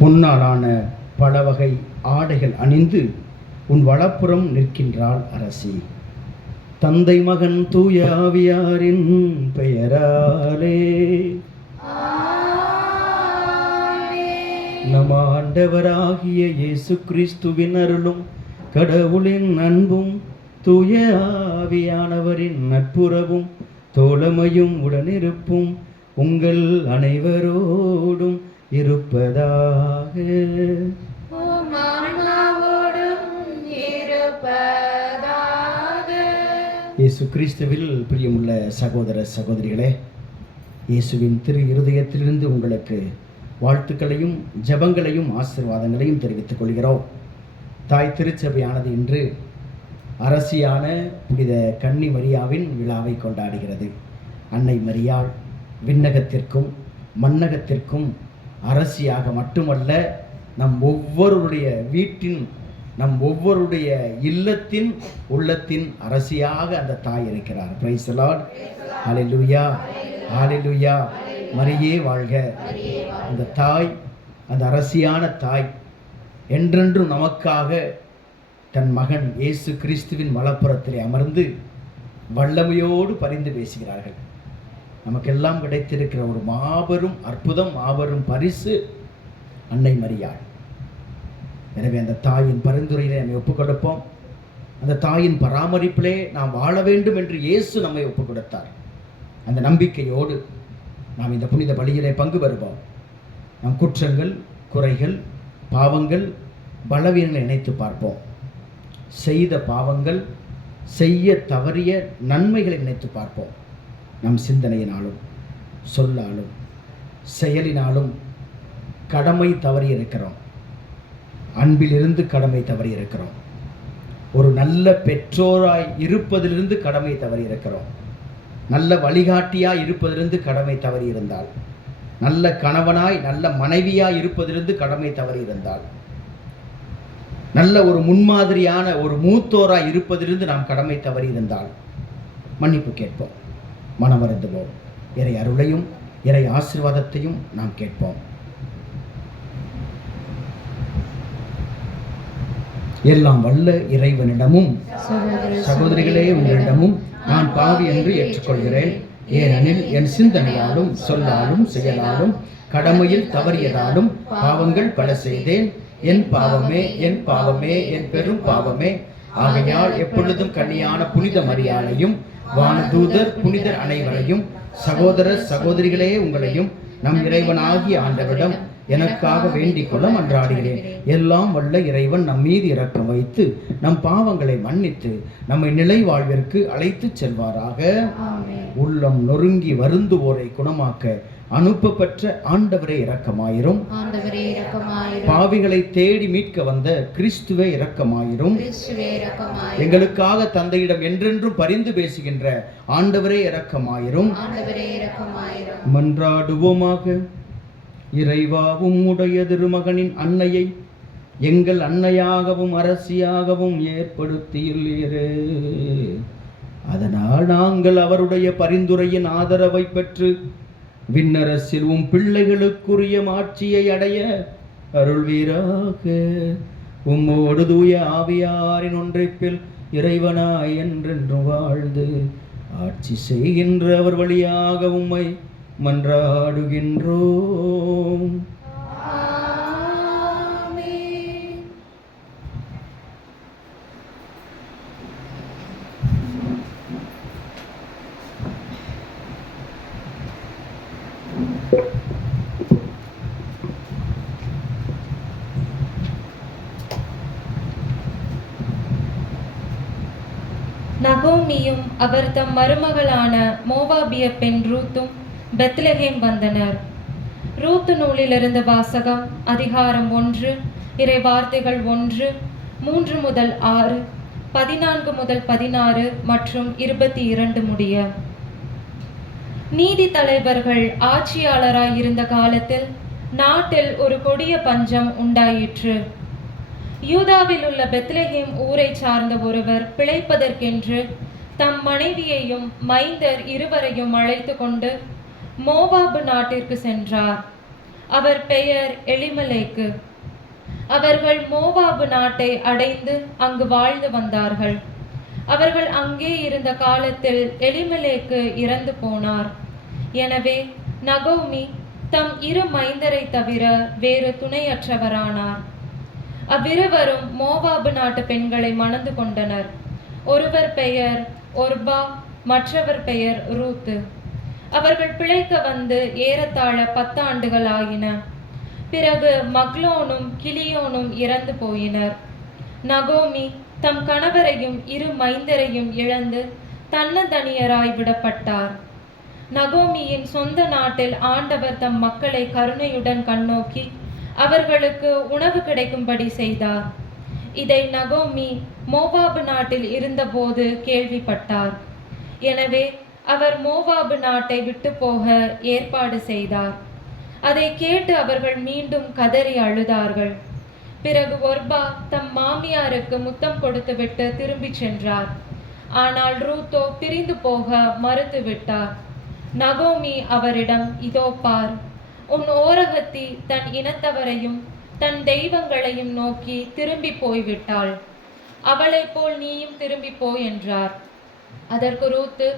பொன்னாலான பல வகை ஆடைகள் அணிந்து உன் வலப்புறம் நிற்கின்றாள் அரசி. தந்தை மகன் தூய ஆவியாரின் பெயராலே நம் ஆண்டவராகிய இயேசு கிறிஸ்துவின் அருளும் கடவுளின் அன்பும் தூய ஆவியானவரின் நட்புறவும் தோழமையும் உடனிருப்பும் உங்கள் அனைவரோடும் இருப்பதாக. இயேசு கிறிஸ்துவில் பிரியமுள்ள சகோதர சகோதரிகளே, இயேசுவின் திரு இருதயத்திலிருந்து உங்களுக்கு வாழ்த்துக்களையும் ஜெபங்களையும் ஆசீர்வாதங்களையும் தெரிவித்துக் கொள்கிறோம். தாய் திருச்சபையானது இன்று அரசியான புனித கன்னி மரியாவின் விழாவை கொண்டாடுகிறது. அன்னை மரியாள் விண்ணகத்திற்கும் மண்ணகத்திற்கும் அரசியாக மட்டுமல்ல, நம் ஒவ்வொருடைய வீட்டின், நம் ஒவ்வொருடைய இல்லத்தின் உள்ளத்தின் அரசியாக அந்த தாய் இருக்கிறார். Praise the Lord. ஹல்லேலூயா, ஹல்லேலூயா. மரியே வாழ்க. அந்த தாய், அந்த அரசியான தாய் என்றென்றும் நமக்காக தன் மகன் இயேசு கிறிஸ்துவின் வலப்புறத்திலே அமர்ந்து வல்லமையோடு பரிந்து பேசுகிறார்கள். நமக்கெல்லாம் கிடைத்திருக்கிற ஒரு மாபெரும் அற்புதம், மாபெரும் பரிசு அன்னை மரியாள். எனவே அந்த தாயின் பரிந்துரையிலே நம்மை ஒப்புக் கொடுப்போம். அந்த தாயின் பராமரிப்பிலே நாம் வாழ வேண்டும் என்று இயேசு நம்மை ஒப்புக் கொடுத்தார். அந்த நம்பிக்கையோடு நாம் இந்த புனித பலியிலே பங்கு பெறுவோம். நம் குற்றங்கள், குறைகள், பாவங்கள், பலவீனங்களை நினைத்து பார்ப்போம். செய்த பாவங்கள், செய்ய தவறிய நன்மைகளை நினைத்து பார்ப்போம். நம் சிந்தனையினாலும் சொல்லாலும் செயலினாலும் கடமை தவறி இருக்கிறோம். அன்பிலிருந்து கடமை தவறி இருக்கிறோம். ஒரு நல்ல பெற்றோராய் இருப்பதிலிருந்து கடமை தவறி இருக்கிறோம். நல்ல வழிகாட்டியாய் இருப்பதிலிருந்து கடமை தவறி இருந்தால், நல்ல கணவனாய் நல்ல மனைவியாய் இருப்பதிலிருந்து கடமை தவறி இருந்தால், நல்ல ஒரு முன்மாதிரியான ஒரு மூத்தோராய் இருப்பதிலிருந்து நாம் கடமை தவறி இருந்தால் மன்னிப்பு கேட்போம், மனமருந்துவோம். இறை அருளையும் இறை ஆசீர்வாதத்தையும் நாம் கேட்போம். எல்லாம் வல்ல இறைவனிடமும் சகோதரிகளே உங்களிடமும் நான் பாவி என்று ஏற்றுக்கொள்கிறேன். ஏனெனில் என் சிந்தனையாலும் சொல்லாலும் செயலாலும் கடமையில் தவறியதாலும் பாவங்கள் பல செய்தேன். என் பாவமே, என் பாவமே, என் பெரும் பாவமே. ஆகையால் எப்பொழுதும் கன்னியான புனித மரியாளையும் வானதூதர் புனிதர் அனைவரையும் சகோதர சகோதரிகளே உங்களையும் நம் இறைவனாகிய ஆண்டவரிடம் எனக்காக வேண்டிக் கொள்ள மன்றாடுகிறேன். எல்லாம் வல்ல இறைவன் நம் மீது இரக்கம் வைத்து நம் பாவங்களை மன்னித்து நம்மை நிலை வாழ்விற்கு அழைத்து செல்வாராக. உள்ளம் நொறுங்கி வருந்துவோரை குணமாக்க அனுப்பப்பெற்ற ஆண்டவரே இரக்கமாயிரும். பாவிகளை தேடி மீட்க வந்த கிறிஸ்துவே இரக்கமாயிரும். எங்களுக்காக தந்தையிடம் என்றென்றும் பரிந்து பேசுகின்ற ஆண்டவரே இரக்கமாயிரும். மன்றாடுவோமாக. இறைவாவும் உடைய திருமகனின் அன்னையை எங்கள் அன்னையாகவும் அரசியாகவும் ஏற்படுத்தியுள்ளீரே. அதனால் நாங்கள் அவருடைய பரிந்துரையின் ஆதரவை பெற்று விண்ணரசில் உம் பிள்ளைகளுக்குரிய மாட்சியை அடைய அருள்வீராக. உம்மோடு தூய ஆவியாரின் ஒன்றைப்பில் இறைவனாய் என்றென்றும் வாழ்ந்து ஆட்சி செய்கின்ற அவர் வழியாக உம்மை மன்றாடுகின்றோம். நகோமியும் அவர் தம் மருமகளான மோவாபிய பெண் ரூத்தும் பெத்லகேம் வந்தனர். ரூத்து நூலிலிருந்து வாசகம். அதிகாரம் 1, இறை வார்த்தைகள் 1, 3 முதல் 6, 14 முதல் 16 மற்றும் 22 முடிய. நீதி தலைவர்கள் ஆட்சியாளராய் இருந்த காலத்தில் நாட்டில் ஒரு கொடிய பஞ்சம் உண்டாயிற்று. யூதாவில் உள்ள பெத்லகேம் ஊரை சார்ந்த ஒருவர் பிழைப்பதற்கென்று தம் மனைவியையும் மைந்தர் இருவரையும் அழைத்து கொண்டு மோவாபு நாட்டிற்கு சென்றார். அவர் பெயர் எலிமெலேக்கு. அவர்கள் மோவாபு நாட்டை அடைந்து அங்கு வாழ்ந்து வந்தார்கள். அவர்கள் அங்கே இருந்த காலத்தில் எலிமெலேக்கு இறந்து போனார். எனவே நகோமி தம் இரு மைந்தரை தவிர வேறு துணையற்றவரானார். அவ்விருவரும் மோவாபு நாட்டு பெண்களை மணந்து கொண்டனர். ஒருவர் பெயர் ஒர்பா, மற்றவர் பெயர் ரூத்து. அவர்கள் பிழைக்க வந்து ஏறத்தாழ 10 ஆண்டுகள் ஆயின. பிறகு மக்லோனும் கிளியோனும் இறந்து போயினர். நகோமி தம் கணவரையும் இரு மைந்தரையும் இழந்து தன்னந்தனியராய் விடப்பட்டார். நகோமியின் சொந்த நாட்டில் ஆண்டவர் தம் மக்களை கருணையுடன் கண்ணோக்கி அவர்களுக்கு உணவு கிடைக்கும்படி செய்தார். இதை நகோமி மோவாபு நாட்டில் இருந்தபோது கேள்விப்பட்டார். எனவே அவர் மோவாபு நாட்டை விட்டு போக ஏற்பாடு செய்தார். அதை கேட்டு அவர்கள் மீண்டும் கதறி அழுதார்கள். பிறகு ஒர்பா தம் மாமியாருக்கு முத்தம் கொடுத்துவிட்டு திரும்பி சென்றார். ஆனால் ரூத்தோ பிரிந்து போக மறுத்துவிட்டார். நகோமி அவரிடம், இதோ பார், உன் ஓரகத்தி தன் இனத்தவரையும் தன் தெய்வங்களையும் நோக்கி திரும்பி போய்விட்டாள். அவளைப் போல் நீயும் திரும்பி போய் என்றார். அதற்கு ரூத்து,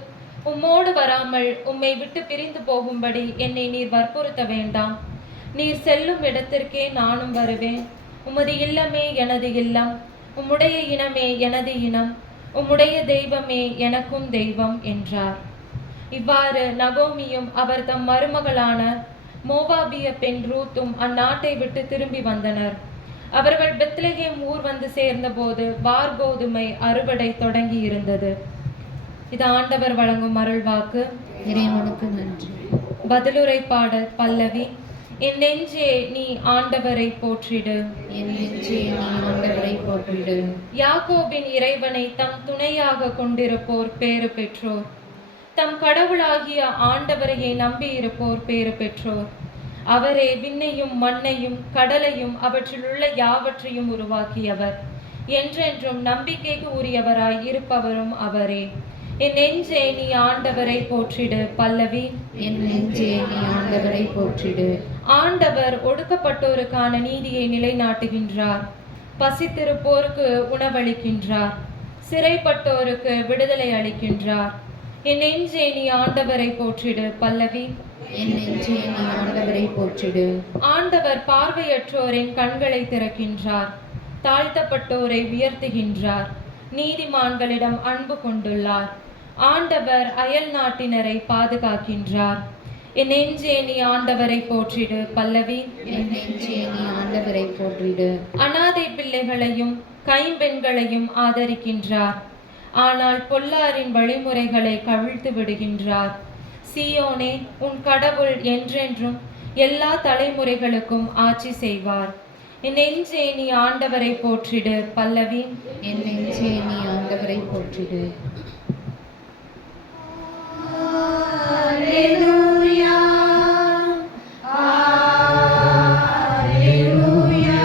உம்மோடு வராமல் உம்மை விட்டு பிரிந்து போகும்படி என்னை நீர் வற்புறுத்த வேண்டாம். நீர் செல்லும் இடத்திற்கே நானும் வருவேன். உமது இல்லமே எனது இல்லம், உம்முடைய இனமே எனது இனம், உம்முடைய தெய்வமே எனக்கும் தெய்வம் என்றார். இவ்வாறு நகோமியும் அவர் தம் மருமகளான மோவாபிய பெண் ரூத்தும் அந்நாட்டை விட்டு திரும்பி வந்தனர். அவர்கள் பெத்லகேம் ஊர் வந்து சேர்ந்தபோது வார்கோதுமை அறுவடை தொடங்கி இருந்தது. இது ஆண்டவர் வழங்கும் அருள்வாக்கு. இறைவனுக்கு நன்றி. பதிலுரை பாடல் பல்லவி. என் நெஞ்சே நீ ஆண்டவரை போற்றிடு. என் நெஞ்சே நீ ஆண்டவரை போற்றிடு. யாக்கோபின் இறைவனை தம் துணையாக கொண்டிருப்போர் பேறு பெற்றோர். தம் கடவுளாகிய ஆண்டவரையே நம்பியிருப்போர் பேறு பெற்றோர். அவரே விண்ணையும் மண்ணையும் கடலையும் அவற்றிலுள்ள யாவற்றையும் உருவாக்கியவர். என்றென்றும் நம்பிக்கைக்கு உரியவராய் இருப்பவரும் அவரே. என் நெஞ்சே நீ ஆண்டவரை போற்றிடு. பல்லவி. என் நெஞ்சே நீ ஆண்டவரை போற்றிடு. ஆண்டவர் ஒடுக்கப்பட்டோருக்கான நீதியை நிலைநாட்டுகின்றார். பசித்திருப்போருக்கு உணவளிக்கின்றார். சிறைப்பட்டோருக்கு விடுதலை அளிக்கின்றார். என் நெஞ்சே நீ ஆண்டவரை போற்றிடு. பல்லவி. என் நெஞ்சே நீ ஆண்டவரை போற்றிடு. ஆண்டவர் பார்வையற்றோரின் கண்களை திறக்கின்றார். தாழ்த்தப்பட்டோரை உயர்த்துகின்றார். நீதிமான்களிடம் அன்பு கொண்டுள்ளார். ஆண்டவர் அயல் நாட்டினரை பாதுகாக்கின்றார். என் நெஞ்சே நீ ஆண்டவரை போற்றிடு. பல்லவி. என் நெஞ்சே நீ ஆண்டவரை போற்றிடு. அனாதை பிள்ளைகளையும் கைம்பெண்களையும் ஆதரிக்கின்றார். ஆனால் பொல்லாரின் வழிமுறைகளை கவிழ்த்து விடுகின்றார். சீயோனே, உன் கடவுள் என்றென்றும் எல்லா தலைமுறைகளுக்கும் ஆட்சி செய்வார். என் நெஞ்சே நீ ஆண்டவரை போற்றிடு. பல்லவி. என் நெஞ்சே நீ ஆண்டவரை போற்றிடு. Alleluia, Alleluia,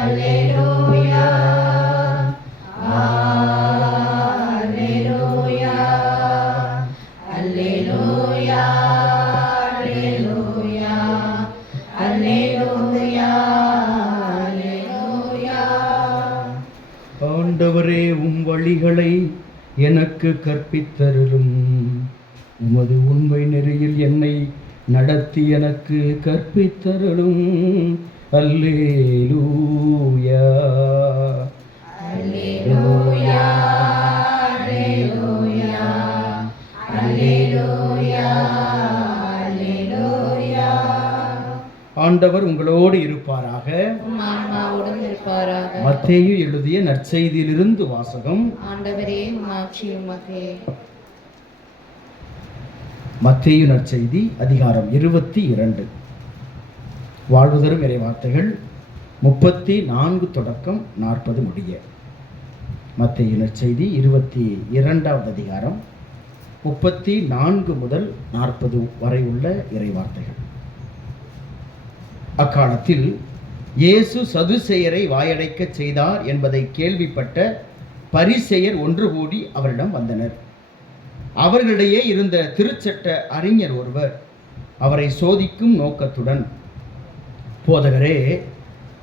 Alleluia, Alleluia, Alleluia, Alleluia, Alleluia. ஆண்டவரே, உம் வழிகளை எனக்கு கற்பித்தருளும். உமது உண்மை நெறியில் என்னை நடத்தி எனக்கு கற்பித்தருளும். அல்லேலூயா, Alleluia, Alleluia, Alleluia, Alleluia. ஆண்டவர் உங்களோடு இருப்பாராக. உம் ஆன்மாவோடும் இருப்பாராக. மத்தேயு எழுதிய நற்செய்தியிலிருந்து வாசகம். ஆண்டவரே, உமாட்சி உமக்கே. மத்தேயு நற்செய்தி அதிகாரம் 22. வாழ்வு தரும் இறைவார்த்தைகள் 34 தொடக்கம் 40 முடிய. மத்தேயு நற்செய்தி 22வது அதிகாரம் 34 முதல் 40 வரை உள்ள இறைவார்த்தைகள். அக்காலத்தில் இயேசு சதுசேயரை வாயடைக்கச் செய்தார் என்பதை கேள்விப்பட்ட பரிசேயர் ஒன்று கூடி அவரிடம் வந்தனர். அவர்களிடையே இருந்த திருச்சட்ட அறிஞர் ஒருவர் அவரை சோதிக்கும் நோக்கத்துடன், போதகரே,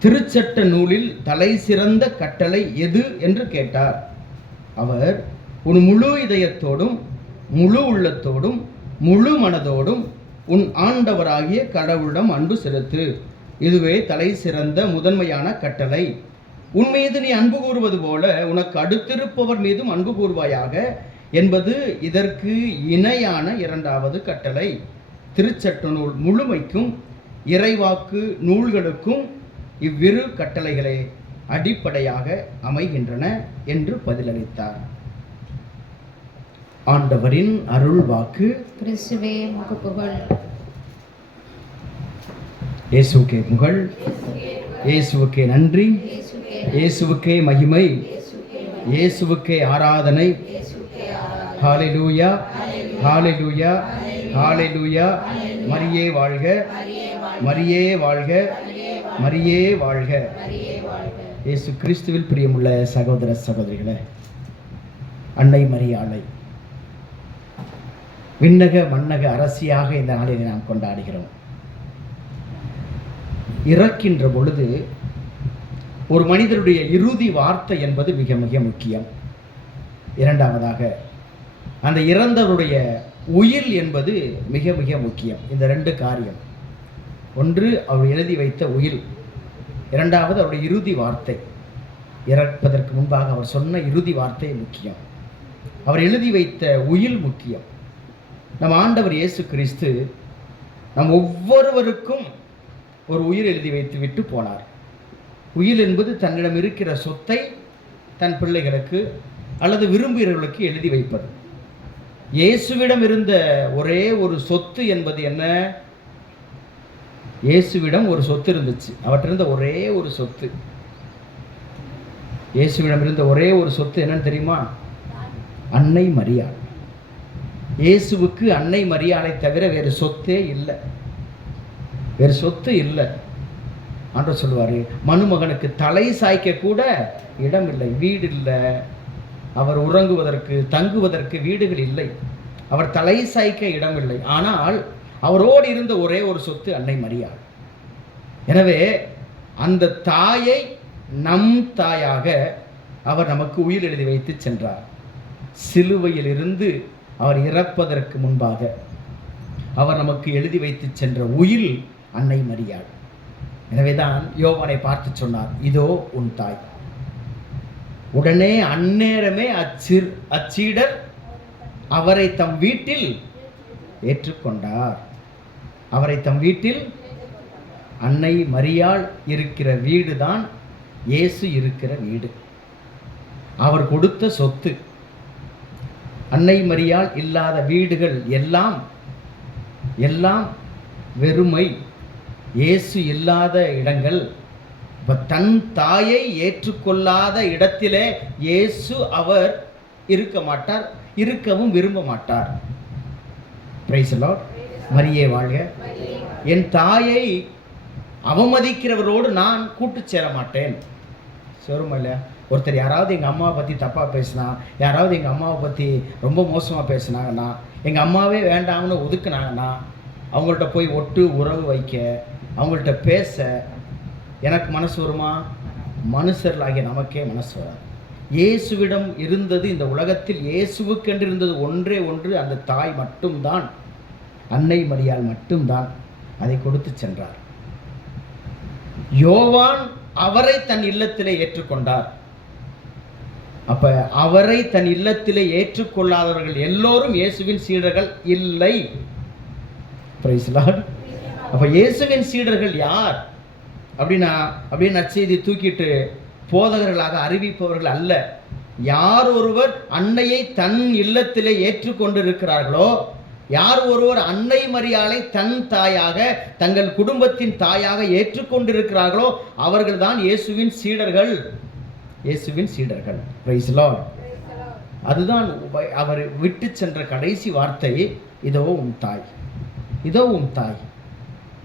திருச்சட்ட நூலில் தலை சிறந்த கட்டளை எது என்று கேட்டார். அவர், உன் முழு இதயத்தோடும் முழு உள்ளத்தோடும் முழு மனதோடும் உன் ஆண்டவராகிய கடவுளிடம் அன்பு செலுத்து, இதுவே தலை சிறந்த முதன்மையான கட்டளை. உன் மீது நீ அன்பு கூறுவது போல உனக்கு அடுத்திருப்பவர் மீதும் அன்பு கூறுவாயாக என்பது இதற்கு இணையான இரண்டாவது கட்டளை. திருச்சட்ட நூல் முழுமைக்கும் இறைவாக்கு நூல்களுக்கும் இவ்விரு கட்டளைகளே அடிப்படையாக அமைகின்றன என்று பதிலளித்தார். ஆண்டவரின் அருள் வாக்கு. கிறிஸ்துவே உமக்கு புகழ். இயேசுவுக்கே புகழ், இயேசுவுக்கே நன்றி, இயேசுவுக்கே மகிமை, இயேசுவுக்கே ஆராதனை. ஹல்லேலூயா, ஹல்லேலூயா, ஹல்லேலூயா. மரியே வாழ்க, மரியே வாழ்க, மரியே வாழ்க. இயேசு கிறிஸ்துவில் பிரியமுள்ள சகோதர சகோதரிகளே, அன்னை மரியாளை விண்ணக மன்னக அரசியாக இந்த நாளில் நாம் கொண்டாடுகிறோம். இறக்கின்ற பொழுது ஒரு மனிதருடைய இறுதி வார்த்தை என்பது மிக மிக முக்கியம். இரண்டாவதாக அந்த இறந்தவருடைய உயில் என்பது மிக மிக முக்கியம். இந்த ரெண்டு காரியம், ஒன்று அவர் எழுதி வைத்த உயில், இரண்டாவது அவருடைய இறுதி வார்த்தை. இறப்பதற்கு முன்பாக அவர் சொன்ன இறுதி வார்த்தை முக்கியம், அவர் எழுதி வைத்த உயில் முக்கியம். நம் ஆண்டவர் இயேசு கிறிஸ்து நம் ஒவ்வொருவருக்கும் ஒரு உயிர் எழுதி வைத்து விட்டு போனார். உயில் என்பது தன்னிடம் இருக்கிற சொத்தை தன் பிள்ளைகளுக்கு அல்லது விரும்பியவர்களுக்கு எழுதி வைப்பது. இயேசுவிடம் இருந்த ஒரே ஒரு சொத்து என்பது என்ன? இயேசுவிடம் ஒரு சொத்து இருந்துச்சு. அவற்றிருந்த ஒரே ஒரு சொத்து, இயேசுவிடம் இருந்த ஒரே ஒரு சொத்து என்னன்னு தெரியுமா? அன்னை மரியாள். இயேசுவுக்கு அன்னை மரியாளை தவிர வேறு சொத்தே இல்லை, வேறு சொத்து இல்லை. ஆண்டவர் சொல்லுவார், மனுமகனுக்கு தலை சாய்க்க கூட இடம் இல்லை, வீடு இல்லை, அவர் உறங்குவதற்கு தங்குவதற்கு வீடுகள் இல்லை, அவர் தலை சாய்க்க இடமில்லை. ஆனால் அவரோடு இருந்த ஒரே ஒரு சொத்து அன்னை மரியாள். எனவே அந்த தாயை நம் தாயாக அவர் நமக்கு உயிர் எழுதி வைத்து சென்றார். சிலுவையில் இருந்து அவர் இறப்பதற்கு முன்பாக அவர் நமக்கு எழுதி வைத்து சென்ற உயில் அன்னை மரியாள். எனவேதான் யோவானை பார்த்து சொன்னார், இதோ உன் தாய். உடனே அந்நேரமே அச்சீடர் அவரை தம் வீட்டில் ஏற்றுக்கொண்டார். அவரை தம் வீட்டில், அன்னை மரியாள் இருக்கிற வீடு தான் இயேசு இருக்கிற வீடு, அவர் கொடுத்த சொத்து. அன்னை மரியாள் இல்லாத வீடுகள் எல்லாம் எல்லாம் வெறுமை, இயேசு இல்லாத இடங்கள். இப்போ தன் தாயை ஏற்றுக்கொள்ளாத இடத்திலே இயேசு அவர் இருக்க மாட்டார், இருக்கவும் விரும்ப மாட்டார். Price the Lord. மரியே வாழ்க. என் தாயை அவமதிக்கிறவரோடு நான் கூட்டு சேர மாட்டேன். சொல்லுமா இல்லையா? ஒருத்தர் யாராவது எங்கள் அம்மாவை பற்றி தப்பாக பேசினா, யாராவது எங்கள் அம்மாவை பற்றி ரொம்ப மோசமாக பேசினாங்கன்னா, எங்கள் அம்மாவே வேண்டாம்னு ஒதுக்குனாங்கன்னா, அவங்கள்ட்ட போய் ஒட்டு உறவு வைக்க, அவங்கள்ட்ட பேச எனக்கு மனசு வருமா? மனுஷர்களாகிய நமக்கே மனசு வராது. இயேசுவிடம் இருந்தது, இந்த உலகத்தில் இயேசுவுக்கென்று இருந்தது ஒன்றே ஒன்று, அந்த தாய் மட்டும்தான், அன்னை மரியாள் மட்டும்தான் அதை கொடுத்து சென்றார். யோவான் அவரை தன் இல்லத்திலே ஏற்றுக்கொண்டார். அப்ப அவரை தன் இல்லத்திலே ஏற்றுக்கொள்ளாதவர்கள் எல்லோரும் இயேசுவின் சீடர்கள் இல்லை. Praise the Lord. அப்ப இயேசுவின் சீடர்கள் யார் அப்படின்னு நற்செய்தி தூக்கிட்டு போதகர்களாக அறிவிப்பவர்கள் அல்ல. யார் ஒருவர் அன்னையை தன் இல்லத்திலே ஏற்றுக்கொண்டிருக்கிறார்களோ, யார் ஒருவர் அன்னை மரியாளை தன் தாயாக, தங்கள் குடும்பத்தின் தாயாக ஏற்றுக்கொண்டிருக்கிறார்களோ அவர்கள் தான் இயேசுவின் சீடர்கள். இயேசுவின் சீடர்கள். Price the Lord. அதுதான் அவர் விட்டு சென்ற கடைசி வார்த்தை, இதோ உன் தாய், இதோ உன் தாய்.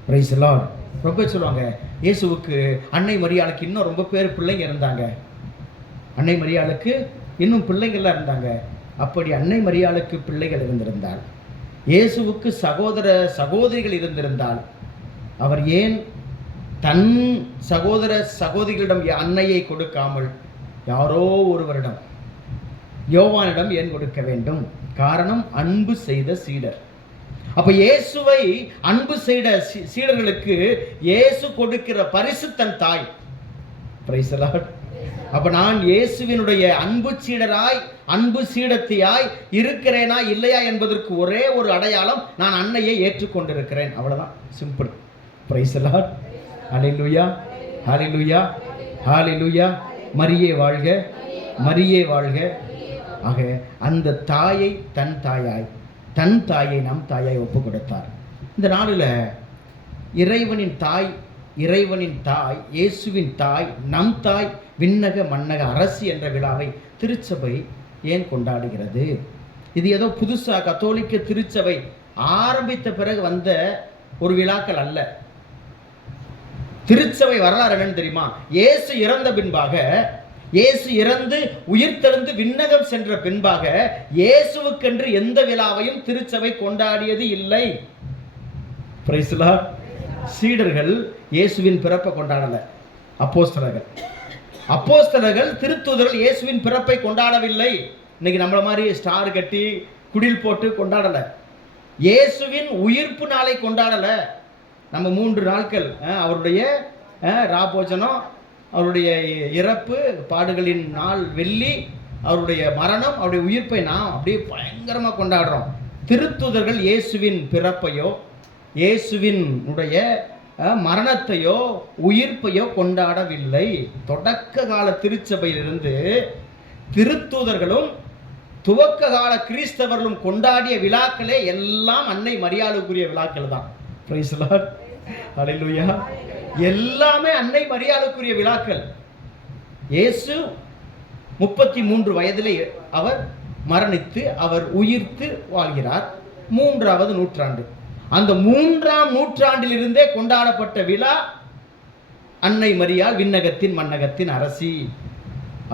Price the Lord. ரொம்ப சொல்லுவாங்க, இயேசுவுக்கு அன்னை மரியாளுக்கு இன்னும் ரொம்ப பேர் பிள்ளைங்க இருந்தாங்க, அன்னை மரியாளுக்கு இன்னும் பிள்ளைகள்லாம் இருந்தாங்க. அப்படி அன்னை மரியாளுக்கு பிள்ளைகள் இருந்திருந்தால் இயேசுவுக்கு சகோதர சகோதரிகள் இருந்திருந்தால் அவர் ஏன் தன் சகோதர சகோதரிகளிடம் அன்னையை கொடுக்காமல் யாரோ ஒருவரிடம், யோவானிடம் ஏன் கொடுக்க வேண்டும்? காரணம், அன்பு செய்த சீடர். அப்ப இயேசுவை அன்பு செய்த சீடர்களுக்கு இயேசு கொடுக்கிற பரிசு தன் தாய். Price the Lord. அப்ப நான் இயேசுவினுடைய அன்பு சீடராய், அன்பு சீடத்தியாய் இருக்கிறேனா இல்லையா என்பதற்கு ஒரே ஒரு அடையாளம், நான் அன்னையை ஏற்றுக்கொண்டிருக்கிறேன். அவ்வளவுதான், சிம்பிள். Praise the Lord. ஹல்லேலூயா, ஹல்லேலூயா, ஹல்லேலூயா. மரியே வாழ்க, மரியே வாழ்க. ஆக அந்த தாயை தன் தாயாய், தன் தாயை நம் தாயாய் ஒப்பு கொடுத்தார். இந்த நாளில் இறைவனின் தாய், இறைவனின் தாய், இயேசுவின் தாய், நம் தாய், விண்ணக மன்னக அரசி என்ற விழாவை திருச்சபை ஏன் கொண்டாடுகிறது? இது ஏதோ புதுசாக கத்தோலிக்க திருச்சபை ஆரம்பித்த பிறகு வந்த ஒரு விழாக்கள் அல்ல. திருச்சபை வரலாறு என்னன்னு தெரியுமா? இயேசு இறந்த பின்பாக, இயேசு இறந்து உயிர்த்தெழுந்து விண்ணகம் சென்ற பின்பாக இயேசுவுக்கென்று எந்த விழாவையும் திருச்சபை கொண்டாடியது இல்லை. Praise the Lord. சீடர்கள் இயேசுவின் பிறப்பை கொண்டாடல. அப்போஸ்தலர்கள் திருத்தூதர்கள் இயேசுவின் பிறப்பை கொண்டாடவில்லை. இன்னைக்கு நம்மள மாதிரி ஸ்டார் கட்டி குடில் போட்டு கொண்டாடல. இயேசுவின் உயிர்ப்பு நாளை கொண்டாடல. நம்ம 3 நாட்கள் அவருடைய ராபோஜனம், அவருடைய இறப்பு, பாடுகளின் நாள் வெள்ளி, அவருடைய மரணம், அவருடைய உயிர்ப்பை நாம் அப்படியே பயங்கரமாக கொண்டாடுறோம். திருத்தூதர்கள் இயேசுவின் பிறப்பையோ இயேசுவினுடைய மரணத்தையோ உயிர்ப்பையோ கொண்டாடவில்லை. தொடக்க கால திருச்சபையிலிருந்து திருத்தூதர்களும் துவக்க கால கிறிஸ்தவர்களும் கொண்டாடிய விழாக்களே எல்லாம் அன்னை மரியாளுக்குரிய விழாக்கள் தான். Praise the Lord. ஹல்லேலூயா. எல்லாமே அன்னை மரியாளுக்குரிய விழாக்கள். இயேசு 33 வயதிலே அவர் மரணித்து அவர் உயிர்த்து வாழ்கிறார். 3வது நூற்றாண்டு. அந்த 3ஆம் நூற்றாண்டிலிருந்தே கொண்டாடப்பட்ட விழா அன்னை மரியாள், விண்ணகத்தின் மன்னகத்தின் அரசி.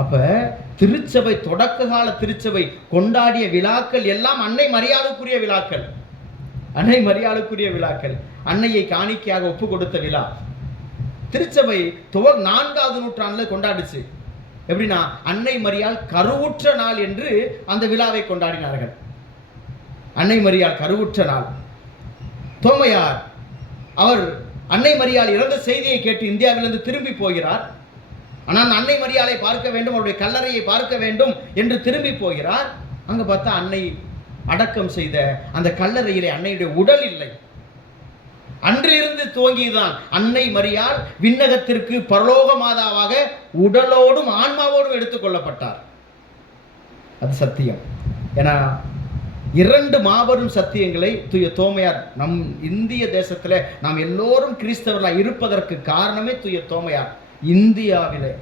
அப்ப திருச்சபை, தொடக்க கால திருச்சபை கொண்டாடிய விழாக்கள் எல்லாம் அன்னை மரியாளுக்குரிய விழாக்கள். அன்னை மரியாளுக்குரிய விழாக்கள். அன்னையை காணிக்கையாக ஒப்பு கொடுத்த விழா திருச்சபை 4வது நூற்றாண்டுல கொண்டாடுச்சு. எப்படின்னா, அன்னை மரியாள் கருவுற்ற நாள் என்று அந்த விழாவை கொண்டாடினார்கள். அன்னை மரியாள் கருவுற்ற நாள். தோமையார் அவர் அன்னை மரியாள் இறந்த செய்தியை கேட்டு இந்தியாவிலிருந்து திரும்பி போகிறார். ஆனால் அன்னை மரியாளை பார்க்க வேண்டும், அவருடைய கல்லறையை பார்க்க வேண்டும் என்று திரும்பி போகிறார். அங்க பார்த்தா அன்னை அடக்கம் செய்த அந்த கல்லறையிலே அன்னையுடைய உடல் இல்லை. அன்றிலிருந்து துவங்கியதுதான் அன்னை மரியாள் விண்ணகத்திற்கு பரலோக மாதாவாக உடலோடும் ஆன்மாவோடும் எடுத்துக்கொள்ளப்பட்டார். அது சத்தியம். ஏன்னா 2 மாபெரும் சத்தியங்களை தூய தோமையார் நம் இந்திய தேசத்தில் நாம் எல்லோரும் கிறிஸ்தவர்களாக இருப்பதற்கு காரணமே தூய தோமையார். இந்தியாவிலே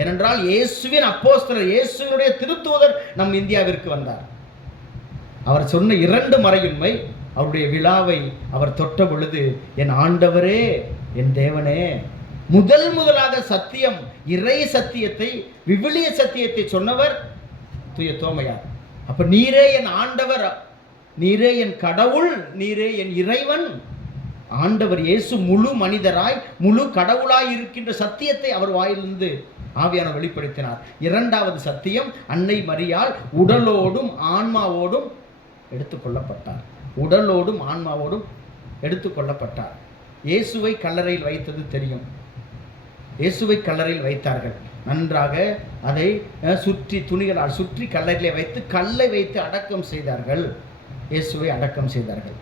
ஏனென்றால் இயேசுவின் அப்போஸ்தலர், இயேசுவினுடைய திருத்தூதர் நம் இந்தியாவிற்கு வந்தார். அவர் சொன்ன 2 மறையுண்மை, அவருடைய விழாவை அவர் தொட்ட பொழுது, என் ஆண்டவரே, என் தேவனே, முதலாக சத்தியம், இறை சத்தியத்தை, விவிலிய சத்தியத்தை சொன்னவர் தூய தோமையார். அப்ப நீரே என் ஆண்டவர், நீரே என் கடவுள், நீரே என் இறைவன். ஆண்டவர் இயேசு முழு மனிதராய் முழு கடவுளாய் இருக்கின்ற சத்தியத்தை அவர் வாயிலிருந்து ஆவியானவர் வெளிப்படுத்தினார். 2வது சத்தியம், அன்னை மரியாள் உடலோடும் ஆன்மாவோடும் எடுத்துக்கொள்ளப்பட்டார். உடலோடும் ஆன்மாவோடும் எடுத்துக்கொள்ளப்பட்டார். இயேசுவை கல்லறையில் வைத்தது தெரியும். இயேசுவை கல்லறையில் வைத்தார்கள். நன்றாக அதை சுற்றி துணிகளால் சுற்றி கல்லறையிலே வைத்து கல்லை வைத்து அடக்கம் செய்தார்கள். இயேசுவை அடக்கம் செய்தார்கள்.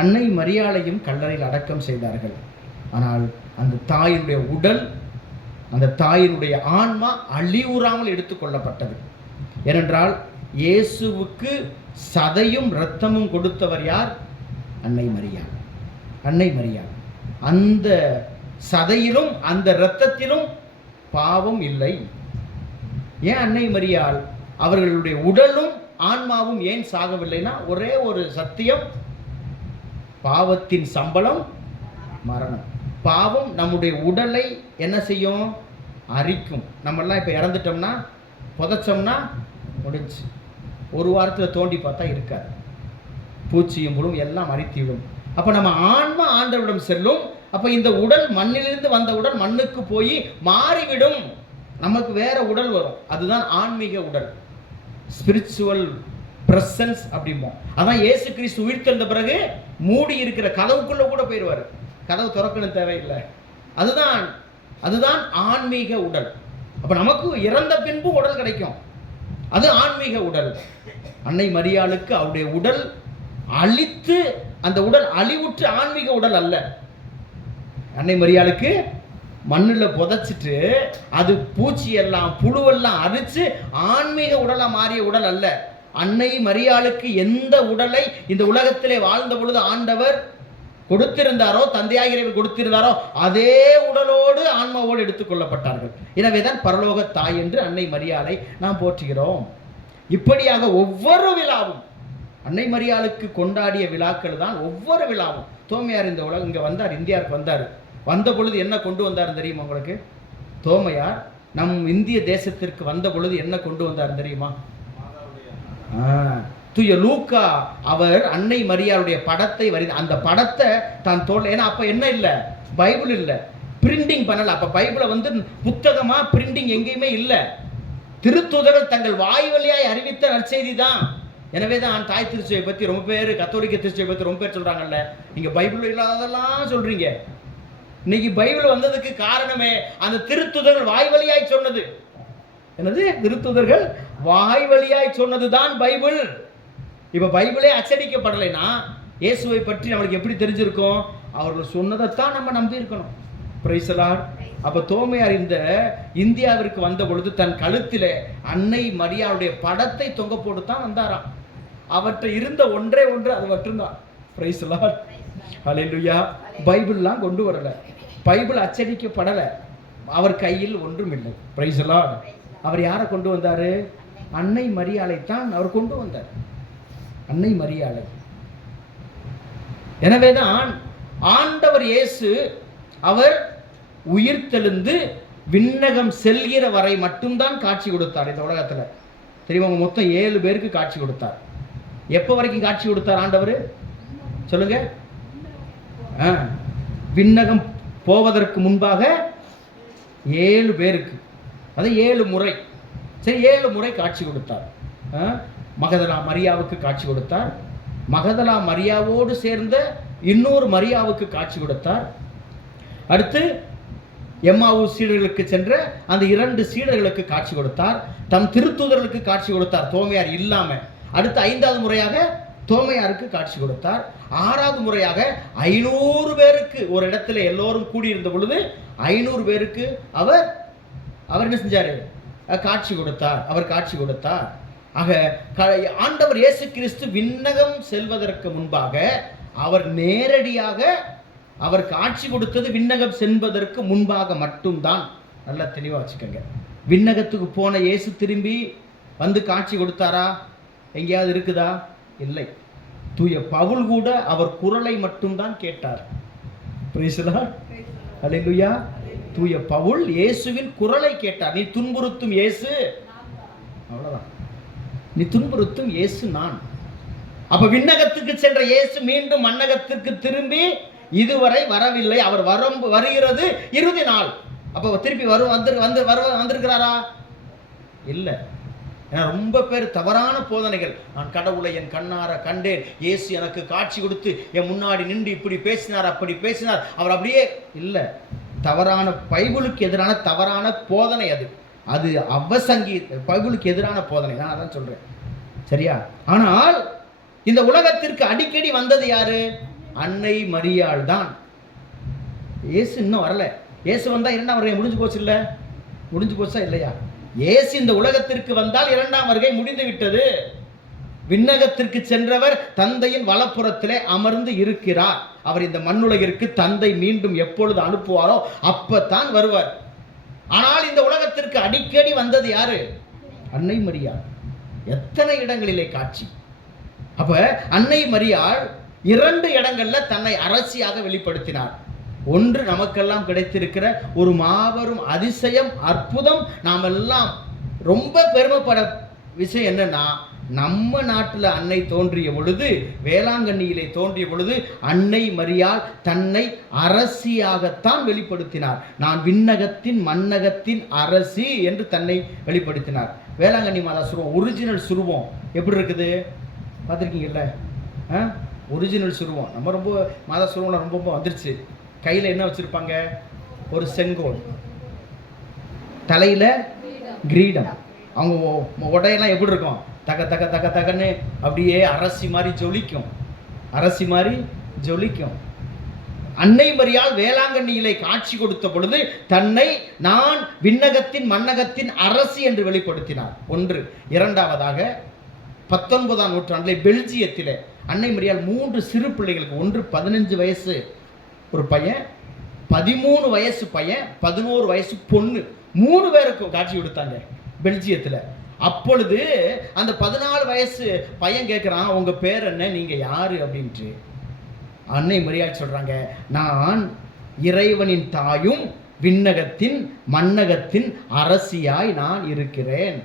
அன்னை மரியாளையும் கல்லறையில் அடக்கம் செய்தார்கள். ஆனால் அந்த தாயினுடைய உடல், அந்த தாயினுடைய ஆன்மா அழிவுறாமல் எடுத்துக்கொள்ளப்பட்டது. ஏனென்றால் இயேசுவுக்கு சதையும் இரத்தமும் கொடுத்தவர் யார்? அன்னை மரியாள். அன்னை மரியாள். அந்த சதையிலும் அந்த இரத்தத்திலும் பாவம் இல்லை. ஏன் அன்னை மரியாள் அவர்களுடைய உடலும் ஆன்மாவும் ஏன் சாகவில்லைன்னா, ஒரே ஒரு சத்தியம், பாவத்தின் சம்பளம் மரணம். பாவம் நம்முடைய உடலை என்ன செய்யும்? அரிக்கும். நம்மெல்லாம் இப்போ இறந்துட்டோம்னா, புதைச்சோம்னா முடிஞ்சு. ஒரு வாரத்தில் தோண்டி பார்த்தா இருக்காது. பூச்சியும் புழும் எல்லாம் அரித்துவிடும். அப்போ நம்ம ஆன்மா ஆண்டவரிடம் செல்லும். அப்போ இந்த உடல் மண்ணிலிருந்து வந்த உடல் மண்ணுக்கு போய் மாறிவிடும், நமக்கு வேற உடல் வரும். அதுதான் ஆன்மீக உடல், ஸ்பிரிச்சுவல் பிரசன்ஸ் அப்படிம்போம். அதான் இயேசு கிறிஸ்து உயிர்த்தெழுந்த பிறகு மூடி இருக்கிற கதவுக்குள்ள கூட போயிடுவார், கதவு திறக்கணும் தேவையில்லை. அதுதான் ஆன்மீக உடல். அப்போ நமக்கு இறந்த பின்பு உடல் கிடைக்கும், அது ஆன்மீக உடல். அன்னை மரியாளுக்கு அவருடைய உடல் அழித்து, அந்த உடல் அழிவுற்று ஆன்மீக உடல் அல்ல. அன்னை மரியாளுக்கு மண்ணில் புதைச்சிட்டு அது பூச்சியெல்லாம் புழுவெல்லாம் அரிச்சு ஆன்மீக உடலாக மாறிய உடல் அல்ல. அன்னை மரியாளுக்கு எந்த உடலை இந்த உலகத்திலே வாழ்ந்த பொழுது ஆண்டவர் கொடுத்திருந்தாரோ, தந்தையாகிய இறைவன் கொடுத்திருந்தாரோ, அதே உடலோடு ஆன்மாவோடு எடுத்துக்கொள்ளப்பட்டார்கள். எனவேதான் பரலோக தாய் என்று அன்னை மரியாளை நாம் போற்றுகிறோம். இப்படியாக ஒவ்வொரு விழாவும் அன்னை மரியாளுக்கு கொண்டாடிய விழாக்கள் தான் ஒவ்வொரு விழாவும். தோமையார் இந்த உலகம் இங்கே வந்தார், இந்தியாவுக்கு வந்தார். வந்த பொழுது என்ன கொண்டு வந்தார் தெரியுமா உங்களுக்கு? தோமையார் நம் இந்திய தேசத்திற்கு வந்த பொழுது என்ன கொண்டு வந்தார் தெரியுமா? தூய லூக்கா அவர் அன்னை மரியாளுடைய படத்தை அந்த படத்தை தான் தோல். ஏன்னா அப்போ என்ன இல்லை, பைபிள் இல்லை, பிரிண்டிங் பண்ணல. அப்போ பைபிளை புத்தகமா பிரிண்டிங் எங்கேயுமே இல்லை. திருத்தூதர்கள் தங்கள் வாய் வழியாய் அறிவித்த நற்செய்தி தான். எனவே தான் தாய் திருச்சபையை பற்றி ரொம்ப பேர், கத்தோலிக்க திருச்சபையை பற்றி ரொம்ப பேர் சொல்கிறாங்கல்ல, நீங்கள் பைபிள் இல்லாததெல்லாம் சொல்கிறீங்க. இன்னைக்கு பைபிள் வந்ததுக்கு காரணமே அந்த திருத்தூதர்கள் வாய் வழியாய் சொன்னது. என்னது? திருத்தூதர்கள் வாய் வழியாய் சொன்னது தான் பைபிள். இப்போ பைபிளே அச்சடிக்கப்படலைன்னா இயேசுவை பற்றி நம்மளுக்கு எப்படி தெரிஞ்சிருக்கும்? அவர்கள் சொன்னதைத்தான் நம்ம நம்பி இருக்கணும். Price the Lord. அப்போ தோமையார் இந்த இந்தியாவிற்கு வந்த பொழுது தன் கழுத்திலே அன்னை மரியாளுடைய படத்தை தொங்க போட்டு தான் வந்தாராம். அவற்றை இருந்த ஒன்றே ஒன்று அது மட்டும்தான். Price the Lord. ஹல்லேலூயா. பைபிள்லாம் கொண்டு வரல, பைபிள் அச்சடிக்கப்படலை, அவர் கையில் ஒன்றும் இல்லை. Praise the Lord. அவர் யாரை கொண்டு வந்தார்? அன்னை மரியாளை தான் அவர் கொண்டு வந்தார், அன்னை மரியாளை. எனவேதான் ஆண்டவர் இயேசு அவர் உயிர்த்தெழுந்து விண்ணகம் செல்கிற வரை மட்டும்தான் காட்சி கொடுத்தார் இந்த உலகத்தில். தெரியுமா? மொத்தம் 7 பேருக்கு காட்சி கொடுத்தார். எப்போ வரைக்கும் காட்சி கொடுத்தார் ஆண்டவர் சொல்லுங்க? விண்ணகம் போவதற்கு முன்பாக 7 பேருக்கு, அது 7 முறை. சரி, 7 முறை காட்சி கொடுத்தார். மகதலா மரியாவுக்கு காட்சி கொடுத்தார், மகதலா மரியாவோடு சேர்ந்த இன்னொரு மரியாவுக்கு காட்சி கொடுத்தார். அடுத்து எம்மாவு சீடர்களுக்கு சென்ற அந்த 2 சீடர்களுக்கு காட்சி கொடுத்தார். தம் திருத்தூதர்களுக்கு காட்சி கொடுத்தார், தோமையார் இல்லாம. அடுத்து 5வது முறையாக தோமையாருக்கு காட்சி கொடுத்தார். 6வது முறையாக 500 பேருக்கு ஒரு இடத்துல எல்லோரும் கூடியிருந்த பொழுது 500 பேருக்கு அவர் என்ன செஞ்சார்? காட்சி கொடுத்தார். அவர் காட்சி கொடுத்தார். ஆக ஆண்டவர் இயேசு கிறிஸ்து விண்ணகம் செல்வதற்கு முன்பாக அவர் நேரடியாக அவர் காட்சி கொடுத்தது விண்ணகம் செல்வதற்கு முன்பாக மட்டும்தான். நல்லா தெளிவாக வச்சுக்கோங்க. விண்ணகத்துக்கு போன இயேசு திரும்பி வந்து காட்சி கொடுத்தாரா? எங்கேயாவது இருக்குதா? இல்லை. தூய பவுல் கூட அவர் குரலை மட்டும்தான் கேட்டார். Praise the Lord. ஹல்லேலூயா. தூய பவுல் இயேசுவின் குரலை கேட்டார். நீ துன்புறுத்தும் இயேசு, அவ்வளவுதான், நீ துன்புறுத்தும் இயேசு நான். அப்ப விண்ணகத்துக்கு சென்ற இயேசு மீண்டும் மண்ணகத்திற்கு திரும்பி இதுவரை வரவில்லை. அவர் வருகிறது இறுதி நாள். அப்ப திருப்பி வந்திருக்கிறாரா? இல்லை. ஏன்னா ரொம்ப பேர் தவறான போதனைகள். நான் கடவுளை என் கண்ணார கண்டேன், இயேசு எனக்கு காட்சி கொடுத்து என் முன்னாடி நின்று இப்படி பேசினார், அப்படி பேசினார். அவர் அப்படியே இல்லை. தவறான பைபிளுக்கு எதிரான தவறான போதனை அது. அது பைபிளுக்கு எதிரான போதனை. நான் அதான் சொல்றேன், சரியா? ஆனால் இந்த உலகத்திற்கு அடிக்கடி வந்தது யாரு? அன்னை மரியாள் தான். இயேசு இன்னும் வரல. இயேசு வந்தா 2ஆம் வருகை முடிஞ்சு போச்சு இல்ல? முடிஞ்சு போச்சா இல்லையா? இயேசு இந்த உலகத்திற்கு வந்தால் 2ஆம் வருகை முடிந்து விட்டது. விண்ணகத்திற்கு சென்றவர் தந்தையின் வலப்புறத்திலே அமர்ந்து இருக்கிறார். அவர் இந்த மண்ணுலகிற்கு தந்தை மீண்டும் எப்பொழுது அனுப்புவாரோ அப்பத்தான் வருவார். ஆனால் இந்த உலகத்திற்கு அடிக்கடி வந்தது யாரு? அன்னை மரியாள். எத்தனை இடங்களிலே காட்சி. அப்ப அன்னை மரியாள் 2 இடங்கள்ல தன்னை அரசியாக வெளிப்படுத்தினார். ஒன்று நமக்கெல்லாம் கிடைத்திருக்கிற ஒரு மாபெரும் அதிசயம், அற்புதம். நாம் எல்லாம் ரொம்ப பெருமைப்பட விஷயம் என்னன்னா, நம்ம நாட்டில் அன்னை தோன்றிய பொழுது, வேளாங்கண்ணியிலே தோன்றிய பொழுது அன்னை மரியாள் தன்னை அரசியாகத்தான் வெளிப்படுத்தினார். நான் விண்ணகத்தின் மண்ணகத்தின் அரசி என்று தன்னை வெளிப்படுத்தினார். வேளாங்கண்ணி மாதா சுருவம், ஒரிஜினல் சுருவம் எப்படி இருக்குது பார்த்துருக்கீங்கல்ல? ஒரிஜினல் சுருவம். நம்ம ரொம்ப மாதா சுருவம் ரொம்ப வந்துருச்சு. கையில் என்ன வச்சுருப்பாங்க? ஒரு செங்கோல், தலையில் கிரீடம். அவங்க உடையெல்லாம் எப்படி இருக்கும்? தக்க தக்க தக்க தக்கன்னு அப்படியே அரசி மாதிரி ஜொலிக்கும், அரசி மாதிரி ஜொலிக்கும். அன்னை மரியாள் வேளாங்கண்ணியிலே காட்சி கொடுத்த பொழுது தன்னை நான் விண்ணகத்தின் மண்ணகத்தின் அரசி என்று வெளிப்படுத்தினார். ஒன்று. இரண்டாவதாக 19ஆம் நூற்றாண்டிலே பெல்ஜியத்திலே அன்னை மரியாள் 3 சிறு பிள்ளைகளுக்கு, ஒன்று 15 வயசு ஒரு பையன், 13 வயசு பையன், 11 வயசு பொண்ணு, 3 பேருக்கும் காட்சி கொடுத்தாங்க பெல்ஜியத்தில். அப்பொழுது அந்த 14 வயசு பையன் கேட்குறான், உங்கள் பேர் என்ன, நீங்கள் யார் அப்படின்ட்டு. அன்னை மரியாள் சொல்கிறாங்க, நான் இறைவனின் தாயும் விண்ணகத்தின் மண்ணகத்தின் அரசியாய் நான் இருக்கிறேன்.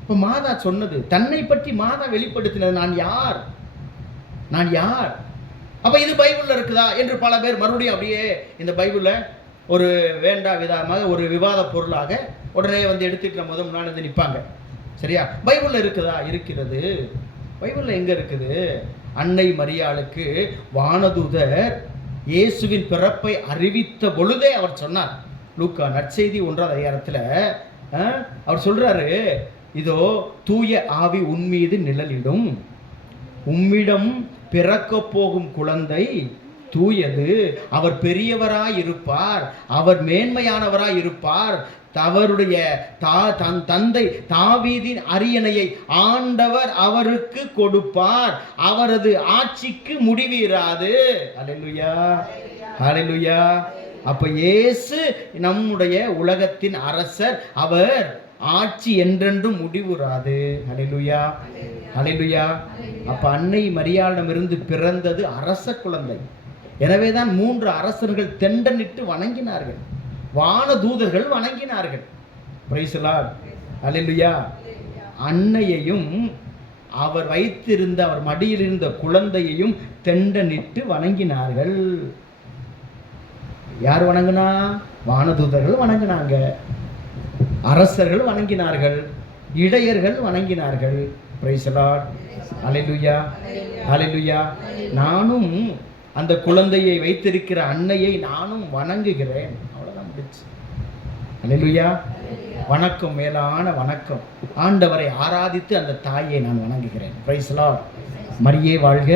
இப்போ மாதா சொன்னது, தன்னை பற்றி மாதா வெளிப்படுத்தினது, நான் யார், நான் யார். அப்போ இது பைபிளில் இருக்குதா என்று பல பேர் மறுபடியும் அப்படியே இந்த பைபிளில் ஒரு வேண்டா விதமாக ஒரு விவாத பொருளாக உடனே வந்து எடுத்துக்கிற முன்னாடி வந்து நிற்பாங்க. சரியா? பைபிளில் இருக்குதா? இருக்கிறது. பைபிளில் எங்கே இருக்குது? அன்னை மரியாளுக்கு வானதூதர் இயேசுவின் பிறப்பை அறிவித்த பொழுதே அவர் சொன்னார். லூக்கா நற்செய்தி 1ஆம் அதிகாரத்தில் அவர் சொல்கிறாரு, இதோ தூய ஆவி உன்மீது நிழலிடும், உம்மிடம் பிறக்க போகும் குழந்தை தூயது, அவர் பெரியவராய் இருப்பார், அவர் மேன்மையானவராய் இருப்பார், அவருடைய தந்தை தாவீதின் அரியணையை ஆண்டவர் அவருக்கு கொடுப்பார், அவரது ஆட்சிக்கு முடிவீராது. அல்லேலூயா, அல்லேலூயா. அப்ப இயேசு நம்முடைய உலகத்தின் அரசர், அவர் ஆட்சி என்றென்றும் முடிவுறாது. அல்லேலூயா, அல்லேலூயா. அப்ப அன்னை மரியாளிடமிருந்து பிறந்தது அரச குழந்தை. எனவேதான் 3 அரசர்கள் தெண்டனிட்டு வணங்கினார்கள், வானதூதர்கள் வணங்கினார்கள். பிரைஸ் தி லார்ட், அல்லேலூயா. அன்னையையும் அவர் வைத்திருந்த அவர் மடியில் இருந்த குழந்தையையும் தெண்டனிட்டு வணங்கினார்கள். யார் வணங்கினா? வானதூதர்கள் வணங்கினாங்க, அரசர்கள் வணங்கினார்கள், இடையர்கள் வணங்கினார்கள். பிரைஸ் தி லார்ட், அல்லேலூயா, அல்லேலூயா. நானும் அந்த குழந்தையை வைத்திருக்கிற அன்னையை நானும் வணங்குகிறேன். அவ்வளவுதான் முடிச்சு. அல்லேலூயா. வணக்கம், மேலான வணக்கம். ஆண்டவரை ஆராதித்து அந்த தாயை நான் வணங்குகிறேன். Price the Lord. மரியே வாழ்க,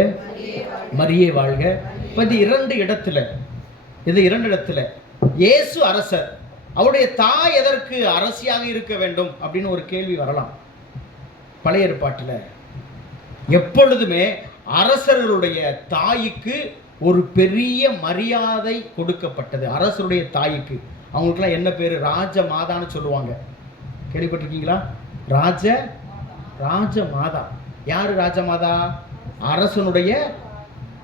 மரியே வாழ்க. இப்போ இது 2 இடத்துல, இது 2 இடத்துல இயேசு அரசர், அவருடைய தாய் எதற்கு அரசியாக இருக்க வேண்டும் அப்படின்னு ஒரு கேள்வி வரலாம். பழைய ஏற்பாட்டில் எப்பொழுதுமே அரசர்களுடைய தாய்க்கு ஒரு பெரிய மரியாதை கொடுக்கப்பட்டது. அரசருடைய தாய்க்கு, அவங்களுக்குலாம் என்ன பேர்? ராஜ மாதான்னு சொல்லுவாங்க. கேள்விப்பட்டிருக்கீங்களா? ராஜ மாதா. யாரு ராஜ மாதா? அரசனுடைய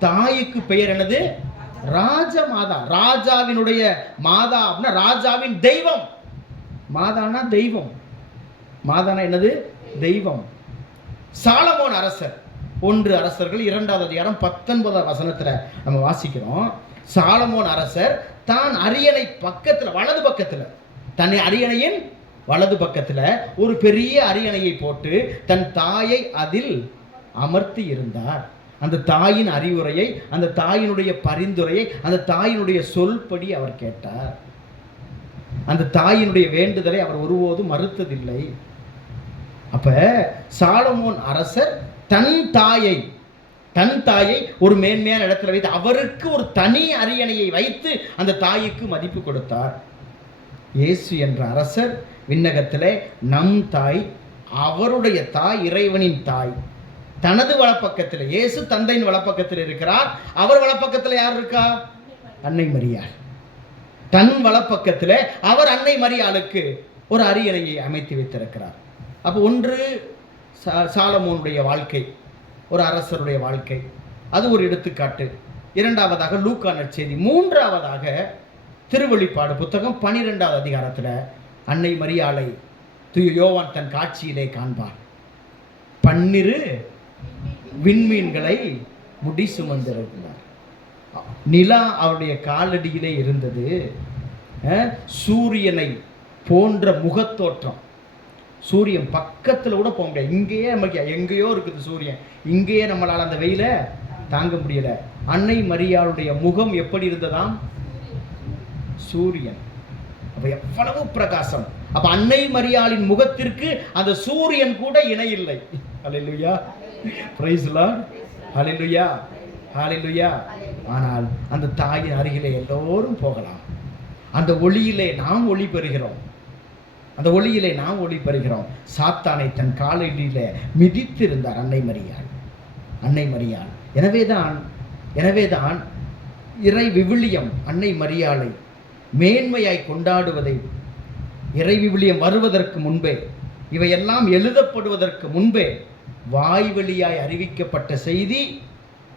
தாய்க்கு பெயர் என்னது? ராஜ மாதா. ராஜாவினுடைய மாதா அப்படின்னா ராஜாவின் தெய்வம். மாதானா தெய்வம், மாதானா என்னது? தெய்வம். சாலமோன் அரசர், 1 அரசர்கள் 2ஆம் அதிகாரம் 19ஆம் வசனத்துல நம்ம வாசிக்கிறோம். சாலமோன் அரசர் தான் அரியணை பக்கத்தில், வலது பக்கத்தில், தன்னை அரியணையின் வலது பக்கத்தில் ஒரு பெரிய அரியணையை போட்டு தன் தாயை அதில் அமர்த்தி இருந்தார். அந்த தாயின் அறிவுரையை, அந்த தாயினுடைய பரிந்துரையை, அந்த தாயினுடைய சொல்படி அவர் கேட்டார். அந்த தாயினுடைய வேண்டுதலை அவர் ஒருபோதும் மறுத்ததில்லை. அப்ப சாலமோன் அரசர் தன் தாயை ஒரு மேன்மையான இடத்துல வைத்து அவருக்கு ஒரு தனி அரியணையை வைத்து அந்த தாய்க்கு மதிப்பு கொடுத்தார். இயேசு என்ற அரசர் விண்ணகத்திலே நம் தாய், அவருடைய தாய், இறைவனின் தாய், தனது வலப்பக்கத்தில், இயேசு தந்தையின் வலப்பக்கத்தில் இருக்கிறார். அவர் வலப்பக்கத்தில் யார் இருக்கா? அன்னை மரியாள். தன் வலப்பக்கத்தில் அவர் அன்னை மரியாளுக்கு ஒரு அரியணையை அமைத்து வைத்திருக்கிறார். அப்போ ஒன்று சாலமோனுடைய வாழ்க்கை, ஒரு அரசருடைய வாழ்க்கை, அது ஒரு எடுத்துக்காட்டு. 2ஆவதாக லூக்கா நற்செய்தி. 3ஆவதாக திருவெளிப்பாடு புத்தகம் 12ஆம் அதிகாரத்தில் அன்னை மரியாளை தூய யோவான் தன் காட்சியிலே காண்பார். 12 விண்மீன்களை முடி சுமந்திருக்கிறார். நிலா அவருடைய காலடியிலே இருந்தது. சூரியனை போன்ற முகத்தோற்றம். சூரியன் பக்கத்தில் கூட போக முடியாது. இங்கேயே நமக்கு எங்கேயோ இருக்குது சூரியன். இங்கேயே நம்மளால் அந்த வெயிலை தாங்க முடியல. அன்னை மரியாளுடைய முகம் எப்படி இருந்ததாம்? சூரியன். அப்ப எவ்வளவு பிரகாசம்! அப்ப அன்னை மரியாளின் முகத்திற்கு அந்த சூரியன் கூட இணை இல்லை. ஹல்லேலூயா, பிரைஸ் லார்ட், ஹல்லேலூயா, ஹல்லேலூயா. ஆனால் அந்த தாயின் அருகிலே எல்லோரும் போகலாம். அந்த ஒளியிலே நாம் ஒளி பெறுகிறோம். அந்த ஒளியிலே நாம் ஒளி பெறுகிறோம். சாத்தானை தன் காலடியிலே மிதித்திருந்தார் அன்னை மரியாள். அன்னை மரியாள். எனவேதான் இறை விவிலியம் அன்னை மரியாளை மேன்மையாய் கொண்டாடுவதை, இறை விவிலியம் வருவதற்கு முன்பே, இவையெல்லாம் எழுதப்படுவதற்கு முன்பே வாய்வழியாய் அறிவிக்கப்பட்ட செய்தி,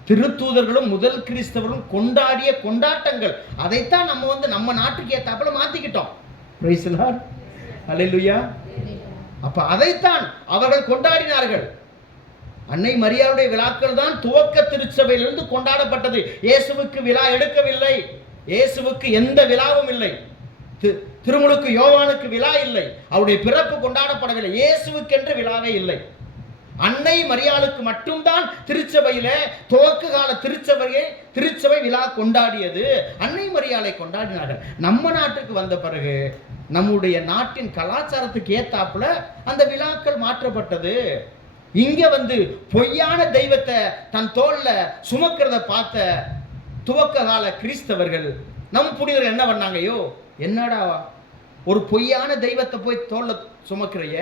திருத்தூதர்களும் முதல் கிறிஸ்தவர்களும் கொண்டாடிய கொண்டாட்டங்கள். அதைத்தான் நம்ம நாட்டுக்கு ஏத்தாப்புல மாத்திக்கிட்டோம். பிரைஸ் தி லார்ட், ஹல்லேலூயா. அப்ப அதைத்தான் அவர்கள் கொண்டாடினார்கள். அன்னை மரியாளுடைய விழாக்கள் தான் துவக்க திருச்சபையிலிருந்து கொண்டாடப்பட்டது. இயேசுவுக்கு விழா எடுக்கவில்லை. இயேசுவுக்கு எந்த விழாவும் இல்லை. திருமுழுக்கு யோவானுக்கு விழா இல்லை. அவருடைய பிறப்பு கொண்டாடப்படவில்லை. இயேசுவுக்கென்று விழாவே இல்லை. அன்னை மரியாளுக்கு மட்டும்தான் திருச்சபையில துவக்க கால திருச்சபை விழா கொண்டாடியது. அன்னை மரியாளை கொண்டாடினார்கள். நம்ம நாட்டுக்கு வந்த பிறகு நம்முடைய நாட்டின் கலாச்சாரத்துக்கு ஏத்தாப்புல அந்த விழாக்கள் மாற்றப்பட்டது. இங்க பொய்யான தெய்வத்தை தன் தோல்ல சுமக்கிறத பார்த்த துவக்க கால கிறிஸ்தவர்கள், நம் புனிதர்கள் என்ன பண்ணாங்க? ஐயோ, என்னடா ஒரு பொய்யான தெய்வத்தை போய் தோல்ல சுமக்கிறைய,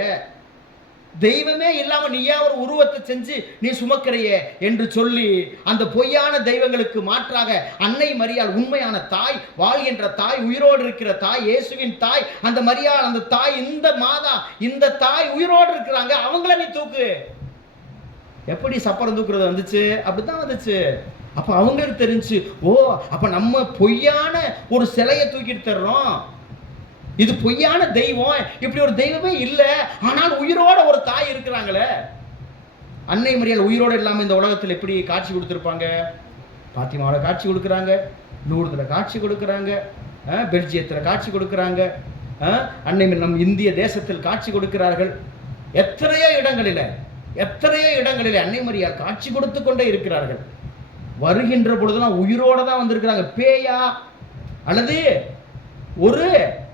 தெய்வமே இல்லாம நீயா ஒரு உருவத்தை செஞ்சு நீ சுமக்கிறையே என்று சொல்லி அந்த பொய்யான தெய்வங்களுக்கு மாற்றாக அன்னை மரியாள் உண்மையான தாய், வாழ்கின்ற தாய், உயிரோடு இருக்கிற தாய், இயேசுவின் தாய், அந்த மரியாள், அந்த தாய், இந்த மாதா, இந்த தாய் உயிரோடு இருக்கிறாங்க, அவங்கள நீ தூக்கு. எப்படி சப்பரம் தூக்குறது வந்துச்சு? அப்படித்தான் வந்துச்சு. அப்ப அவங்களுக்கு தெரிஞ்சு, ஓ, அப்ப நம்ம பொய்யான ஒரு சிலையை தூக்கிட்டு தர்றோம், இது பொய்யான தெய்வம், இப்படி ஒரு தெய்வமே இல்லை, ஆனால் உயிரோட ஒரு தாய் இருக்கிறாங்களே. அன்னை மரியாள் உயிரோடு இல்லாம இந்த உலகத்தில் எப்படி காட்சி கொடுத்துருப்பாங்க? பாத்திமாவோட காட்சி கொடுக்குறாங்க, லூர்துல காட்சி கொடுக்குறாங்க, பெல்ஜியத்தில் காட்சி கொடுக்குறாங்க, அன்னை நம் இந்திய தேசத்தில் காட்சி கொடுக்கிறார்கள். எத்தனையோ இடங்களில் அன்னை மரியாள் காட்சி கொடுத்து கொண்டே இருக்கிறார்கள். வருகின்ற பொழுதுலாம் உயிரோட தான் வந்திருக்கிறாங்க. பேயா அல்லது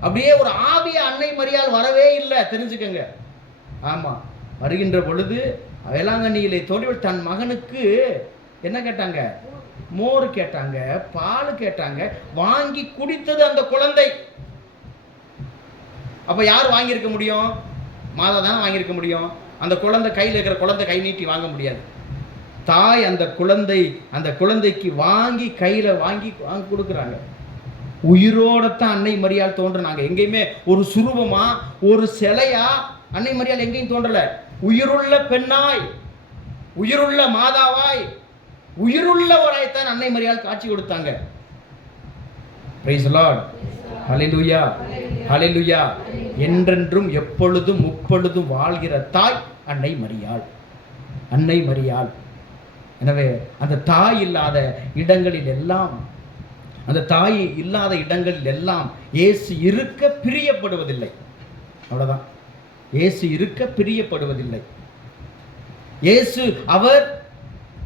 அப்படியே ஒரு ஆவியா அன்னை மரியாள் வரவே இல்லை, தெரிஞ்சுக்கங்க. ஆமா, வருகின்ற பொழுது வேளாங்கண்ணியிலே தோன்றியவள் தன் மகனுக்கு என்ன கேட்டாங்க? மோர் கேட்டாங்க, பால் கேட்டாங்க, வாங்கி குடித்தது அந்த குழந்தை. அப்ப யார் வாங்கியிருக்க முடியும்? மாதா தானே வாங்கியிருக்க முடியும். அந்த குழந்தை கையில் இருக்கிற குழந்தை கை நீட்டி வாங்க முடியாது. தாய் அந்த குழந்தைக்கு வாங்கி கையில வாங்கி கொடுக்குறாங்க. உயிரோடத்தான் அன்னை மரியாள் தோன்றுனாங்க. எங்கேயுமே ஒரு சுரூபமா ஒரு சிலையா அன்னை மரியாள் எங்கேயும் தோன்றல. உயிருள்ள பெண்ணாய், உயிருள்ள மாதாவாய், உயிருள்ளவராய்த்தான் அன்னை மரியாள் காட்சி கொடுத்தாங்க. பிரைஸ் தி லார்ட், ஹல்லேலூயா, ஹல்லேலூயா. என்றென்றும் எப்பொழுதும் முப்பொழுதும் வாழ்கிற தாய் அன்னை மரியாள், அன்னை மரியாள். எனவே அந்த தாய் இல்லாத இடங்களில் எல்லாம், அந்த தாய் இல்லாத இடங்களில் எல்லாம் இயேசு இருக்க பிரியப்படுவதில்லை. அவ்வளவுதான், இயேசு இருக்க பிரியப்படுவதில்லை. இயேசு அவர்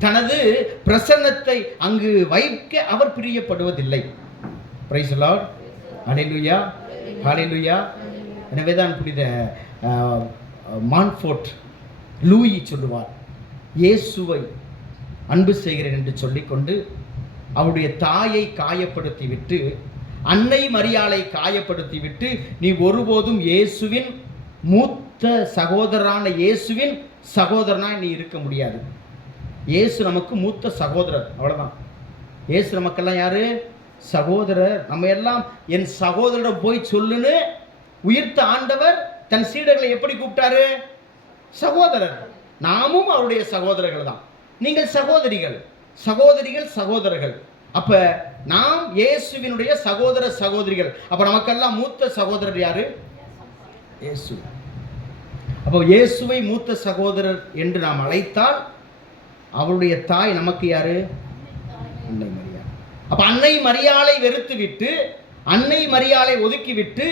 தனது பிரசன்னத்தை அங்கு வைக்க அவர் பிரியப்படுவதில்லை. பிரைஸ் தி லார்ட், ஹல்லேலூயா, ஹல்லேலூயா. எனவேதான் புனித மான்ஃபோர்ட் லூயி சொல்லுவார், இயேசுவை அன்பு செய்கிறேன் என்று சொல்லிக்கொண்டு அவருடைய தாயை காயப்படுத்தி விட்டு, அன்னை மரியாளை காயப்படுத்தி விட்டு, நீ ஒருபோதும் இயேசுவின் மூத்த சகோதரரான இயேசுவின் சகோதரனாய் நீ இருக்க முடியாது. இயேசு நமக்கு மூத்த சகோதரர், அவ்வளவுதான். இயேசு நமக்கெல்லாம் யாரு? சகோதரர். நம்ம எல்லாம் என் சகோதரரிடம் போய் சொல்லுன்னு உயிர்த்த ஆண்டவர் தன் சீடர்களை எப்படி கூப்பிட்டாரு? சகோதரர். நாமும் அவருடைய சகோதரர்கள் தான். நீங்கள் சகோதரிகள், சகோதரர்கள். அப்ப நாம் இயேசுவினுடைய சகோதர சகோதரிகள். அப்ப நமக்கெல்லாம் மூத்த சகோதரர் யாரு? இயேசு. அப்போ இயேசுவை மூத்த சகோதரர் என்று நாம் அழைத்தால் அவருடைய தாய் நமக்கு யாரு? அன்னை மரியாள். அப்ப அன்னை மரியாளை வெறுத்து விட்டு, அன்னை மரியாளை ஒதுக்கிவிட்டு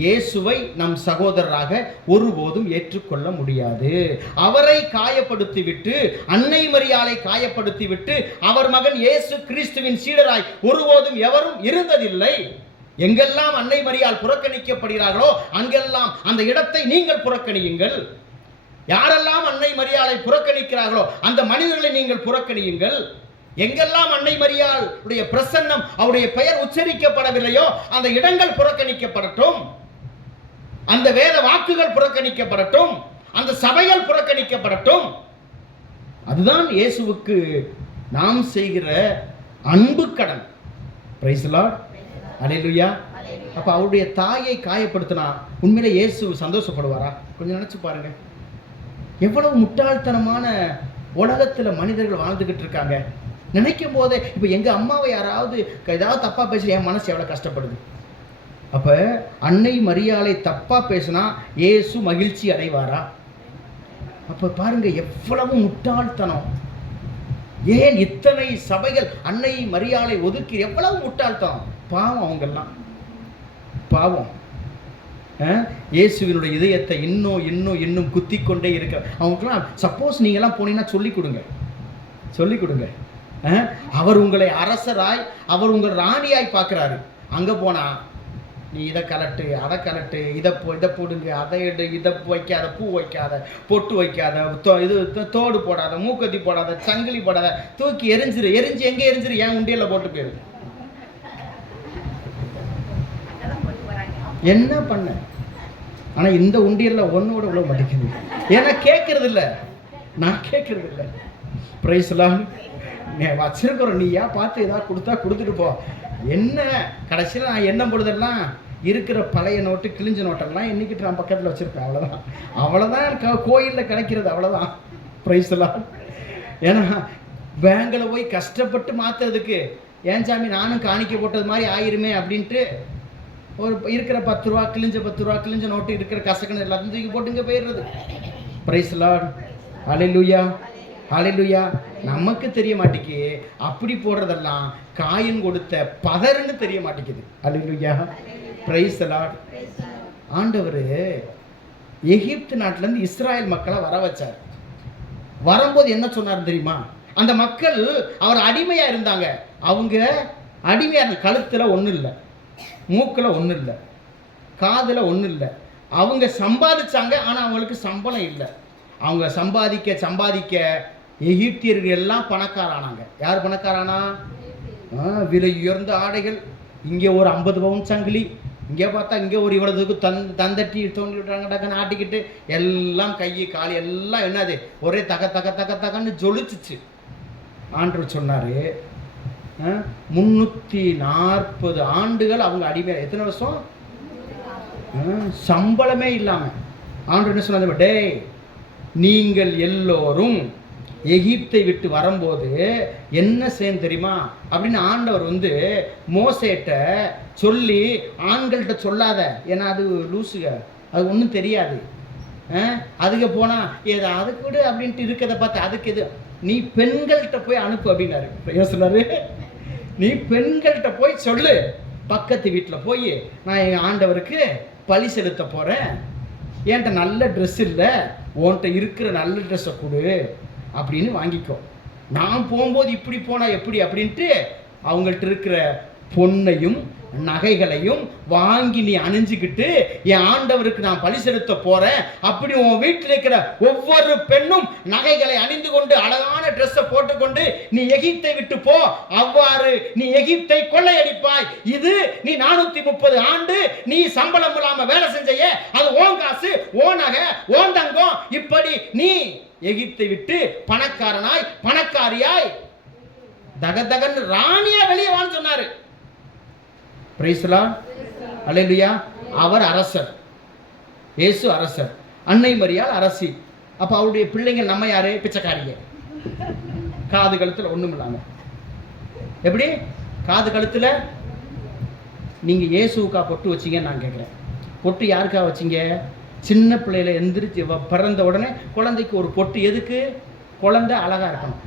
இயேசுவை நம் சகோதரராக ஒருபோதும் ஏற்றுக்கொள்ள முடியாது. அவரை காயப்படுத்திவிட்டு, அன்னை மரியாளை காயப்படுத்திவிட்டு அவர் மகன் இயேசு கிறிஸ்துவின் சீடராய் ஒருபோதும் எவரும் இருந்ததில்லை. எங்கெல்லாம் அன்னை மரியாள் புறக்கணிக்கப்படுகிறார்களோ அங்கெல்லாம் அந்த இடத்தை நீங்கள் புறக்கணியுங்கள். யாரெல்லாம் அன்னை மரியாளை புறக்கணிக்கிறார்களோ அந்த மனிதர்களை நீங்கள் புறக்கணியுங்கள். எங்கெல்லாம் அன்னை மரியாளுடைய பிரசன்னம், அவருடைய பெயர் உச்சரிக்கப்படவில்லையோ அந்த இடங்கள் புறக்கணிக்கப்படட்டும், அந்த வேத வாக்குகள் புறக்கணிக்கப்படட்டும், அந்த சபைகள் புறக்கணிக்கப்படட்டும். அதுதான் இயேசுவுக்கு நாம் செய்கிற அன்பு கடன். Praise the Lord. அல்லேலூயா. அப்ப அவருடைய தாயை காயப்படுத்தினா உண்மையிலே இயேசு சந்தோஷப்படுவாரா? கொஞ்சம் நினைச்சு பாருங்க. எவ்வளவு முட்டாள்தனமான உலகத்துல மனிதர்கள் வாழ்ந்துகிட்டு இருக்காங்க. நினைக்கும் போதே இப்ப எங்க அம்மாவை யாராவது ஏதாவது தப்பா பேசி என் மனசு எவ்வளவு கஷ்டப்படுது. அப்ப அன்னை மரியாளை தப்பா பேசினா இயேசு மகிழ்ச்சி அடைவாரா? அப்ப பாருங்க எவ்வளவு முட்டாள்தனம். ஏன் இத்தனை சபைகள் அன்னை மரியாளை ஒதுக்கி? எவ்வளவு முட்டாள்தனம். பாவம் அவங்கெல்லாம், பாவம். இயேசுவினுடைய இதயத்தை இன்னும் இன்னும் இன்னும் குத்தி கொண்டே இருக்கிற அவங்களுக்குலாம் சப்போஸ் நீங்கள்லாம் போனீங்கன்னா சொல்லிக் கொடுங்க. அவர் உங்களை அரசராய், அவர் உங்கள் ராணியாய் பார்க்குறாரு. அங்கே போனால் நீ இதை கலட்டு, அதை கலட்டு, இதை போடுங்க, அதை எடு, இதை வைக்காத, பூ வைக்காத, பொட்டு வைக்காத, தோடு போடாத, மூக்கத்தி போடாத, சங்கிலி போடாத, தூக்கி எரிஞ்சிரு. எங்கே எரிஞ்சிரு? ஏன் உண்டியலில் போட்டு போயிரு. என்ன பண்ண? ஆனால் இந்த உண்டியலில் ஒன்னோட இவ்வளோ மதிக்குது. ஏன்னா கேட்கறது இல்லை, நான் கேட்கறது இல்லை. பிரைஸ்லாம் வச்சிருக்கிறோம், நீயா பார்த்து ஏதாவது கொடுத்தா கொடுத்துட்டு போ. என்ன கடைசியில் நான் என்ன பொழுதெல்லாம் இருக்கிற பழைய நோட்டு, கிழிஞ்ச நோட்டெல்லாம் இன்னைக்கு நான் பக்கத்தில் வச்சுருப்பேன். அவ்வளோதான் கோயிலில் கிடைக்கிறது, அவ்வளோதான். பிரைஸ்லாம். ஏன்னா பேங்கில் போய் கஷ்டப்பட்டு மாற்றுறதுக்கு ஏன் சாமி நானும் காணிக்க போட்டது மாதிரி ஆயிருமே அப்படின்ட்டு ஒரு இருக்கிற 10 ரூபா, கிழிஞ்ச 10 ரூபா, கிழிஞ்ச நோட்டு, இருக்கிற கசக்கணும் எல்லாத்தையும் தூக்கி போட்டு இங்கே போயிடுறது. Praise Lord. ஹல்லேலூயா, ஹல்லேலூயா. நமக்கு தெரிய மாட்டேங்குது அப்படி போடுறதெல்லாம் காயின் கொடுத்த பதர்ன்னு தெரிய மாட்டேங்குது. ஹல்லேலூயா, பிரைஸ் லார்ட். ஆண்டவர் எகிப்து நாட்டிலேருந்து இஸ்ராயல் மக்களை வர வச்சார். வரும்போது என்ன சொன்னார் தெரியுமா? அந்த மக்கள் அவர் அடிமையாக இருந்தாங்க. அவங்க அடிமையாக இருந்த கழுத்தில் ஒன்றும் இல்லை, மூக்கில் ஒன்றும் இல்லை, காதில் ஒன்றும் இல்லை. அவங்க சம்பாதிச்சாங்க, ஆனால் அவங்களுக்கு சம்பளம் இல்லை. அவங்க சம்பாதிக்க எகிப்தியர்கள் எல்லாம் பணக்காரானாங்க. யார் பணக்காரானா? விலை உயர்ந்த ஆடைகள், இங்கே ஒரு 50 பவுன் சங்கிலி, இங்கே பார்த்தா இங்கே ஒரு இவ்வளவுக்கு தந்தட்டி தோண்டி விட்டாங்க, டக்குன்னு ஆட்டிக்கிட்டு எல்லாம் கை காலி எல்லாம் என்னது ஒரே தகன்னு ஜொலிச்சிச்சு. ஆண்டவர் சொன்னார் 340 ஆண்டுகள் அவங்க அடிமை. எத்தனை வருஷம்? சம்பளமே இல்லாமல். ஆண்டவர் என்ன சொன்னார்? டேய், நீங்கள் எல்லோரும் எகிப்தை விட்டு வரும்போது என்ன செய்யணும் தெரியுமா அப்படின்னு ஆண்டவர் மோசேட்ட சொல்லி, ஆண்கள்கிட்ட சொல்லாத, ஏன்னா அது லூசுக, அது ஒன்றும் தெரியாது. அதுக்கு போனால் அதுக்கு விடு அப்படின்ட்டு இருக்கிறத பார்த்து அதுக்கு எது, நீ பெண்கள்கிட்ட போய் அனுப்பு அப்படின்னாரு. என்ன சொன்னாரு? நீ பெண்கள்கிட்ட போய் சொல்லு, பக்கத்து வீட்டில் போய் நான் எங்கள் ஆண்டவருக்கு பலி செலுத்த போகிறேன், என்கிட்ட நல்ல ட்ரெஸ் இல்லை, உன்கிட்ட இருக்கிற நல்ல ட்ரெஸ்ஸை கொடு அப்படின்னு வாங்கிக்கோ. நான் போகும்போது இப்படி போனால் எப்படி அப்படின்ட்டு அவங்கள்ட்ட இருக்கிற பொன்னையும் நகைகளையும் வாங்கி நீ அணிஞ்சுக்கிட்டு என் ஆண்டவருக்கு நான் பலி செலுத்த போறேன் அப்படி உன் வீட்டில் இருக்கிற ஒவ்வொரு பெண்ணும் நகைகளை அணிந்து கொண்டு அழகான ட்ரெஸ்ஸை போட்டுக்கொண்டு நீ எகிப்தை விட்டு போ. அவ்வாறு நீ எகிப்தை கொள்ளையடிப்பாய். இது நீ 430 ஆண்டு நீ சம்பளம் இல்லாம வேலை செஞ்சையே, அது ஓன் காசு, ஓன் நகை, ஓன் தங்கம். இப்படி நீ எகிப்தை விட்டு பணக்காரனாய் பணக்காரியாய் தகதகன் ராணியா வெளியே வான்னு சொன்னாரு. Price the Lord. அல்லேலூயா. அவர் அரசர், இயேசு அரசர், அன்னை மரியாள் அரசி. அப்ப அவருடைய பிள்ளைங்க நம்ம யாரு? பிச்சைக்காரிங்க. காது கழுத்துல ஒண்ணும் இல்லாம. எப்படி காது கழுத்துல? நீங்க இயேசுவுக்கா பொட்டு வச்சீங்கன்னு நான் கேட்கிறேன். பொட்டு யாருக்கா வச்சீங்க? சின்ன பிள்ளையில எந்திரிச்சு பிறந்த உடனே குழந்தைக்கு ஒரு பொட்டு. எதுக்கு? குழந்தை அழகாக இருக்கணும்.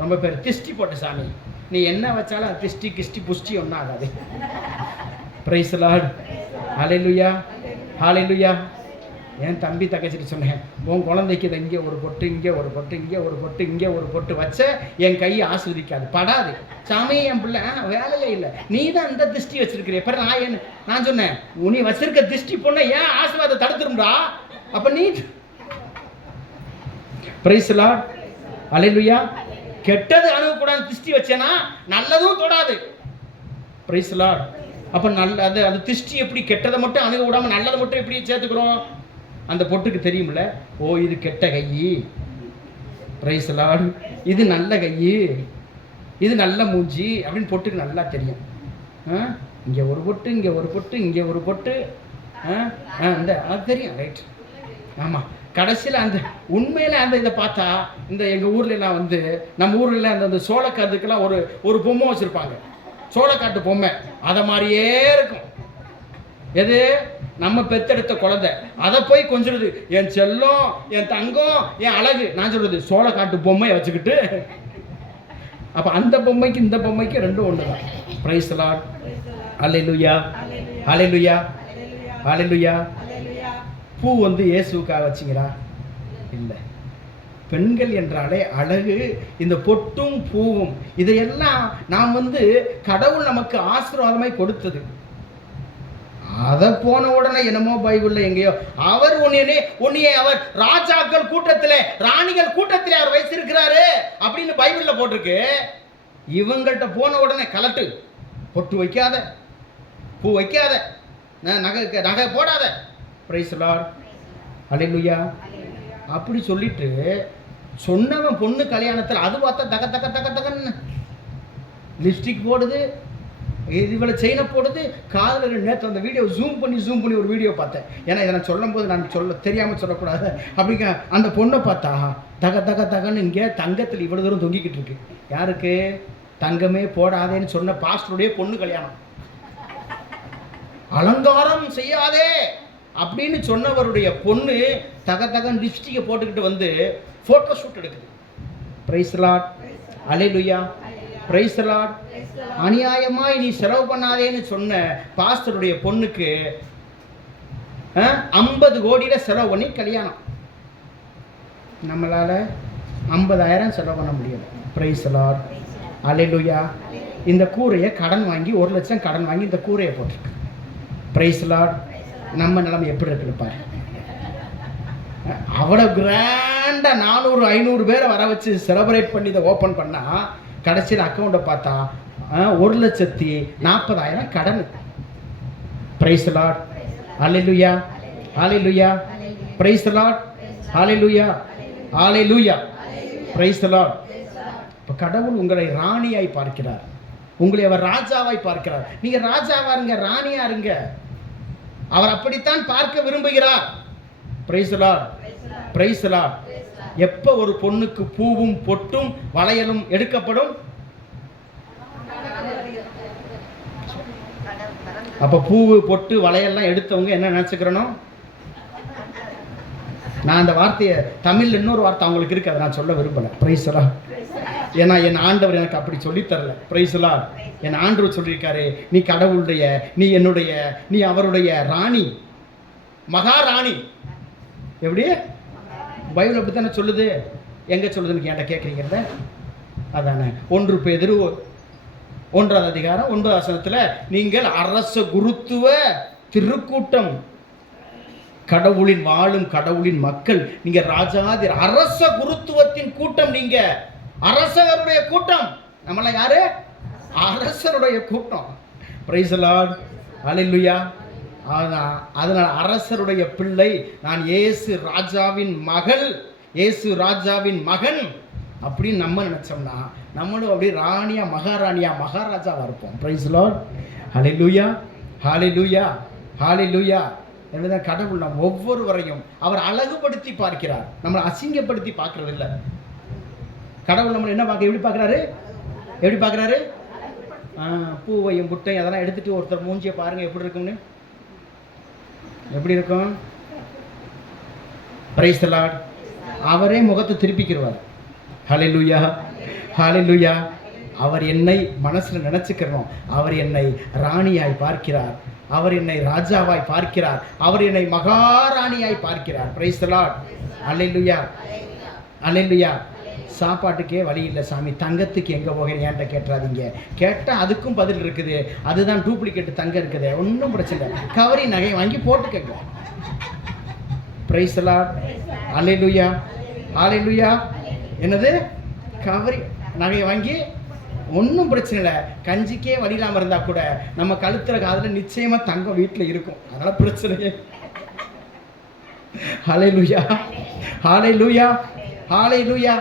ரொம்ப பேர் திஷ்டி போட்ட சாமி, நீ என்ன வச்சாலும் அது திஷ்டி கிஷ்டி புஷ்டி ஒன்றும் ஆகாது. Price the Lord. ஹல்லேலூயா, ஹல்லேலூயா. என் தம்பி தங்கச்சிட்டு சொன்னேன், உன் குழந்தைக்கு இதை இங்கே ஒரு பொட்டு, இங்கே ஒரு பொட்டு, இங்கே ஒரு பொட்டு, இங்கே ஒரு பொட்டு வச்ச என் கையை ஆஸ்வதிக்காது, படாது. சாமி என் பிள்ளை வேலையே இல்லை, நீ தான் இந்த திருஷ்டி வச்சிருக்கிறே. பிற நான் சொன்னேன், நீ வச்சிருக்க திருஷ்டி பொண்ணை ஏன் ஆசீர்வாதத்தை தடுத்துரும்டா. அப்ப நீ பிரைஸ் தி லார்ட். ஹல்லேலூயா. கெட்டது அணுகக்கூடாது திருஷ்டி வச்சேனா நல்லதும் தொடாது. Price the Lord. அப்ப நல்ல அது திருஷ்டி எப்படி கெட்டதை மட்டும் அணுக விடாம நல்லதை மட்டும் எப்படி சேர்த்துக்கிறோம்? அந்த பொட்டுக்கு தெரியும்ல, ஓ இது கெட்ட கை, பிரைஸ் தி லார்ட், இது நல்ல கை, இது நல்ல மூஞ்சி அப்படின்னு பொட்டுக்கு நல்லா தெரியும். இங்கே ஒரு பொட்டு, இங்கே ஒரு பொட்டு, இங்கே ஒரு பொட்டு, இந்த அது தெரியும். ரைட். ஆமாம். கடைசியில் அந்த உண்மையில் அந்த இதை பார்த்தா, இந்த எங்கள் ஊர்லலாம் வந்து நம்ம ஊரில் அந்த சோளக்காட்டுக்கெல்லாம் ஒரு பொம்மை வச்சுருப்பாங்க, சோளக்காட்டு பொம்மை. அதை மாதிரியே இருக்கும். எது? நம்ம பெத்தெடுத்த குழந்தை. அதை போய் கொஞ்சிருது, என் செல்லம், என் தங்கம், என் அழகு. நான் சொல்றது சோளக்காட்டு பொம்மையை வச்சுக்கிட்டு. அப்போ அந்த பொம்மைக்கு இந்த பொம்மைக்கு ரெண்டும் ஒன்று தான். Praise the Lord. ஹல்லேலூயா, ஹல்லேலூயா, ஹல்லேலூயா. பூ வந்து இயேசுக்காக வச்சிங்களா? இல்லை. பெண்கள் என்றாலே அழகு. இந்த பொட்டும் பூவும் இதையெல்லாம் நாம் வந்து கடவுள் நமக்கு ஆசீர்வாதமாய் கொடுத்தது. அதை போன உடனே என்னமோ பைபிள்ல எங்கேயோ அவர் உன்னையே அவர் ராஜாக்கள் கூட்டத்திலே, ராணிகள் கூட்டத்திலே அவர் வைத்திருக்கிறாரு அப்படின்னு பைபிள்ல போட்டிருக்கு. இவங்கள்ட்ட போன உடனே கலட்டு, பொட்டு வைக்காத, பூ வைக்காத, நகை போடாத. Praise the Lord. ஹல்லேலூயா. அப்படி சொல்லிட்டு சொன்னவன் பொண்ணு கல்யாணத்தில் அது பார்த்தா தக தக தக தகன்னு லிப்ஸ்டிக் போடுது, இவளை செயினை போடுது, காதில். நேற்று அந்த வீடியோ ஜூம் பண்ணி ஒரு வீடியோ பார்த்தேன். ஏன்னா இதை நான் சொல்லும் போது நான் தெரியாமல் சொல்லக்கூடாது. அப்படிங்க அந்த பொண்ணை பார்த்தா தக தக தகன்னு இங்கே தங்கத்தில் இவ்வளோ தூரம் தொங்கிக்கிட்டு இருக்கு. யாருக்கு? தங்கமே போடாதேன்னு சொன்ன பாஸ்டருடைய பொண்ணு கல்யாணம். அலங்காரம் செய்யாதே அப்படின்னு சொன்னவருடைய பொண்ணு தக தகன் லிப்ஸ்டிக்கை போட்டுக்கிட்டு வந்து ஃபோட்டோ ஷூட் எடுக்குது. Praise the Lord. ஹல்லேலூயா. Praise the Lord. அநியாயமாய் நீ செலவு பண்ணாதேன்னு சொன்ன பாஸ்டருடைய பொண்ணுக்கு 50 கோடியில செலவு பண்ணி கல்யாணம். நம்மளால 50,000 செலவு பண்ண முடியல. Praise the Lord. ஹல்லேலூயா. இந்த கூரையை கடன் வாங்கி 1 லட்சம் கடன் வாங்கி இந்த கூரையை போட்டிருக்கு. Price the Lord. நம்ம நிலைமை எப்படி இருக்குன்னு பாரு. அவ்வளோ கிராண்டா 400-500 பேரை வர வச்சு செலிப்ரேட் பண்ணி இதை ஓப்பன் பண்ணா, கடைசியில் அக்கௌண்ட்டை பார்த்தா 1,40,000 கடன். Praise the Lord. ஹல்லேலூயா, ஹல்லேலூயா. Praise the Lord. ஹல்லேலூயா, ஹல்லேலூயா. Praise the Lord. இப்போ கடவுள் உங்களை ராணியாய் பார்க்கிறார், உங்களை அவர் ராஜாவாய் பார்க்கிறார். நீங்க ராஜாவா இருங்க, ராணியா இருங்க. அவர் அப்படித்தான் பார்க்க விரும்புகிறார். Price the Lord. Praise the Lord. எப்போ ஒரு பொண்ணுக்கு பூவும் பொட்டும் வளையலும் எடுக்கப்படும்? அப்ப பூவு பொட்டு வளையல்லாம் எடுத்தவங்க என்ன நினைச்சுக்கிறணும்? நான் அந்த வார்த்தையை தமிழ்ல இன்னொரு வார்த்தை அவங்களுக்கு இருக்கு, அதை நான் சொல்ல விரும்பல. Price the Lord. ஏன்னா என் ஆண்டவர் எனக்கு அப்படி சொல்லித்தரல. Price the Lord. என் ஆண்டவர் சொல்லியிருக்காரு, நீ கடவுளுடைய, நீ என்னுடைய, நீ அவருடைய ராணி, மகாராணி. எப்படி பைபிள் அப்படித்தானே சொல்லுது? எங்க சொல்லுதுன்னு கேட்ட கேட்குறீங்க அதானே. 1 பேதுரு 1ஆம் அதிகாரம் 9ஆம் வசனத்தில், நீங்கள் அரச குருத்துவ திருக்கூட்டம், கடவுளின் வாழும் கடவுளின் மக்கள், நீங்க ராஜாதி அரச குருத்துவத்தின் கூட்டம், நீங்க அரசருடைய கூட்டம். நம்மள யாரு? அரசருடைய கூட்டம். Praise the Lord. ஹல்லேலூயா. அதனால் அரசருடைய பிள்ளை நான், இயேசு ராஜாவின் மகள், இயேசு ராஜாவின் மகன் அப்படின்னு நம்ம நினைச்சோம்னா நம்மளும் அப்படியே ராணியா, மகாராணியா, மகாராஜாவா இருப்போம். Praise the Lord. ஹல்லேலூயா, ஹல்லேலூயா, ஹல்லேலூயா. என்பதை கடவுள் நம் ஒவ்வொருவரையும் அவர் அழகுபடுத்தி பார்க்கிறார், நம்மளை அசிங்கப்படுத்தி பார்க்கறது இல்லை. கடவுள் நம்மளை என்ன பார்க்க, எப்படி பார்க்குறாரு? எப்படி பார்க்குறாரு? பூவையும் புட்டையும் அதெல்லாம் எடுத்துட்டு ஒருத்தர் மூஞ்சியை பாருங்க எப்படி இருக்கும்னு. எப்படி இருக்கும்? Price the Lord. அவரே முகத்தை திருப்பிக்கிடுவார். ஹல்லேலூயா, ஹல்லேலூயா. அவர் என்னை மனசில் நினச்சிக்கிறோம். அவர் என்னை ராணியாய் பார்க்கிறார், அவர் என்னை ராஜாவாய் பார்க்கிறார், அவர் என்னை மகாராணியாய் பார்க்கிறார். Praise the Lord. ஹல்லேலூயா, ஹல்லேலூயா. சாப்பாட்டுக்கே வழி இல்லை சாமி, தங்கத்துக்கு எங்கே போகிறேன் ஏன்ட்ட கேட்டுறாதீங்க. கேட்டால் அதுக்கும் பதில் இருக்குது. அதுதான் டூப்ளிகேட் தங்கம் இருக்குது, ஒன்றும் பிரச்சனை இல்லை. கவரி நகை வாங்கி போட்டுக்கங்க. Praise the Lord. ஹல்லேலூயா, ஹல்லேலூயா. என்னது? கவரி நகையை வாங்கி ஒன்றும் பிரச்சனை இல்லை. கஞ்சிக்கே வழி இல்லாமல் இருந்தால் கூட நம்ம கழுத்தில் காதில் நிச்சயமாக தங்கம் வீட்டில் இருக்கும். அதனால் பிரச்சனையே. ஹல்லேலூயா, ஹல்லேலூயா, ஹல்லேலூயா.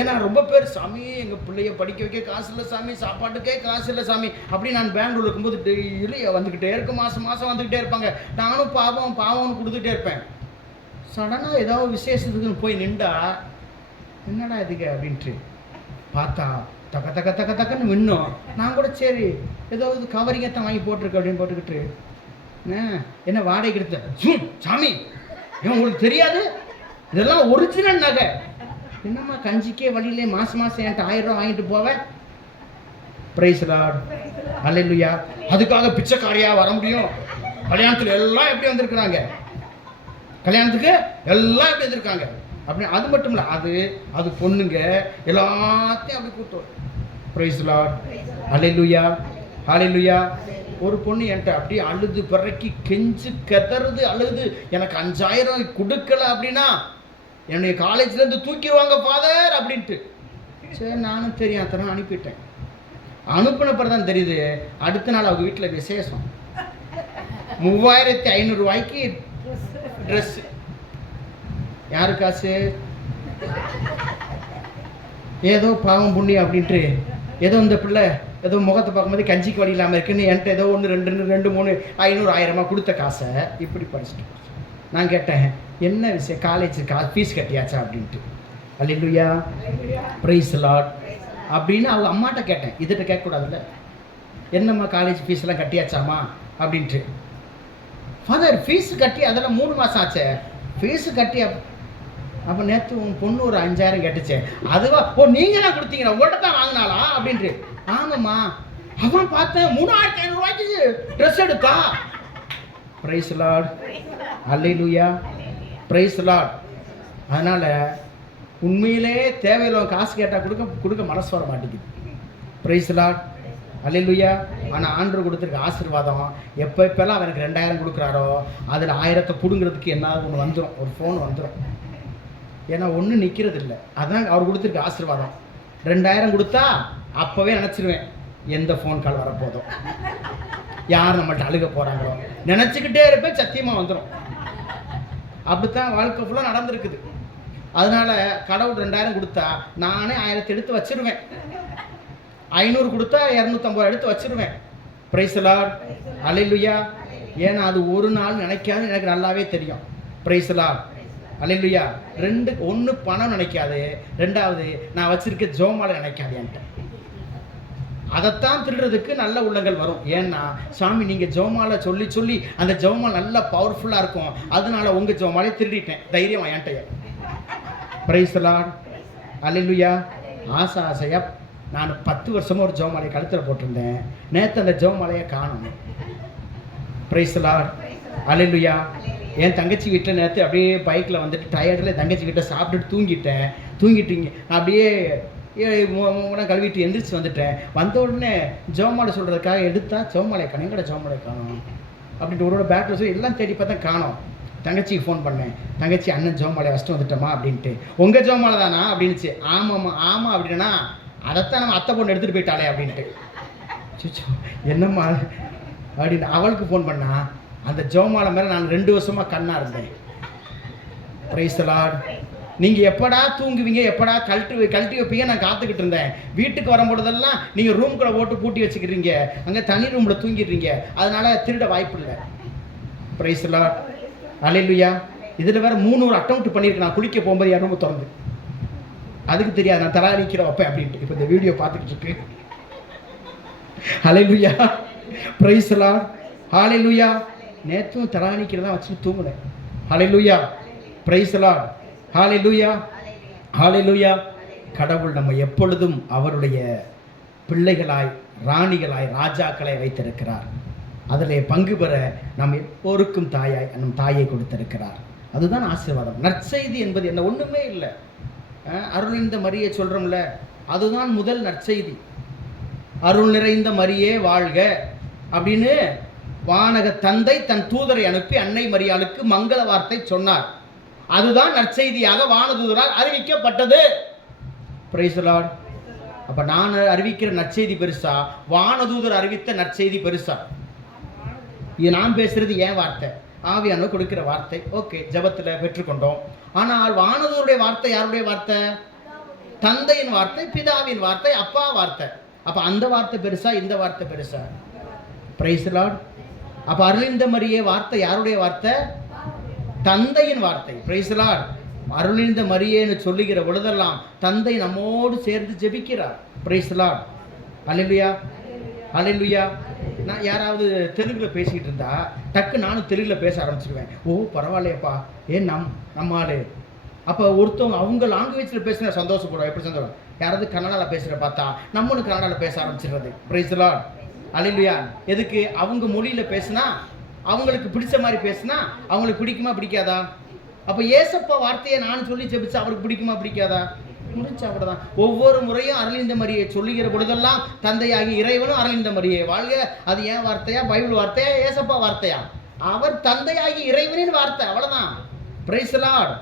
ஏன்னா ரொம்ப பேர் சாமி எங்கள் பிள்ளைய படிக்க வைக்க காசு இல்லை சாமி, சாப்பாட்டுக்கே காசு இல்லை சாமி அப்படி. நான் பெங்களூர் இருக்கும்போது டெய்லி வந்துக்கிட்டே இருக்கும், மாதம் மாதம் வந்துக்கிட்டே இருப்பாங்க. நானும் பாவம்னு கொடுத்துட்டே இருப்பேன். சடனாக ஏதாவது விசேஷத்துக்குன்னு போய் நின்றா என்னடா இதுக்கு அப்படின்ட்டு பார்த்தா தக்க தக்க தக்க தக்கன்னு மின்னும். நான் கூட சரி ஏதாவது கவரிங்கத்தான் வாங்கி போட்டிருக்கு அப்படின்னு போட்டுக்கிட்டு என்ன வாடகைக்கு எடுத்தேன். சாமி ஏன் உங்களுக்கு தெரியாது, இதெல்லாம் ஒரிஜினல் நகை. என்னம்மா கஞ்சிக்கே வழியிலே மாதம் என்கிட்ட 1000 ரூபா வாங்கிட்டு போவேன். Praise the Lord. ஹல்லேலூயா. அதுக்காக பிச்சைக்காரியா வர முடியும்? கல்யாணத்தில் எல்லாம் எப்படி வந்திருக்கிறாங்க, கல்யாணத்துக்கு எல்லாம் எப்படி வந்திருக்காங்க அப்படி. அது மட்டும் இல்லை, அது பொண்ணுங்க எல்லாத்தையும் அப்படி கூட்டம். Praise the Lord. ஹல்லேலூயா, ஹல்லேலூயா. ஒரு பொண்ணு என்கிட்ட அப்படியே அழுது பிறக்கி கெஞ்சு கதறுது, அழுது எனக்கு 5000 கொடுக்கல அப்படின்னா என்னுடைய காலேஜ்லேருந்து தூக்கிடுவாங்க ஃபாதர் அப்படின்ட்டு. சரி நானும் தெரியும் அத்தனை அனுப்பிட்டேன். அனுப்பின பிறகு தான் தெரியுது அடுத்த நாள் அவங்க வீட்டில் விசேஷம். 3500 ரூபாய்க்கு ட்ரெஸ்ஸு. யாரு காசு? ஏதோ பாவம் புண்ணியம் அப்படின்ட்டு ஏதோ இந்த பிள்ளை ஏதோ முகத்தை பார்க்கும்போது கஞ்சிக்கு வழி இல்லாமல் இருக்குன்னு என்கிட்ட ஏதோ 1 2 2 3 500 1000 கொடுத்த காசை இப்படி படிச்சுட்டு நான் கேட்டேன் என்ன விஷயம், காலேஜுக்கு ஃபீஸ் கட்டியாச்சா அப்படின்ட்டு. ஹல்லேலூயா, பிரைஸ் தி லார்ட் அப்படின்னு அவங்க அம்மாட்ட கேட்டேன். இதுகிட்ட கேட்கக்கூடாதுல்ல, என்னம்மா காலேஜ் ஃபீஸ்லாம் கட்டியாச்சாமா அப்படின்ட்டு. ஃபாதர் ஃபீஸு கட்டி அதெல்லாம் 3 மாதம் ஆச்சே, ஃபீஸு கட்டி அப்போ நேற்று உன் பொண்ணு ஒரு 5000 கேட்டுச்சே, அதுவா? ஓ நீங்கள் தான் கொடுத்தீங்களா, உங்கள்கிட்ட தான் வாங்கினாளா அப்படின்ட்டு. ஆமாம்மா. அவன் பார்த்தேன் 3500 ரூபாய்க்கு ட்ரெஸ் எடுத்தா. Praise the Lord. ஹல்லேலூயா, பிரைஸ் தி லார்ட். அதனால் உண்மையிலே தேவையில்லை காசு கேட்டால் கொடுக்க மனசு வர மாட்டேங்குது. Praise the Lord. ஹல்லேலூயா. ஆனால் ஆண்டவர் கொடுத்துருக்க ஆசீர்வாதம் எப்போல்லாம் அவனுக்கு 2000 கொடுக்குறாரோ அதில் 1000 பிடுங்கிறதுக்கு என்ன ஒன்று வந்துடும், ஒரு ஃபோன் வந்துடும். ஏன்னா ஒன்றும் நிற்கிறது இல்லை. அதான் அவர் கொடுத்துருக்க ஆசீர்வாதம். 2000 கொடுத்தா அப்போவே நினச்சிருவேன் எந்த ஃபோன் கால் வரப்போதும், யார் நம்மள்ட்ட அழுக போகிறாங்களோ நினச்சிக்கிட்டே இருப்பேன். சத்தியமாக வந்துடும். அப்படித்தான் வாழ்க்கை ஃபுல்லாக நடந்துருக்குது. அதனால் கடவுள் 2000 கொடுத்தா நானே 1000 எடுத்து வச்சிருவேன். 500 கொடுத்தா 250 எடுத்து வச்சிருவேன். Praise the Lord. ஹல்லேலூயா. ஏன்னா அது ஒரு நாள் நினைக்காது, எனக்கு நல்லாவே தெரியும். Price the Lord. ஹல்லேலூயா. 1 பணம் நினைக்காது, 2வது நான் வச்சிருக்க ஜோமாலை நினைக்காது என்கிட்ட. அதைத்தான் திருடுறதுக்கு நல்ல உள்ளங்கள் வரும். ஏன்னா சாமி நீங்கள் ஜோமாலை சொல்லி சொல்லி அந்த ஜோமாலை நல்லா பவர்ஃபுல்லாக இருக்கும், அதனால உங்கள் ஜோமாலையை திருடிட்டேன், தைரியம் என்கிட்ட. Praise the Lord. ஹல்லேலூயா. ஆசையாக நான் 10 வருஷமாக ஒரு ஜோமாலையை கழுத்தில் போட்டிருந்தேன். நேற்று அந்த ஜோமாலையை காணும். Price the Lord. ஹல்லேலூயா. என் தங்கச்சி வீட்டில் நேற்று அப்படியே பைக்கில் வந்துட்டு டயர்டில் தங்கச்சி வீட்டை சாப்பிட்டுட்டு தூங்கிட்டீங்க. அப்படியே கழுவிட்டு எந்திரிச்சு வந்துட்டேன். வந்த உடனே ஜோமாலை சொல்கிறதுக்காக எடுத்தா ஜோமாலை காணும், எங்கட ஜோமாலை காணும் அப்படின்ட்டு ஒரு பேக்கில் சொல்லி எல்லாம் தேடி பார்த்தா காணோம். தங்கச்சிக்கு ஃபோன் பண்ணேன், தங்கச்சி அண்ணன் ஜோமாலை ஃபஸ்ட்டு வந்துட்டோமா அப்படின்ட்டு. உங்கள் ஜோமாலை தானா அப்படின்னுச்சு. ஆமாம் அப்படின்னா அதைத்தான் நம்ம அத்தை பொண்ணு எடுத்துகிட்டு போயிட்டாளே அப்படின்ட்டு. சிச்சோ என்னம்மா அப்படின்னு அவளுக்கு ஃபோன் பண்ணா. அந்த ஜோமாலை மேலே நான் 2 வருஷமாக கண்ணாக இருந்தேன். Price the Lord. நீங்கள் எப்படா தூங்குவீங்க, எப்படா கழட்டி வைப்பீங்க நான் காத்துக்கிட்டு இருந்தேன். வீட்டுக்கு வரும்பொழுதெல்லாம் நீங்கள் ரூம்குள்ளே போட்டு பூட்டி வச்சுக்கிறீங்க, அங்கே தனி ரூமில் தூங்கிடுறீங்க, அதனால் திருட வாய்ப்பு இல்லை. Praise the Lord. ஹல்லேலூயா. இதில் வேறு 3 அட்டெம்ப்ட் பண்ணியிருக்கேன். நான் குளிக்க போகும்போது என் ரூம் திறந்து, அதுக்கு தெரியாது நான் தலா நிற்கிற வைப்பேன் அப்படின்ட்டு. இப்போ இந்த வீடியோ பார்த்துக்கிட்டு இருக்கு. ஹல்லேலூயா. Praise the Lord. ஹல்லேலூயா. நேற்றும் தலா நிற்கிறதான் வச்சுட்டு தூங்குனேன். ஹல்லேலூயா. Praise the Lord. ஹalleluya, ஹalleluya. கடவுள் நம்ம எப்பொழுதும் அவருடைய பிள்ளைகளாய், ராணிகளாய், ராஜாக்களாய் வைத்திருக்கிறார். அதிலே பங்கு பெற நம் எல்லோருக்கும் நம் தாயை கொடுத்திருக்கிறார். அதுதான் ஆசீர்வாதம். நற்செய்தி என்பது என்ன? ஒன்றுமே இல்லை. அருள் நிறைந்த மரியே சொல்கிறோம்ல, அதுதான் முதல் நற்செய்தி. அருள் நிறைந்த மரியே வாழ்க அப்படின்னு வானக தந்தை தன் தூதரை அனுப்பி அன்னை மரியாளுக்கு மங்கள வார்த்தை சொன்னார். அதுதான் நற்செய்தியாக வானதூதரால் அறிவிக்கப்பட்டது. Price the Lord. அப்போ நான் அறிவிக்கிற நற்செய்தி பெருசா, வானதூதர் அறிவித்த நற்செய்தி பெருசா? இது நான் பேசுறது ஏன் வார்த்தை, ஆவியானவர் கொடுக்கிற வார்த்தை. ஓகே, ஜபத்தில் பெற்றுக்கொண்டோம். ஆனால் வானதூருடைய வார்த்தை யாருடைய வார்த்தை? தந்தையின் வார்த்தை, பிதாவின் வார்த்தை, அப்பா வார்த்தை. அப்போ அந்த வார்த்தை பெருசா, இந்த வார்த்தை பெருசா? Price the Lord. அப்போ அருளிந்த மரியே வார்த்தை யாருடைய வார்த்தை? தந்தையின் வார்த்தை. Price the Lord. அருளிந்த மரியேன்னு சொல்லுகிற பொழுதெல்லாம் தந்தை நம்மோடு சேர்ந்து ஜெபிக்கிறார். Praise the Lord. அல்லேலூயா, அல்லேலூயா. நான் யாராவது தெலுங்கில் பேசிக்கிட்டு இருந்தா டக்கு நானும் தெலுங்கில் பேச ஆரம்பிச்சிருவேன். ஓ பரவாயில்லையப்பா, ஏன் நம்ம ஆளு. அப்போ ஒருத்தவங்க அவங்க லாங்குவேஜில் பேசுகிற சந்தோஷப்படுவோம். எப்படி சந்தோஷம்? யாராவது கன்னடாவில் பேசுகிற பார்த்தா நம்மளும் கன்னடாவில் பேச ஆரம்பிச்சிடுறது. Price the Lord. அல்லேலூயா. எதுக்கு? அவங்க மொழியில் பேசுனா, அவங்களுக்கு பிடிச்ச மாதிரி பேசுனா அவங்களுக்கு பிடிக்குமா பிடிக்காதா? அப்போ ஏசப்பா வார்த்தையை நான் சொல்லி ஜெபிச்சா அவருக்கு பிடிக்குமா பிடிக்காதா? முடிஞ்சா அவ்வளோதான். ஒவ்வொரு முறையும் அருளிந்த மரியை சொல்லுகிற பொழுதெல்லாம் தந்தையாகி இறைவனும் அருளிந்த மரியை வாழ்க. அது ஏன் வார்த்தையா? பைபிள் வார்த்தையா? ஏசப்பா வார்த்தையா? அவர் தந்தையாகி இறைவனின் வார்த்தை. அவ்வளோதான். Price the Lord.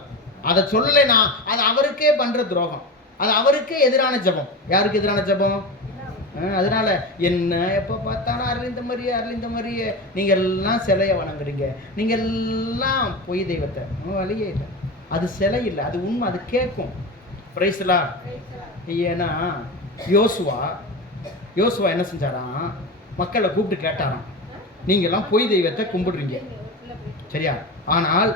அதை சொல்லலைன்னா அது அவருக்கே பண்ணுற துரோகம், அது அவருக்கே எதிரான ஜபம். யாருக்கு எதிரான ஜபம்? அதனால என்ன எப்போ பார்த்தாலும் அருளிந்த மரியே, அருளிந்த மரியே. நீங்கள் எல்லாம் சிலையை வணங்குறீங்க, நீங்கள் எல்லாம் பொய் தெய்வத்தை. வழியே இல்லை. அது சிலை இல்லை, அது உண்மை, அது கேட்கும். Price the Lord. ஏன்னா யோசுவா என்ன செஞ்சாராம்? மக்களை கூப்பிட்டு கேட்டாராம், நீங்கள்லாம் பொய் தெய்வத்தை கும்பிடுறீங்க, சரியா? ஆனால்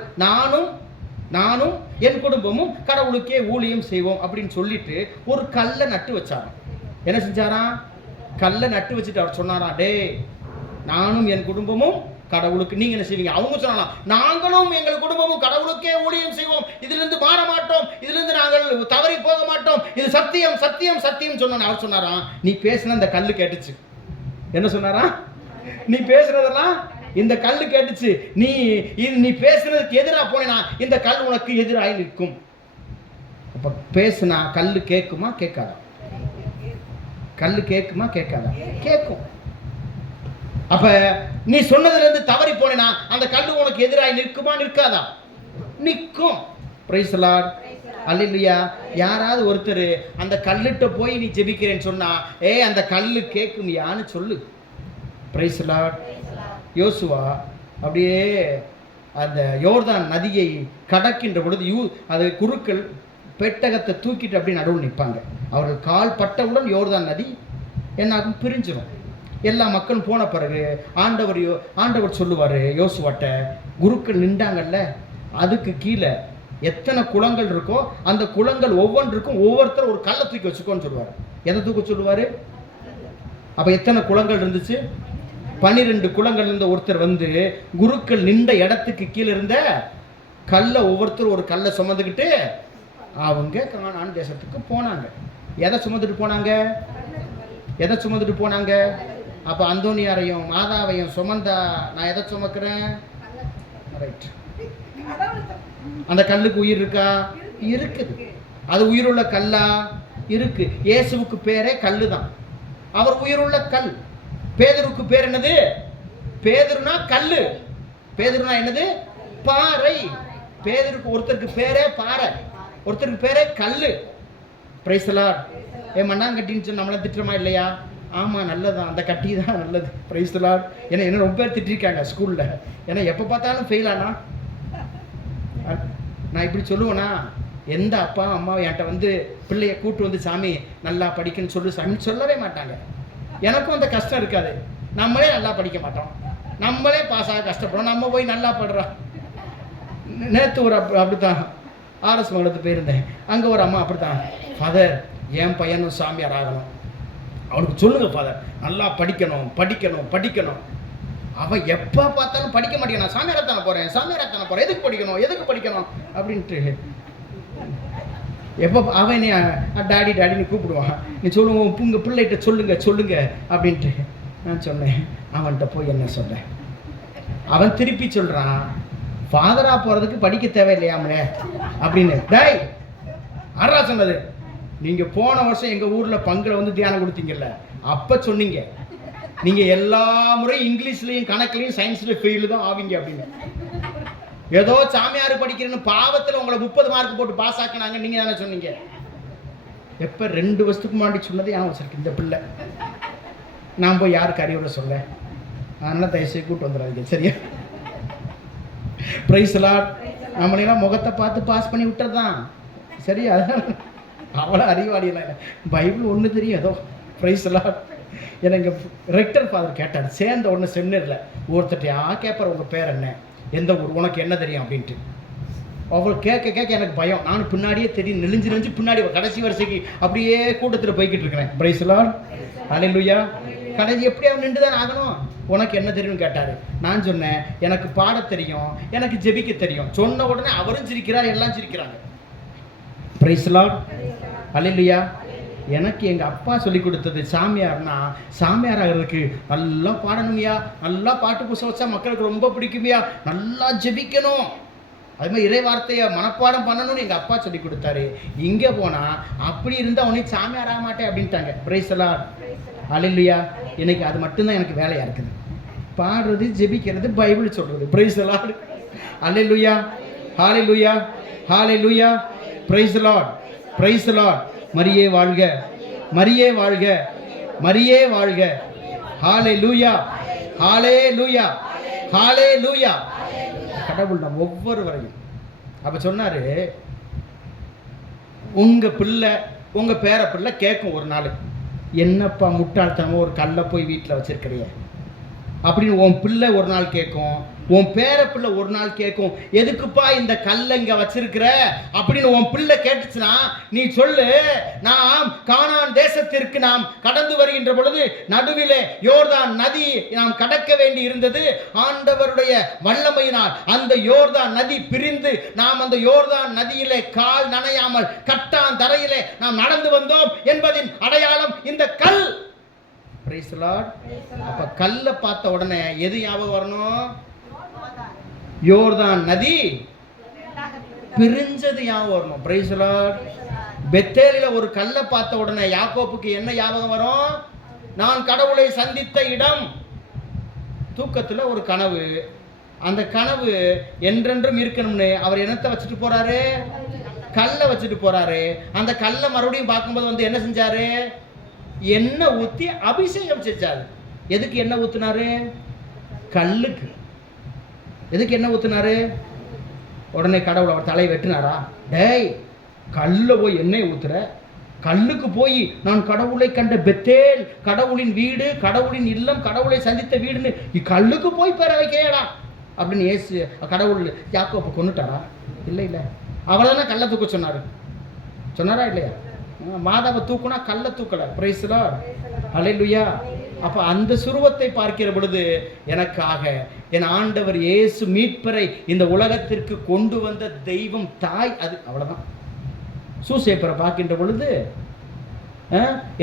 நானும் என் குடும்பமும் கடவுளுக்கே ஊழியம் செய்வோம் அப்படின்னு சொல்லிட்டு ஒரு கல்லை நட்டு வச்சாராம். என்ன செஞ்சாராம்? கல்லை நட்டு வச்சுட்டு அவர் சொன்னாராம், டே நானும் என் குடும்பமும் கடவுளுக்கு. நீங்க என்ன செய்வீங்க? அவங்க சொன்னாலாம், நாங்களும் எங்கள் குடும்பமும் கடவுளுக்கே ஊழியம் செய்வோம், இதிலிருந்து மாற மாட்டோம், இதிலிருந்து நாங்கள் தவறி போக மாட்டோம், இது சத்தியம் சத்தியம் சத்தியம் சொன்ன. அவர் சொன்னாராம், நீ பேசுன இந்த கல்லு கேட்டுச்சு. என்ன சொன்னாரா? நீ பேசுறதெல்லாம் இந்த கல்லு கேட்டுச்சு. நீ பேசுறதுக்கு எதிராக போனேனா இந்த கல் உனக்கு எதிராக நிற்கும். அப்ப பேசுனா கல்லு கேட்குமா கேட்காதா? கல்லு கேட்குமா கேட்காதா? கேட்கும். அப்ப நீ சொன்னதுல இருந்து தவறி போனேனா அந்த கல்லு உனக்கு எதிராக நிற்குமா நிற்காதா? நிற்கும். Praise the Lord. அல்லேலூயா. யாராவது ஒருத்தர் அந்த கல்லுட்ட போய் நீ ஜெபிக்கிறேன்னு சொன்னா, அந்த கல்லு கேட்குமியான்னு சொல்லு. Price the Lord. யோசுவா அப்படியே அந்த யோர்தான் நதியை கடக்கின்ற பொழுது அது குருக்கள் பெட்டகத்தை தூக்கிட்டு அப்படியே நடுவில் நிற்பாங்க. அவர்கள் கால் பட்டவுடன் யோர்தான் நதி என்னாகும்? பிரிஞ்சிடும். எல்லா மக்களும் போன பிறகு ஆண்டவர் சொல்லுவார் யோசுவாட்ட, குருக்கள் நின்றாங்கல்ல, அதுக்கு கீழே எத்தனை குளங்கள் இருக்கோ அந்த குளங்கள் ஒவ்வொன்றுக்கும் ஒவ்வொருத்தர் ஒரு கல்லை தூக்கி வச்சுக்கோன்னு சொல்லுவார். எதை தூக்க சொல்லுவார்? அப்போ எத்தனை குளங்கள் இருந்துச்சு? 12 குளங்கள் இருந்த ஒருத்தர் வந்து குருக்கள் நின்ற இடத்துக்கு கீழே இருந்த கல்லை ஒவ்வொருத்தரும் ஒரு கல்லை சுமந்துக்கிட்டு அவங்க கானான் தேசத்துக்கு போனாங்க. எதை சுமந்துட்டு போனாங்க? அப்போ அந்தோனியாரையும் மாதாவையும் சுமந்தா நான் எதை சுமக்கிறேன்? ரைட். அந்த கல்லுக்கு உயிர் இருக்கா? இருக்குது. அது உயிருள்ள கல்லா? இருக்கு. இயேசுவுக்கு பேரே கல்லு தான். அவர் உயிருள்ள கல். பேதுருக்கு பேர் என்னது? பேதுருனா கல்லு. பேதுருனா என்னது? பாறை. பேதுருக்கு ஒருத்தருக்கு பேரே பாறை, ஒருத்தருக்கு பேரே கல்லு. Price the Lord. மண்ணாங்கட்டின்னு சொல்லி நம்மளை திட்டுறமா இல்லையா? ஆமாம், நல்லதான், அந்த கட்டி தான் நல்லது. Price the Lord. ஏன்னா என்ன ரொம்ப பேர் திட்டிருக்காங்க ஸ்கூலில். ஏன்னா எப்போ பார்த்தாலும் ஃபெயில் ஆனா நான் இப்படி சொல்லுவேன்னா, எந்த அப்பா அம்மா என்கிட்ட வந்து பிள்ளைய கூட்டு வந்து சாமி நல்லா படிக்கணும்னு சொல்லு சாமின்னு சொல்லவே மாட்டாங்க. எனக்கும் அந்த கஷ்டம் இருக்காது. நம்மளே நல்லா படிக்க மாட்டோம், நம்மளே பாஸ் ஆக கஷ்டப்படுறோம், நம்ம போய் நல்லா படுறோம். நேற்று ஒரு அப்படித்தான் ஆர்எஸ் மங்கலத்துக்கு போயிருந்தேன். அங்கே ஒரு அம்மா அப்படித்தான், ஃபாதர் என் பையனும் சாமியார் ஆகணும், அவனுக்கு சொல்லுங்கள் ஃபாதர், நல்லா படிக்கணும் படிக்கணும் படிக்கணும். அவன் எப்போ பார்த்தாலும் படிக்க மாட்டேன், நான் சாமியாரத்தான போகிறேன், எதுக்கு படிக்கணும் அப்படின்ட்டு எப்போ அவன் நீ டாடின்னு கூப்பிடுவான். நீ சொல்லுவோம் உங்கள் பிள்ளைகிட்ட சொல்லுங்க அப்படின்ட்டு நான் சொன்னேன். அவன்கிட்ட போய் என்ன சொல்கிறேன், அவன் திருப்பி சொல்கிறான், ஃபாதராக போகிறதுக்கு படிக்க தேவையில்லையாமலே அப்படின்னு. டேய் ஆறா சொன்னது, நீங்கள் போன வருஷம் எங்கள் ஊரில் பங்கில் வந்து தியானம் கொடுத்தீங்கல்ல, அப்போ சொன்னீங்க நீங்கள் எல்லா முறையும் இங்கிலீஷ்லேயும் கணக்குலையும் சயின்ஸ்லேயும் ஃபெயிலு தான் ஆவீங்க அப்படின்னு. ஏதோ சாமியார் படிக்கிறேன்னு பாவத்தில் உங்களை 30 மார்க் போட்டு பாஸ் ஆக்கினாங்க, நீங்கள் தானே சொன்னீங்க. எப்போ 2 வருஷத்துக்கு முன்னாடி சொன்னது ஏன் வச்சிருக்கு இந்த பிள்ளை. நான் போய் யாருக்கு அறிவுரை சொல்ல, அதனால் தயவுசெய்து கூப்பிட்டு வந்துடாதீங்க, சரியா? Praise Lord. நம்மளெல்லாம் முகத்தை பார்த்து பாஸ் பண்ணி விட்டது தான், சரியா? அவ்வளோ அறிவாளியெல்லாம் இல்லை, பைபிள் ஒன்று தெரியும் ஏதோ. Praise Lord. எனக்கு ரெக்டர் ஃபாதர் கேட்டார், சேர்ந்த உடனே செமினரில் ஒருத்தட்டையா கேட்பார், உங்கள் பேர் என்ன, எந்த ஊர், உனக்கு என்ன தெரியும் அப்படின்ட்டு. அவள் கேட்க எனக்கு பயம். நானும் பின்னாடியே தெரியும், நெளிஞ்சு பின்னாடி கடைசி வரிசைக்கு அப்படியே கூட்டத்தில் போய்கிட்டு இருக்கிறேன். Praise Lord. ஹல்லேலூயா. கடைசி எப்படி அவன் நின்று தான் ஆகணும். உனக்கு என்ன தெரியும்னு கேட்டார். நான் சொன்னேன், எனக்கு பாட தெரியும், எனக்கு ஜெபிக்க தெரியும். சொன்ன உடனே அவரும் சிரிக்கிறார், எல்லாம் சிரிக்கிறாங்க. Praise Lord. ஹல்லேலூயா. எனக்கு எங்கள் அப்பா சொல்லி கொடுத்தது, சாமியார்னா சாமியார் ஆகிறதுக்கு நல்லா பாடணுமையா, நல்லா பாட்டு புச வச்சா மக்களுக்கு ரொம்ப பிடிக்குமையா, நல்லா ஜெபிக்கணும், அது மாதிரி இறை வார்த்தையை மனப்பாடம் பண்ணணும்னு எங்கள் அப்பா சொல்லி கொடுத்தாரு. இங்கே போனால் அப்படி இருந்தால் உனக்கு சாமியார் ஆக மாட்டேன் அப்படின்ட்டாங்க. Praise Lord. ஹல்லேலூயா. எனக்கு அது மட்டும்தான் எனக்கு வேலையாக இருக்குது, பாடுறது, ஜெபிக்கிறது, பைபிள் சொல்கிறது. Praise Lord. ஹல்லேலூயா. ஹல்லேலூயா. ஹல்லேலூயா. Praise Lord. Praise Lord. மரியே வாழ்க, மரியே வாழ்க, மரியே வாழ்க. ஹல்லேலூயா. ஹல்லேலூயா. ஹல்லேலூயா. கடவுள் நம் ஒவ்வொருவரையும். அப்போ சொன்னார், உங்கள் பிள்ளை, உங்கள் பேர பிள்ளை கேட்கும் ஒரு நாள், என்னப்பா முட்டாள்தனமோ ஒரு கல்லை போய் வீட்டில் வச்சிருக்கிறிய அப்படின்னு உன் பிள்ளை ஒரு நாள் கேட்கும். உன் பேர பிள்ளை ஒரு நாள் கேட்கும், எதுக்குப்பா இந்த கல்லை இங்கே வச்சிருக்கிற அப்படின்னு உன் பிள்ளை கேட்டுச்சுன்னா நீ சொல்லு, நாம் கானான் தேசத்திற்கு நாம் கடந்து வருகின்ற பொழுது நடுவிலே யோர்தான் நதி நாம் கடக்க வேண்டி இருந்தது. ஆண்டவருடைய வல்லமையினால் அந்த யோர்தான் நதி பிரிந்து நாம் அந்த யோர்தான் நதியிலே கால் நனையாமல் கட்டான் தரையிலே நாம் நடந்து வந்தோம் என்பதின் அடையாளம் இந்த கல். Praise Lord. அப்ப கல்லை பார்த்த உடனே எது ஞாபகம் வரணும்? யோர்தான் நதி பிரிஞ்சது ஞாபகம் வரணும். Price Lord. பெத்தேலில ஒரு கல்லை பார்த்த உடனே யாக்கோப்புக்கு என்ன ஞாபகம் வரும்? நான் கடவுளை சந்தித்த இடம். தூக்கத்தில் ஒரு கனவு, அந்த கனவு என்றென்றும் இருக்கணும்னு அவர் என்னத்தை வச்சுட்டு போறாரு? கல்லை வச்சுட்டு போறாரு. அந்த கல்லை மறுபடியும் பார்க்கும்போது வந்து என்ன செஞ்சாரு? எண்ணெய் ஊற்றி அபிஷேகம் செஞ்சாரு. எதுக்கு எண்ணெய் ஊற்றினாரு? கல்லுக்கு. எதுக்கு எண்ணெய் ஊற்றினாரு? உடனே கடவுள் அவர் தலையை வெட்டினாரா? டேய், கல்ல போய் எண்ணெய் ஊற்றுற, கல்லுக்கு போய் நான் கடவுளை கண்ட பெத்தேல், கடவுளின் வீடு, கடவுளின் இல்லம், கடவுளை சந்தித்த வீடுன்னு கல்லுக்கு போய் பெற வைக்கிறேடா அப்படின்னு ஏசு கடவுள் யாக்கோப்பை கொன்னுட்டாரா? இல்லை இல்லை, அவளதானே கல்லை தூக்க சொன்னாரா இல்லையா? மாதாவை தூக்குனா கல்லை தூக்கலை. Price Lord. ஹல்லேலூயா. அப்போ அந்த சுருவத்தை பார்க்கிற பொழுது எனக்காக என் ஆண்டவர் இயேசு மீட்பரை இந்த உலகத்திற்கு கொண்டு வந்த தெய்வம் தாய், அது அவ்வளோதான். சூசேப்பரை பார்க்கின்ற பொழுது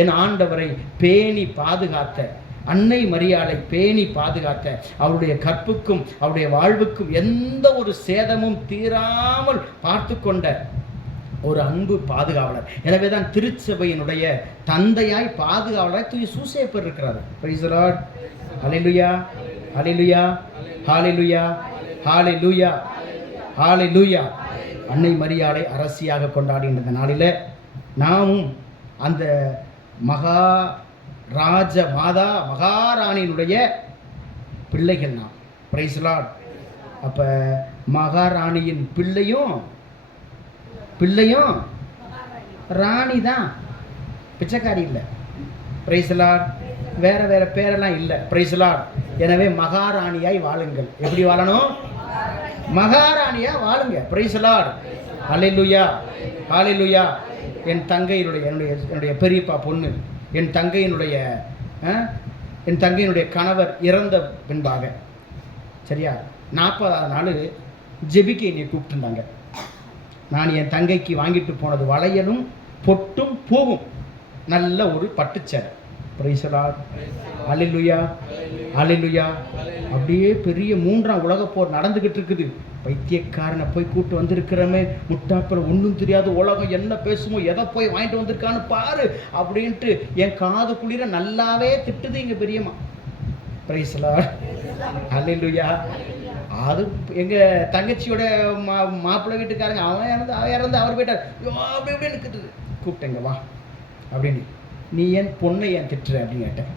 என் ஆண்டவரை பேணி பாதுகாத்த அன்னை மரியாளை பேணி பாதுகாத்த, அவருடைய கற்புக்கும் அவருடைய வாழ்வுக்கும் எந்த ஒரு சேதமும் தீராமல் பார்த்து கொண்ட ஒரு அன்பு பாதுகாவலர். எனவே தான் திருச்சபையினுடைய தந்தையாய் பாதுகாவலராய் தூய சூசேப்பர் இருக்கிறார். Praise the Lord. ஹல்லேலூயா. ஹல்லேலூயா. ஹல்லேலூயா. ஹல்லேலூயா. ஹல்லேலூயா. அன்னை மரியாளை அரசியாக கொண்டாடுகின்ற இந்த நாளில் நாமும் அந்த மகாராஜ மாதா மகாராணியினுடைய பிள்ளைகள் நாம். Price the Lord. அப்போ மகாராணியின் பிள்ளையும் ராணி தான், பிச்சைக்காரி இல்லை. Praise the Lord. வேற வேற பேரெல்லாம் இல்லை. Praise the Lord. எனவே மகாராணியாய் வாழுங்கள். எப்படி வாழணும்? மகாராணியா வாழுங்க. Price the Lord. ஹல்லேலூயா. ஹல்லேலூயா. என் தங்கையினுடைய என்னுடைய பெரியப்பா பொண்ணு, என் தங்கையினுடைய என் தங்கையினுடைய கணவர் இறந்த பின்பாக, சரியா, 40ஆவது நாள் ஜெபிக்க என்னை கூப்பிட்டுருந்தாங்க. நான் என் தங்கைக்கு வாங்கிட்டு போனது வளையலும் பொட்டும் பூவும், நல்ல ஒரு பட்டுச்சேலை. பிரைஸ் தி லார்ட், அல்லேலூயா, அல்லேலூயா. அப்படியே பெரிய 3ஆம் உலகப் போர் நடந்துக்கிட்டு இருக்குது. பைத்தியக்காரனை போய் கூட்டு வந்திருக்கிறமே, முட்டாப்பில் ஒன்றும் தெரியாது, உலகம் என்ன பேசுமோ, எதை போய் வாங்கிட்டு வந்திருக்கான்னு பாரு அப்படின்ட்டு என் காது குளிர நல்லாவே திட்டுது எங்கள் பெரியம்மா. பிரைஸ் தி லார்ட், அல்லேலூயா. அது எங்கள் தங்கச்சியோட மாப்பிள்ளை வீட்டுக்காரங்க, அவன் இறந்து அவர் போயிட்டார். அப்படி இப்படி நிற்குது. கூப்பிட்டேங்க வா அப்படின்னு. நீ என் பொண்ணை ஏன் திட்டுற அப்படின்னு கேட்டேன்.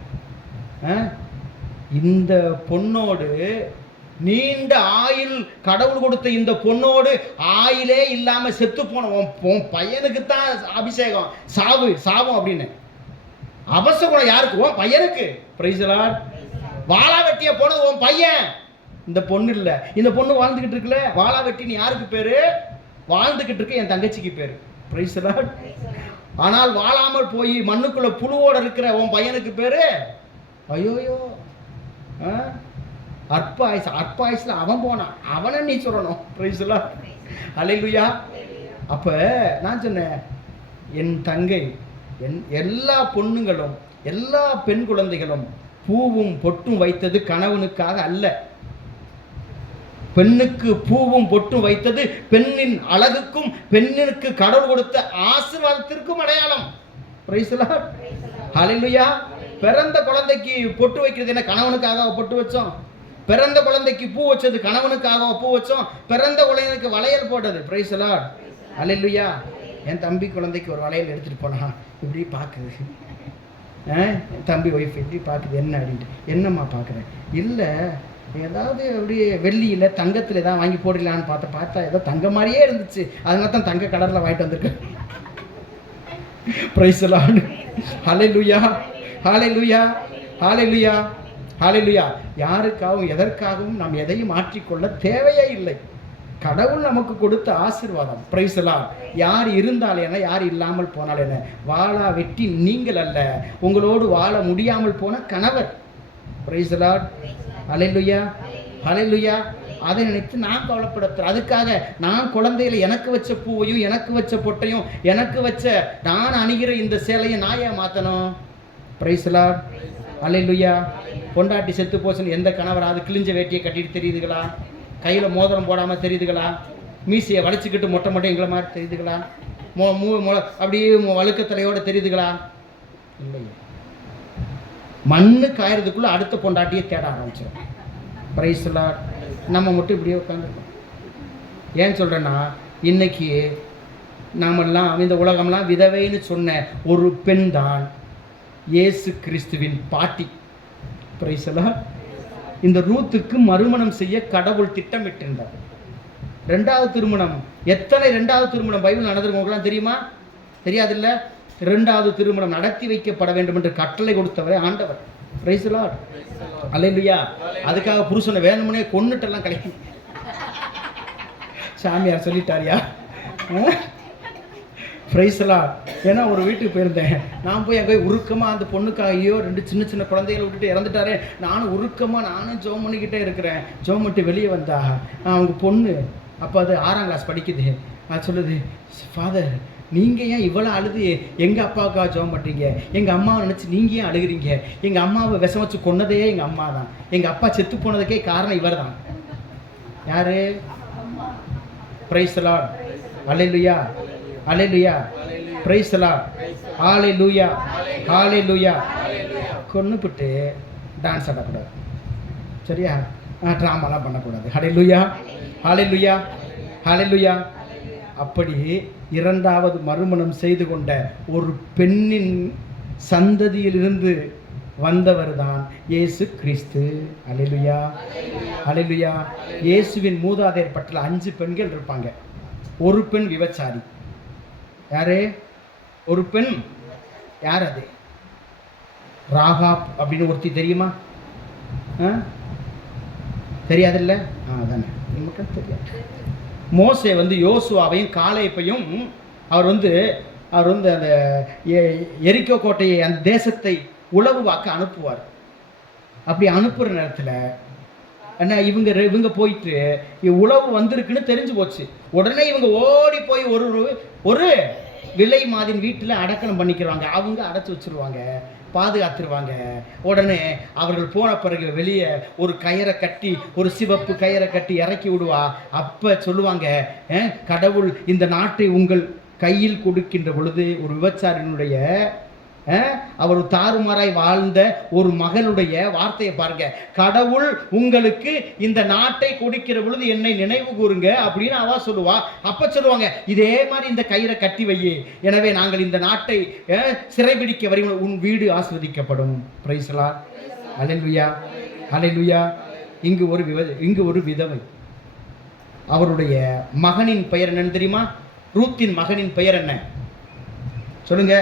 இந்த பொண்ணோடு நீண்ட ஆயுள் கடவுள் கொடுத்த இந்த பொண்ணோடு ஆயிலே இல்லாமல் செத்து போன உன் பையனுக்கு தான் அபிஷேகம், சாவும் அப்படின்னு. அபசகுணம் யாருக்கு? உன் பையனுக்கு. Price the Lord. வாளா வெட்டிய போனது உன் பையன், இந்த பொண்ணு இல்லை. இந்த பொண்ணு வாழ்ந்துக்கிட்டு இருக்குல்ல, வாளா வெட்டின்னு யாருக்கு பேரு? வாழ்ந்துக்கிட்டு இருக்க என் தங்கச்சிக்கு பேரு. Price the Lord. ஆனால் வாழாமல் போய் மண்ணுக்குள்ள புழுவோட இருக்கிற உன் பையனுக்கு பேரு ஐயோயோ. அற்ப ஆயுசில் அவன் போனான், அவனை நீ சொல்லணும். பிரைஸ் தி லார்ட், அல்லேலூயா. அப்போ நான் சொன்னேன், என் தங்கை, எல்லா பொண்ணுங்களும் எல்லா பெண் குழந்தைகளும் பூவும் பொட்டும் வைத்தது கணவனுக்காக அல்ல. பெண்ணுக்கு பூவும் பொட்டும் வைத்தது பெண்ணின் அழகுக்கும் பெண்ணிற்கு கடவுள் கொடுத்த ஆசீர்வாதத்திற்கும் அடையாளம். பிரைஸ் தி லார்ட், ஹல்லேலூயா. பிறந்த குழந்தைக்கு பொட்டு வைக்கிறது என்ன? கணவனுக்காக பொட்டு வச்சோம். பிறந்த குழந்தைக்கு பூ வச்சது கணவனுக்காக பூ வச்சோம். பிறந்த குழந்தைக்கு வளையல் போட்டது. பிரைஸ் தி லார்ட், ஹல்லேலூயா. என் தம்பி குழந்தைக்கு ஒரு வளையல் எடுத்துகிட்டு போனா இப்படி பார்க்குது. என் தம்பி ஒய்ஃப் இப்படி பார்க்குது. என்ன அப்படின்ட்டு, என்னம்மா பார்க்குறேன்? இல்லை, ஏதாவது அப்படியே வெள்ளியில் தங்கத்தில் ஏதாவது வாங்கி போடலான்னு பார்த்தா ஏதோ தங்க மாதிரியே இருந்துச்சு, அதனால தான் தங்க கலரில் வாங்கிட்டு வந்திருக்கேன். பிரைஸ் தி லார்ட், ஹல்லேலூயா, ஹல்லேலூயா, ஹல்லேலூயா, ஹல்லேலூயா. யாருக்காகவும் எதற்காகவும் நாம் எதையும் மாற்றிக்கொள்ள தேவையே இல்லை. கடவுள் நமக்கு கொடுத்த ஆசீர்வாதம். Price the Lord. யார் இருந்தால் என்ன, யார் இல்லாமல் போனால் என்ன? வாளா வெட்டி நீங்கள் அல்ல, உங்களோடு வாழ முடியாமல் போன கணவர். பிரைஸ் தி லார்ட், ஹல்லேலூயா, ஹல்லேலூயா. அதை நினைத்து நான் கவலைப்படுத்துகிறேன். அதுக்காக நான் குழந்தையில எனக்கு வச்ச பூவையும் எனக்கு வச்ச பொட்டையும் எனக்கு வச்ச நான் அணிகிற இந்த சேலையை நான் ஏன் மாற்றணும்? பிரைஸ் தி லார்ட், ஹல்லேலூயா. பொண்டாட்டி செத்து போச்சுன்னு எந்த கணவராது கிழிஞ்ச வேட்டியை கட்டிட்டு தெரியுதுங்களா? கையில் மோதிரம் போடாமல் தெரியுதுங்களா? மீசையை வளைச்சிக்கிட்டு மொட்டை எங்களை மாதிரி தெரியுதுங்களா? அப்படியே வழுக்க தலையோடு தெரியுதுங்களா? இல்லையே. மண்ணு காயறதுக்குள்ளே அடுத்த பொண்டாட்டியை தேட ஆரம்பிச்சிடும். Price the Lord. நம்ம மட்டும் இப்படியே உட்காந்துருக்கோம். ஏன் சொல்கிறேன்னா, இன்னைக்கு நாமெல்லாம் இந்த உலகம்லாம் விதவைன்னு சொன்ன ஒரு பெண் தான் இயேசு கிறிஸ்துவின் பாட்டி. Price the Lord. இந்த ரூத்துக்கு மறுமணம் செய்ய கடவுள் திட்டமிட்டிருந்தார். 2வது திருமணம். எத்தனை 2வது திருமணம் பைபிள் நடந்திருக்கவங்களாம் தெரியுமா? தெரியாதில்ல. 2வது திருமணம் நடத்தி வைக்கப்பட வேண்டும் என்று கட்டளை கொடுத்தவரே ஆண்டவர். பிரைஸ் தி லார்ட், அல்லேலூயா. அதுக்காக புருஷனை வேணும்னே கொன்னுட்டெல்லாம் கிடைக்கு சாமியார் சொல்லிட்டாரியா? Price the Lord. ஏன்னா ஒரு வீட்டுக்கு போயிருந்தேன், நான் போய் அங்கே உருக்கமாக அந்த பொண்ணுக்காகையோ 2 சின்ன சின்ன குழந்தைகளை விட்டுட்டு இறந்துட்டாரே, நானும் உருக்கமாக ஜோம் பண்ணிக்கிட்டே இருக்கிறேன். ஜோம் பண்ணிட்டு வெளியே வந்தா அவங்க பொண்ணு, அப்போ அது 6ஆம் கிளாஸ் படிக்குது. அது சொல்லுது, ஃபாதர் நீங்கள் ஏன் இவ்வளோ அழுது எங்கள் அப்பாவுக்காக ஜோம் பண்ணுறீங்க? எங்கள் அம்மாவை நினச்சி நீங்கள் ஏன் அழுகிறீங்க? எங்கள் அம்மாவை விஷம் வச்சு கொன்னதே எங்கள் அம்மா தான். எங்கள் அப்பா செத்து போனதுக்கே காரணம் இவர் தான். யார்? பிரைஸ் தி லார்ட், அல்லேலூயா, அல்லேலூயா, பிரைஸ் தி லார்ட், ஹல்லேலூயா, ஹல்லேலூயா. கொன்னுபிட்டு டான்ஸ் ஆடக்கூடாது, சரியா? ட்ராமாலாம் பண்ணக்கூடாது. ஹல்லேலூயா, ஹல்லேலூயா, ஹல்லேலூயா. அப்படி 2வது மறுமணம் செய்து கொண்ட ஒரு பெண்ணின் சந்ததியிலிருந்து வந்தவர் தான் இயேசு கிறிஸ்து. அல்லேலூயா, அல்லேலூயா. இயேசுவின் மூதாதையர் பட்டியல் 5 பெண்கள் இருப்பாங்க. ஒரு பெண் விபச்சாரி. யாரு? ஒரு பெண். யார் அது? ராகாப் அப்படின்னு ஒருத்தி. தெரியுமா? தெரியாதில்ல? அதானே, நமக்கு தெரியாது. மோசே யோசுவாவையும் காலேப்பையும் அவர் அந்த எரிக்கோ கோட்டையை, அந்த தேசத்தை உளவு வாக்க அனுப்புவார். அப்படி அனுப்புகிற நேரத்தில் என்ன இவங்க போயிட்டு உளவு வந்திருக்குன்னு தெரிஞ்சு போச்சு. உடனே இவங்க ஓடி போய் ஒரு விலை மாதின் வீட்டில் அடக்கணம் பண்ணிக்கிறாங்க. அவங்க அடைச்சி வச்சிருவாங்க, பாதுகாத்துருவாங்க. உடனே அவர்கள் போன பிறகு வெளியே ஒரு கயிறை கட்டி, ஒரு சிவப்பு கயிறை கட்டி இறக்கி விடுவா. அப்போ சொல்லுவாங்க, கடவுள் இந்த நாட்டை உங்கள் கையில் கொடுக்கின்ற பொழுது, ஒரு விபச்சாரியினுடைய அவர் தாறுமாறாய் வாழ்ந்த ஒரு மகனுடைய வார்த்தையை பாருங்க, கடவுள் உங்களுக்கு இந்த நாட்டை கொடுக்கிற பொழுது என்னை நினைவு கூறுங்க அப்படின்னு அவ சொல்லுவா. அப்ப சொல்லுவாங்க, இதே மாதிரி இந்த கயிறை கட்டி வையே, எனவே நாங்கள் இந்த நாட்டை சிறைபிடிக்க வரும், உன் வீடு ஆசீர்வதிக்கப்படும். Praise the Lord. ஹல்லேலூயா, ஹல்லேலூயா. இங்கு ஒரு விதவை, அவருடைய மகனின் பெயர் என்னன்னு தெரியுமா? ரூத்தின் மகனின் பெயர் என்ன சொல்லுங்க?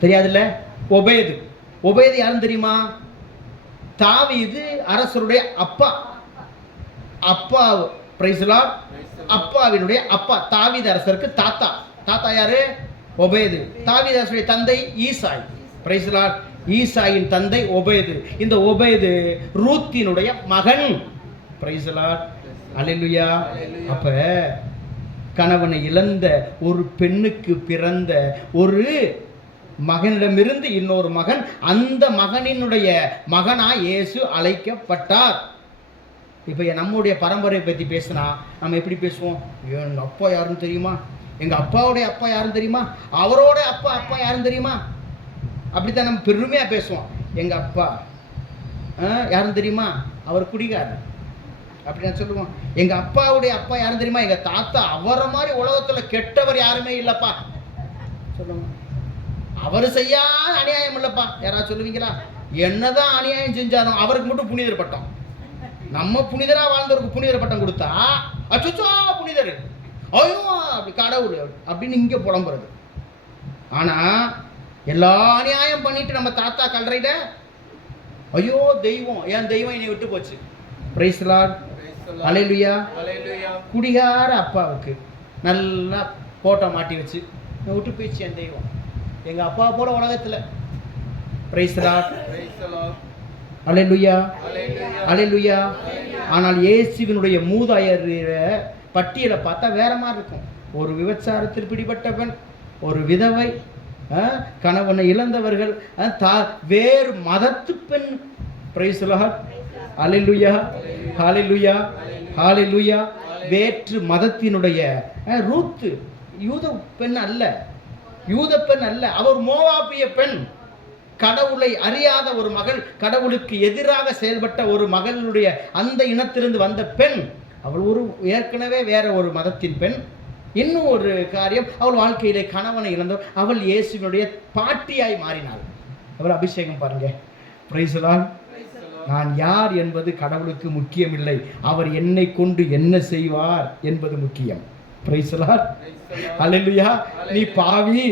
தெரியாதுல்ல? ஒபேது. ஒபேது யாரும் தெரியுமா? தாவீது அரசருடைய அப்பா. Price the Lord. அப்பாவினுடைய அப்பா. தாவீது அரசருக்கு தாத்தா. தாத்தா யாரு? ஒபேது. தாவீது அரசருடைய தந்தை ஈசாய். Price the Lord. ஈசாயின் தந்தை ஒபேது. இந்த ஒபேது ரூத்தினுடைய மகன். Praise the Lord. ஹல்லேலூயா. அப்ப கணவனை இழந்த ஒரு பெண்ணுக்கு பிறந்த ஒரு மகனிடமிருந்து இன்னொரு மகன், அந்த மகனினுடைய மகனா இயேசு அழைக்கப்பட்டார். இப்போ நம்முடைய பரம்பரையை பற்றி பேசினா நம்ம எப்படி பேசுவோம்? எங்கள் அப்பா யாருன்னு தெரியுமா? எங்கள் அப்பாவுடைய அப்பா யாருன்னு தெரியுமா? அவரோட அப்பா யாருன்னு தெரியுமா? அப்படித்தான் நம்ம பெருமையாக பேசுவோம். எங்கள் அப்பா யாருன்னு தெரியுமா? அவர் குடிகாரர் அப்படி நான் சொல்லுவோம். எங்கள் அப்பாவுடைய அப்பா யாருன்னு தெரியுமா? எங்கள் தாத்தா அவரை மாதிரி உலகத்தில் கெட்டவர் யாருமே இல்லைப்பா சொல்லுவோம். அவர் செய்யாத அநியாயம் இல்லைப்பா யாராவது சொல்லுவீங்களா? என்னதான் அநியாயம் செஞ்சாலும் அவருக்கு மட்டும் புனிதர் பட்டம். நம்ம புனிதராக வாழ்ந்தவருக்கு புனிதர் பட்டம் கொடுத்தா அச்சோ புனிதர், ஐயோ அப்படி கடவுள் அப்படின்னு இங்கே புலம்புறது. ஆனால் எல்லா அநியாயம் பண்ணிட்டு நம்ம தாத்தா கல்றையில ஐயோ தெய்வம், என் தெய்வம் என்னை விட்டு போச்சு. Praise the Lord. ஹல்லேலூயா. குடிகார அப்பாவுக்கு நல்லா போட்டோ மாட்டி வச்சு விட்டு போயிடுச்சு என் தெய்வம், எங்கள் அப்பா போல உலகத்தில். Praise the Lord. ஹல்லேலூயா, ஹல்லேலூயா. ஆனால் இயேசுவினுடைய மூதாதையர் பட்டியலை பார்த்தா வேற மாதிரி இருக்கும். ஒரு விபச்சாரத்தில் பிடிபட்ட பெண், ஒரு விதவை, கணவனை இழந்தவர்கள், வேறு மதத்து பெண். Praise the Lord. ஹல்லேலூயா, ஹல்லேலூயா, ஹல்லேலூயா. வேற்று மதத்தினுடைய ரூத்து யூத பெண் அல்ல, யூத பெண் அல்ல, அவர் மோவாபிய பெண். கடவுளை அறியாத ஒரு மகள், கடவுளுக்கு எதிராக செயல்பட்ட ஒரு மகளுடைய அந்த இனத்திலிருந்து வந்த பெண். அவள் ஏற்கனவே வேற ஒரு மதத்தின் பெண். இன்னும் ஒரு காரியம், அவள் வாழ்க்கையிலே கணவனை இழந்தவள். அவள் இயேசுவினுடைய பாட்டியாய் மாறினாள். அவள் அபிஷேகம் பாருங்க. Price the Lord. நான் யார் என்பது கடவுளுக்கு முக்கியமில்லை, அவர் என்னை கொண்டு என்ன செய்வார் என்பது முக்கியம். Praise the Lord. ஹல்லேலூயா. நீ பாவி,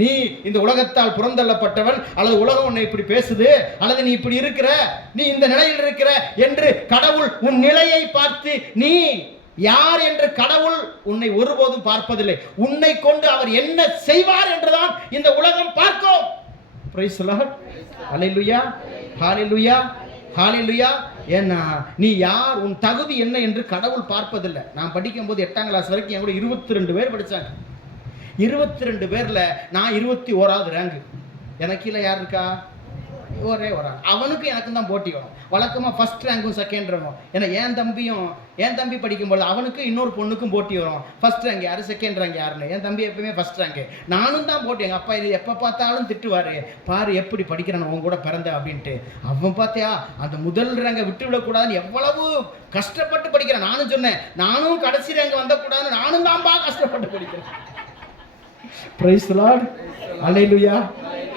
நீ இந்த உலகத்தால் புறந்தள்ளப்பட்டவன், அல்லது உலகம் உன்னை இப்படி பேசுது, அல்லது நீ இப்படி இருக்கிற, நீ இந்த நிலையில் இருக்கிற என்று கடவுள் உன் நிலையை பார்த்து நீ யார் என்று கடவுள் உன்னை ஒருபோதும் பார்ப்பதில்லை. உன்னை கொண்டு அவர் என்ன செய்வார் என்றுதான் இந்த உலகம் பார்க்கும். Praise the Lord. ஹல்லேலூயா, ஹல்லேலூயா, ஹல்லேலூயா. ஏன்னா நீ யார், உன் தகுதி என்ன என்று கடவுள் பார்ப்பதில்லை. நான் படிக்கும்போது 8ஆம் கிளாஸ் வரைக்கும் என் கூட 22 பேர் படித்தாங்க. 22 பேரில் நான் 21வது ரேங்கு. எனக்கு கீழே யார் இருக்கா? ஒரே ஒரு ஆள். அவனுக்கும் எனக்கு தான் போட்டி வரும். வழக்கமாக ஃபஸ்ட் ரேங்கும் செகண்ட் ரேங்கும். ஏன்னா என் தம்பி படிக்கும்போது அவனுக்கும் இன்னொரு பொண்ணுக்கும் போட்டி வரும். ஃபஸ்ட் ரேங்க் யார், செகண்ட் ரேங்க் யாருன்னு. என் தம்பி எப்பவுமே ஃபஸ்ட் ரேங்கு, நானும் தான் போட்டி. எங்கள் அப்பா இது எப்போ பார்த்தாலும் திட்டுவார், பாரு எப்படி படிக்கிறான் அவன் கூட பிறந்த அப்படின்ட்டு. அவன் பார்த்தியா அந்த முதல் ரேங்கை விட்டு விடக்கூடாதுன்னு எவ்வளவு கஷ்டப்பட்டு படிக்கிறான். நானும் சொன்னேன், நானும் கடைசி ரேங்க் வந்தக்கூடாதுன்னு நானும் தான்ப்பா கஷ்டப்பட்டு படிக்கிறேன். Price the Lord. ஹல்லேலூயா,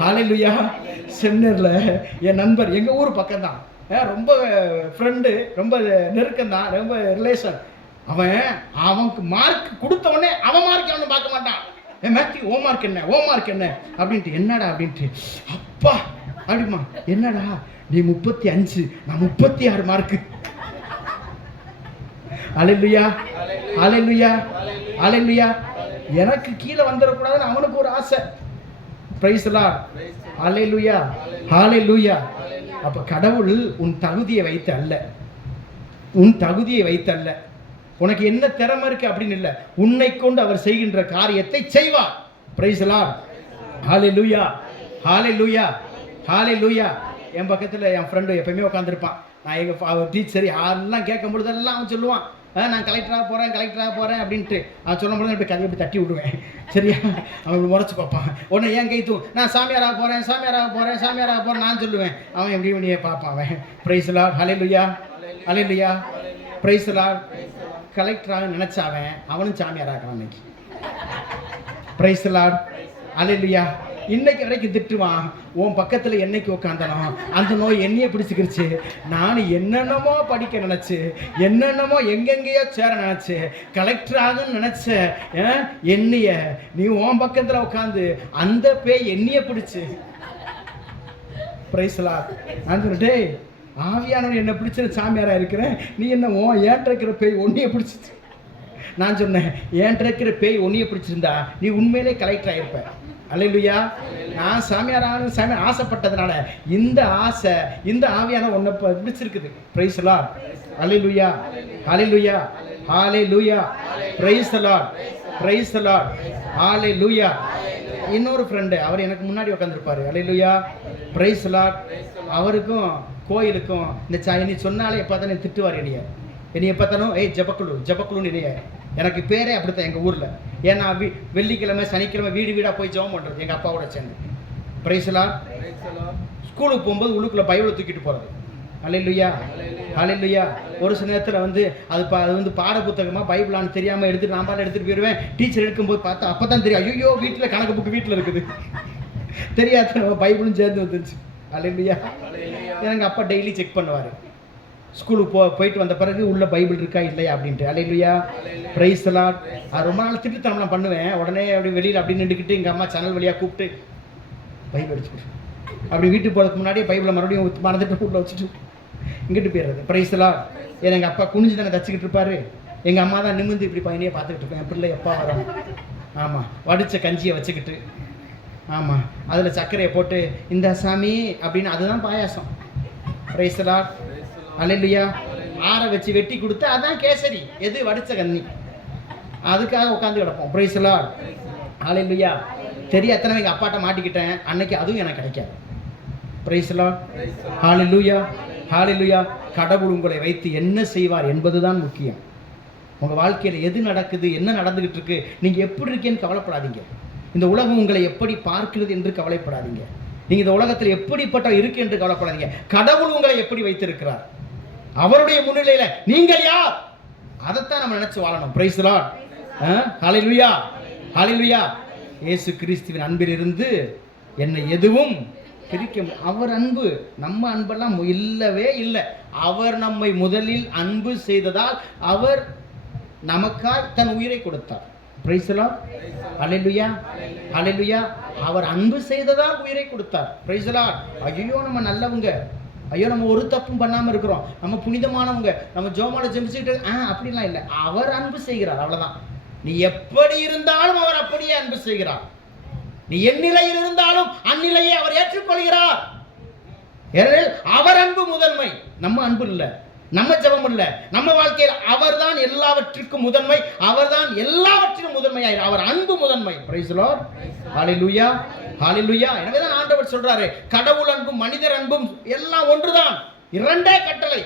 ஹல்லேலூயா. சென்னரில் என் நண்பர், எங்கள் ஊர் பக்கம்தான், ரொம்ப ஃப்ரெண்டு, ரொம்ப நெருக்கம்தான், ரொம்ப ரிலேஷன். அவனுக்கு மார்க் கொடுத்தவொடனே அவன் மார்க் அவனை பார்க்க மாட்டான். மேத்யூ ஓ மார்க் என்ன, ஓ மார்க் என்ன அப்படின்ட்டு. என்னடா அப்படின்ட்டு. அப்பா அப்படிமா, என்னடா நீ 35, நான் 36 மார்க்கு. ஹல்லேலூயா, ஹல்லேலூயா, ஹல்லேலூயா. எனக்கு கீழே வந்துடக்கூடாதுன்னு அவனுக்கு ஒரு ஆசை. Praise the Lord. ஹalleluya, ஹalleluya. அப்ப கடவுள் உன் தகுதியை வைத்து அல்ல, உன் தகுதியை வைத்து அல்ல, உனக்கு என்ன திறமை இருக்கு அப்படின்னு இல்லை, உன்னை கொண்டு அவர் செய்கின்ற காரியத்தை செய்வார். Price the Lord. ஹalleluya, ஹalleluya, ஹalleluya. என் பக்கத்தில் என் ஃப்ரெண்டு எப்பயுமே உட்காந்துருப்பான். நான் எங்கள் டீச்சர் யாரெல்லாம் கேட்கும் பொழுதெல்லாம் அவன் சொல்லுவான், நான் கலெக்டராக போகிறேன் அப்படின்ட்டு. அவன் சொல்லும் பொழுது இப்படி கதையை தட்டி விடுவேன். சரியா? அவன் இப்படி முறைச்சி பார்ப்பான். உடனே ஏன் கைத்தும் நான் சாமியாராக போகிறேன் நான் சொல்லுவேன். அவன் எப்படி பண்ணியே பார்ப்பான். அவன் பிரைஸ் தி லார்ட். ஹalleluya, ஹalleluya, பிரைஸ் தி லார்ட். கலெக்டராக நினச்சாவன் அவனும் சாமியாராகிறான் இன்னைக்கு. Praise the Lord. ஹalleluya. இன்னைக்கு வரைக்கும் திட்டுவான். உன் பக்கத்தில் என்னைக்கு உட்காந்தாலும் அந்த நோய் என்னையே பிடிச்சிக்கிருச்சு. நான் என்னென்னமோ படிக்க நினச்சி, என்னென்னமோ எங்கெங்கேயோ சேர நினச்சி, கலெக்டராகன்னு நினச்ச என்னைய நீ உன் பக்கத்தில் உட்காந்து அந்த பேய் என்னையே பிடிச்சு. Price the Lord. நான் சொல்லிட்டே ஆவியானவர் என்ன பிடிச்சது சாமியாராக இருக்கிறேன், நீ என்ன ஏன்ட்ட இருக்கிற பேய் ஒன்றைய பிடிச்சிச்சு. நான் சொன்னேன், ஏன்ட்ட இருக்கிற பேய் ஒன்றைய பிடிச்சிருந்தா நீ உண்மையிலே கலெக்டர் ஆகிருப்ப. அல்லேலூயா. நான் சாமியார் ஆசைப்பட்டதுனால இந்த ஆசை, இந்த ஆவியான ஒன்றை பிடிச்சிருக்குது. Praise the Lord. அல்லேலூயா, ஹalleluya, ஹalleluya, praise the Lord, praise the Lord, ஹalleluya. இன்னொரு ஃப்ரெண்டு அவர் எனக்கு முன்னாடி உட்காந்துருப்பாரு. அல்லேலூயா, பிரைஸ் தி லார்ட். அவருக்கும் கோயிலுக்கும் இந்த நீ சொன்னாலே எப்போ தானே திட்டுவார் என்னைய பார்த்தாலும் ஜபக்குழுன்னு இல்லையே. எனக்கு பேரே அப்படித்தான் எங்கள் ஊரில். ஏன்னா வெள்ளிக்கிழமை சனிக்கிழமை வீடாக போய் ஜெபம் பண்ணுறது எங்கள் அப்பாவோட சேர்ந்து. Price the Lord. ஸ்கூலுக்கு போகும்போது உள்ளுக்குள்ளே பைபிளை தூக்கிட்டு போகிறது. ஹalleluya, ஹalleluya. ஒரு சில நேரத்தில் அது பாட புத்தகமாக பைபிளான்னு தெரியாமல் எடுத்துகிட்டு நான் எடுத்துகிட்டு போயிடுவேன். டீச்சர் எடுக்கும்போது பார்த்தா அப்போ தான் தெரியும், ஐயோ வீட்டில் கணக்கு புக்கு வீட்டில் இருக்குது. தெரியாத நம்ம பைபிளும் சேர்ந்து வந்துருச்சு. ஹalleluya. எங்கள் அப்பா டெய்லி செக் பண்ணுவார். ஸ்கூலுக்கு போயிட்டு வந்த பிறகு உள்ள பைபிள் இருக்கா இல்லையா அப்படின்ட்டு. ஹalleluya, பிரைஸ் தி லார்ட். அது ரொம்ப நாள் திட்டுத்தனம்லாம் பண்ணுவேன். உடனே அப்படி வெளியில் அப்படி நின்றுக்கிட்டு எங்கள் அம்மா சேனல் வழியாக கூப்பிட்டு பைபிள் அடிச்சுக்கிட்டு அப்படி வீட்டுக்கு போகிறதுக்கு முன்னாடியே பைபிளை மறுபடியும் மறந்துட்டு வீட்டில் வச்சுட்டு இங்கிட்டு போயிடுறது. Price the Lord. ஏன்னா எங்கள் அப்பா குனிஞ்சு தானே தச்சுக்கிட்டு இருப்பார். எங்கள் அம்மா தான் நிமிந்து இப்படி பையனையே பார்த்துக்கிட்டு இருப்பேன். என் பிள்ளை எப்பா வரும். ஆமாம், வடித்த கஞ்சியை வச்சுக்கிட்டு, ஆமாம் அதில் சர்க்கரையை போட்டு இந்த சாமி அப்படின்னு, அதுதான் பாயாசம். Price the Lord. அல்லேலூயா. ஆற வச்சு வெட்டி கொடுத்து அதான் கேசரி. எது? வடிச்ச கண்ணி. அதுக்காக உட்காந்து கிடப்போம். Praise the Lord. அல்லேலூயா. தெரியும் எத்தனை எங்கள் அப்பாட்ட மாட்டிக்கிட்டேன் அன்னைக்கு, அதுவும் எனக்கு கிடைக்காது. Praise the Lord. ஹalleluya, ஹalleluya. கடவுள் உங்களை வைத்து என்ன செய்வார் என்பதுதான் முக்கியம். உங்கள் வாழ்க்கையில் எது நடக்குது, என்ன நடந்துகிட்டு இருக்கு, நீங்கள் எப்படி இருக்கேன்னு கவலைப்படாதீங்க. இந்த உலகம் உங்களை எப்படி பார்க்கிறது என்று கவலைப்படாதீங்க. நீங்கள் இந்த உலகத்தில் எப்படிப்பட்ட இருக்கு என்று கவலைப்படாதீங்க. கடவுள் உங்களை எப்படி வைத்திருக்கிறார், அவருடைய முன்னிலையில் நீங்கள் யார், அதைத்தான் நம்ம நினைச்சு வாழணும். Praise the Lord. ஹalleluya, ஹalleluya. இயேசு கிறிஸ்துவின் அன்பிலிருந்து என்னை எதுவும் பிரிக்க முடியும். அவர் அன்பு, நம்ம அன்பெல்லாம் இல்லவே இல்லை. அவர் நம்மை முதலில் அன்பு செய்ததால் அவர் நமக்காய் தன் உயிரை கொடுத்தார். Price the Lord. ஹalleluya, ஹalleluya. அவர் அன்பு செய்ததால் உயிரை கொடுத்தார். Price the Lord. ஐயோ நம்ம நல்லவங்க, ஐயோ நம்ம ஒரு தப்பும் பண்ணாமல் இருக்கிறோம், நம்ம புனிதமானவங்க, நம்ம ஜோமால ஜெபிச்சுட்டு அப்படிலாம் இல்லை. அவர் அன்பு செய்கிறார், அவ்வளோதான். நீ எப்படி இருந்தாலும் அவர் அப்படியே அன்பு செய்கிறார். நீ எந்நிலையில் இருந்தாலும் அந்நிலையை அவர் ஏற்றுக்கொள்கிறார். ஏனெனில் அவர் அன்பு முதன்மை, நம்ம அன்பு இல்லை, நம்ம ஜெபம் இல்லை, நம்ம வாழ்க்கையில் அவர்தான் எல்லாவற்றிற்கும் முதன்மை, அவர்தான் எல்லாவற்றிலும் முதன்மையாய், அவர் அன்பு முதன்மை. Praise the Lord. ஹalleluya, ஹalleluya. எனவே தான் ஆண்டவர் சொல்றாரு, கடவுள் அன்பும் மனிதர் அன்பும் எல்லாம் ஒன்றுதான். இரண்டே கட்டளை,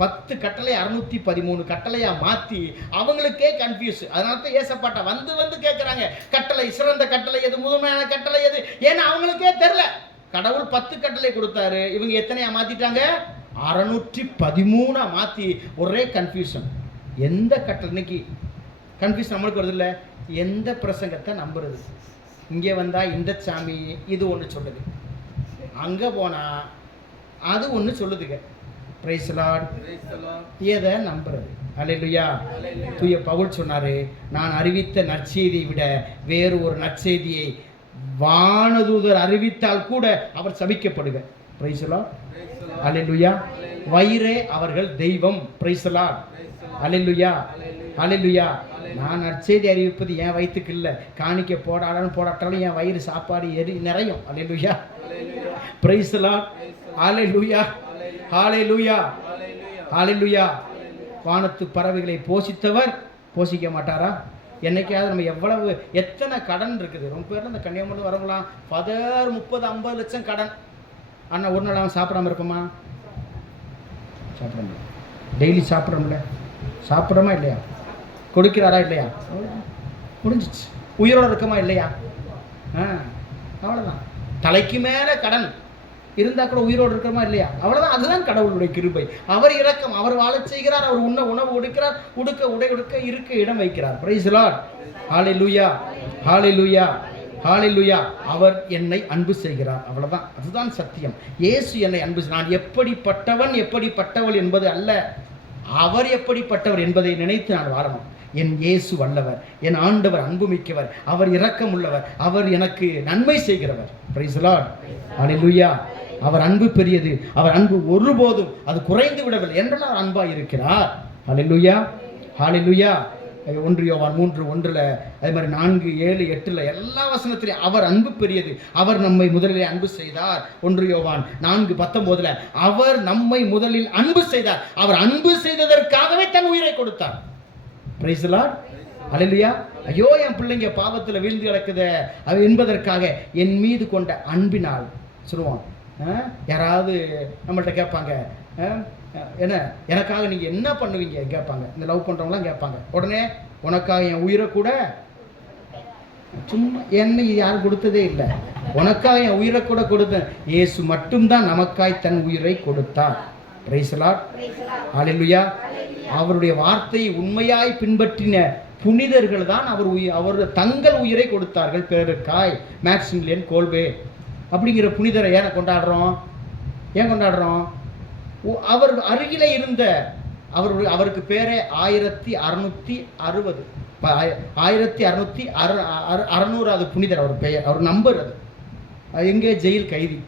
10 கட்டளை 613 கட்டளையா மாத்தி அவங்களுக்கே கன்ஃபியூஸ். அதனால தான் ஏசப்பாட்ட வந்து கேட்கிறாங்க, கட்டளை சிறந்த கட்டளை எது, முதன்மையான கட்டளை எது, ஏன்னா அவங்களுக்கே தெரியல. கடவுள் 10 கட்டளை கொடுத்தாரு, இவங்க எத்தனையா மாத்திட்டாங்க? 613 மாத்தி ஒரே கன்ஃபியூஷன். எந்த கட்டளை இன்னைக்கு கன்ஃபியூஷன் நம்மளுக்கு வருது இல்லை? எந்த பிரசங்கத்தை நம்புறது? இங்கே வந்தா இந்த சாமி இது ஒன்று சொல்லுது, அங்கே போனா அது ஒன்று சொல்லுதுங்க. Praise the Lord. எதை நம்புறது? ஹalleluya. தூய பவுல் சொன்னாரு, நான் அறிவித்த நற்செய்தியை விட வேறு ஒரு நற்செய்தியை வானதூதர் அறிவித்தால் கூட அவர் சபிக்கப்படுக. Price the Lord. ஹalleluya. வயிறே அவர்கள் தெய்வம். Praise the Lord. ஹalleluya, ஹalleluya. நான் நற்செய்தி அறிவிப்பது என் வயிற்றுக்கு இல்லை. காணிக்க போடாலும் போடாட்டாலும் என் வயிறு சாப்பாடு நிறையும். அல்லேலூயா, பிரைஸ் தி லார்ட், ஹalleluya, ஹalleluya, ஹalleluya. வானத்து பறவைகளை போஷித்தவர் போஷிக்க மாட்டாரா? என்னைக்காவது நம்ம எவ்வளவு எத்தனை கடன் இருக்குது. ரொம்ப பேர் இந்த கன்னியாகுமரி வரவங்களாம் 30-50 லட்சம் கடன். ஆனால் ஒரு நாள் அவன் சாப்பிடாம இருப்போமா? சாப்பிட முடியும். டெய்லி சாப்பிட்றோம்ல, சாப்பிட்றோமா இல்லையா? கொடுக்கிறாரா இல்லையா? முடிஞ்சிச்சு. உயிரோடு இருக்கமா இல்லையா? அவ்வளோதான். தலைக்கு மேலே கடன் இருந்தால் கூட உயிரோடு இருக்கிறோமா இல்லையா? அவ்வளோதான். அதுதான் கடவுளுடைய கிருபை. அவர் இரக்கம். அவர் வாழச் செய்கிறார். அவர் உண்ண உணவு கொடுக்கிறார், உடுக்க உடை கொடுக்க, இருக்க இடம் வைக்கிறார். பிரைஸ் தி லார்ட், ஹalleluya, ஹalleluya, ஹalleluya. அவர் என்னை அன்பு செய்கிறார். அவ்வளோதான். அதுதான் சத்தியம். இயேசு என்னை அன்பு. நான் எப்படிப்பட்டவன் எப்படிப்பட்டவள் என்பது அல்ல, அவர் எப்படிப்பட்டவர் என்பதை நினைத்து நான் வாழணும். என் இயேசு வல்லவர், என் ஆண்டவர் அன்புமிக்கவர், அவர் இரக்கம் உள்ளவர், அவர் எனக்கு நன்மை செய்கிறவர். பிரைஸ் தி லார்ட், ஹalleluya. அவர் அன்பு பெரியது. அவர் அன்பு ஒருபோதும் அது குறைந்து விடவில்லை என்றால் அவர் அன்பாக இருக்கிறார். ஹalleluya, ஹalleluya. 1 யோவான் 3:1 அதே மாதிரி 4, 7, 8 எல்லா வசனத்திலையும் அவர் அன்பு பெரியது. அவர் நம்மை முதலிலே அன்பு செய்தார். 1 யோவான் 4:19 அவர் நம்மை முதலில் அன்பு செய்தார். அவர் அன்பு செய்ததற்காகவே தன் உயிரை கொடுத்தார். பிரைஸ் தி லார்ட், ஹalleluya. ஐயோ என் பிள்ளைங்க பாவத்தில் வீழ்ந்து கிடக்குது அது என்பதற்காக என் மீது கொண்ட அன்பினால் சொல்லுவோம். யாராவது நம்மள்கிட்ட கேட்பாங்க, என்ன எனக்காக நீங்கள் என்ன பண்ணுவீங்க கேட்பாங்க. இந்த லவ் பண்ணுறவங்களாம் கேட்பாங்க. உடனே உனக்காக என் உயிரை கூட, சும்மா என்னை யாரும் கொடுத்ததே இல்லை, உனக்காக என் உயிரை கூட கொடுத்தேன். இயேசு மட்டும்தான் நமக்காய் தன் உயிரை கொடுத்தார். பிரைஸ் தி லார்ட், ஹalleluya. அவருடைய வார்த்தையை உண்மையாய் பின்பற்றின புனிதர்கள் தான் அவர் தங்கள் உயிரை கொடுத்தார்கள் பிறருக்காய். மேக்சிமிலியன் கோல்பே அப்படிங்கிற புனிதரை ஏன் கொண்டாடுறோம்? அவர் அருகிலே இருந்த அவருக்கு பேரே 1660 1660 புனிதர். அவர் பெயர், அவர் நம்பர். அது எங்கே? ஜெயில் கைதி.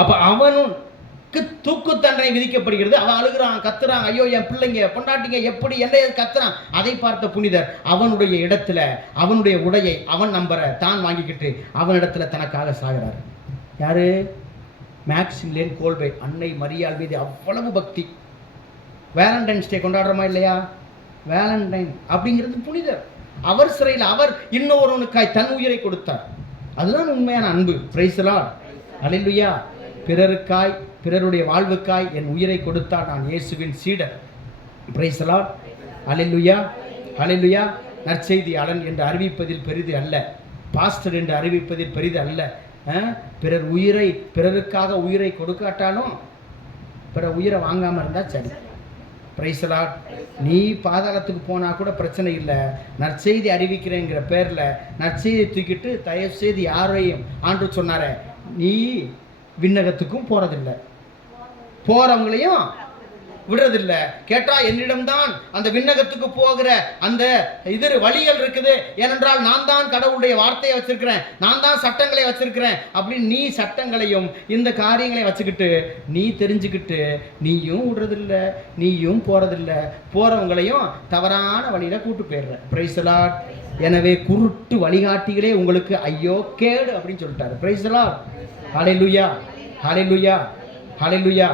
அப்போ அவனுக்கு தூக்கு தண்டனை விதிக்கப்படுகிறது. அவன் அழுகிறான், கத்துறான், ஐயோ என் பிள்ளைங்க பொண்டாட்டிங்க எப்படி என்ன கத்துறான். அதை பார்த்த புனிதர் அவனுடைய இடத்துல அவனுடைய உடையை அவன் நம்பரை தான் வாங்கிக்கிட்டு அவனிடத்துல தனக்காக சாகிறார். யாரு? மேக்சிமிலியன் கோல்பே. அன்னை மரியாள் மீது அவ்வளவு பக்தி. வேலண்டைன்ஸ் டே கொண்டாடுறோமா இல்லையா? வேலண்டைன் அப்படிங்கிறது புனிதர். அவர் சிறையில் அவர் இன்னொருவனுக்காய் தன் உயிரை கொடுத்தார். அதுதான் உண்மையான அன்பு. பிரைஸ் தி லார்ட், ஹalleluya. பிறருக்காய் பிறருடைய வாழ்வுக்காய் என் உயிரை கொடுத்தால் நான் இயேசுவின் சீடர். பிரைஸ் தி லார்ட், ஹalleluya, ஹalleluya. நற்செய்தியாளன் என்று அறிவிப்பதில் பெரிது அல்ல, பாஸ்டர் என்று அறிவிப்பதில் பெரிது அல்ல. பிறர் உயிரை பிறருக்காக உயிரை கொடுக்காட்டாலும் பிற உயிரை வாங்காமல் இருந்தால் சரி. Price the Lord. நீ பாதாளத்துக்கு போனால் கூட பிரச்சனை இல்லை. நற்செய்தி அறிவிக்கிறேங்கிற பேரில் நற்செய்தியை தூக்கிட்டு தயவு செய்து யாரையும் ஆண்டு சொன்னாரே, நீ விண்ணகத்துக்கும் போகிறதில்லை, போகிறவங்களையும் விடுறதில்லை. கேட்டால் என்னிடம்தான் அந்த விண்ணகத்துக்கு போகிற அந்த வழிகள் இருக்குது. ஏனென்றால் நான் தான் கடவுளுடைய வார்த்தையை வச்சிருக்கிறேன், நான் தான் சட்டங்களை வச்சிருக்கிறேன் அப்படின்னு நீ சட்டங்களையும் இந்த காரியங்களையும் வச்சுக்கிட்டு நீ தெரிஞ்சுக்கிட்டு நீயும் விடுறதில்லை, நீயும் போகிறதில்லை, போகிறவங்களையும் தவறான வழியில் கூட்டு போயிடுற. Praise the Lord. எனவே குருட்டு வழிகாட்டிகளே உங்களுக்கு ஐயோ கேடு அப்படின்னு சொல்லிட்டாரு. பிரைஸ் தி லார்ட், ஹalleluya, ஹalleluya, ஹalleluya.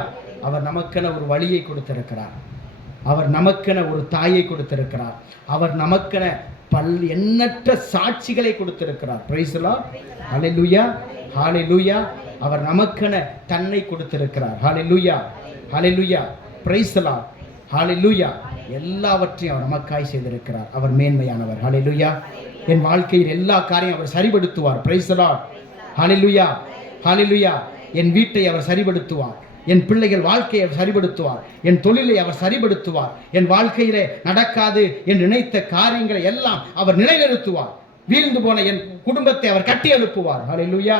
அவர் நமக்கென ஒரு வழியை கொடுத்திருக்கிறார். அவர் நமக்கென ஒரு தாயை கொடுத்திருக்கிறார். அவர் நமக்கென எண்ணற்ற சாட்சிகளை கொடுத்திருக்கிறார். பிரைஸ் தி லார்ட், ஹalleluya, ஹalleluya. அவர் நமக்கென தன்னை கொடுத்திருக்கிறார். ஹalleluya, ஹalleluya. பிரைஸ் தி லார்ட், ஹalleluya. எல்லாவற்றையும் அவர் நமக்காய் செய்திருக்கிறார். அவர் மேன்மையானவர். ஹalleluya. என் வாழ்க்கையில் எல்லா காரியம் அவர் சரிபடுத்துவார். பிரைஸ் தி லார்ட், ஹalleluya, ஹalleluya. என் வீட்டை அவர் சரிபடுத்துவார். என் பிள்ளைகள் வாழ்க்கையை அவர் சரிபடுத்துவார். என் தொழிலை அவர் சரிபடுத்துவார். என் வாழ்க்கையிலே நடக்காது என்று நினைத்த காரியங்களை எல்லாம் அவர் நிலைநிறுத்துவார். வீழ்ந்து போன என் குடும்பத்தை அவர் கட்டி எழுப்புவார். ஹalleluya,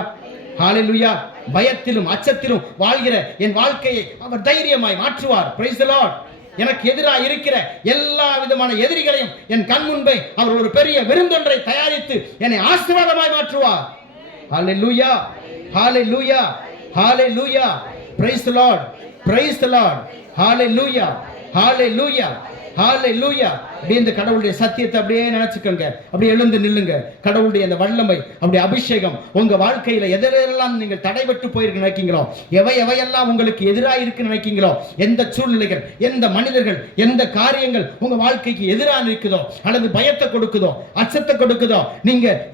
ஹalleluya. பயத்திலும் அச்சத்திலும் வாழ்கிற என் வாழ்க்கையை அவர் தைரியமாய் மாற்றுவார். Price the Lord. எனக்கு எதிராக இருக்கிற எல்லா விதமான எதிரிகளையும் என் கண் முன்பே அவர் ஒரு பெரிய விருந்தொன்றை தயாரித்து என்னை ஆசீர்வாதமாய் மாற்றுவார். ஹalleluya, ஹalleluya, ஹalleluya. Praise the Lord, praise the Lord, hallelujah, hallelujah. ஹalleluya. அப்படியே இந்த கடவுளுடைய சத்தியத்தை அப்படியே நினைச்சுக்கோங்க. அப்படியே எழுந்து நில்லுங்க. கடவுளுடைய அந்த வல்லமை, அப்படியே அபிஷேகம் உங்க வாழ்க்கையில எதெல்லாம் நீங்கள் தடைபட்டு போயிருக்கு நினைக்கீங்களோ, எவையெல்லாம் உங்களுக்கு எதிராக இருக்கு நினைக்கீங்களோ, எந்த சூழ்நிலைகள், எந்த மனிதர்கள், எந்த காரியங்கள் உங்க வாழ்க்கைக்கு எதிராக இருக்குதோ, அல்லது பயத்தை கொடுக்குதோ, அச்சத்தை கொடுக்குதோ, நீங்க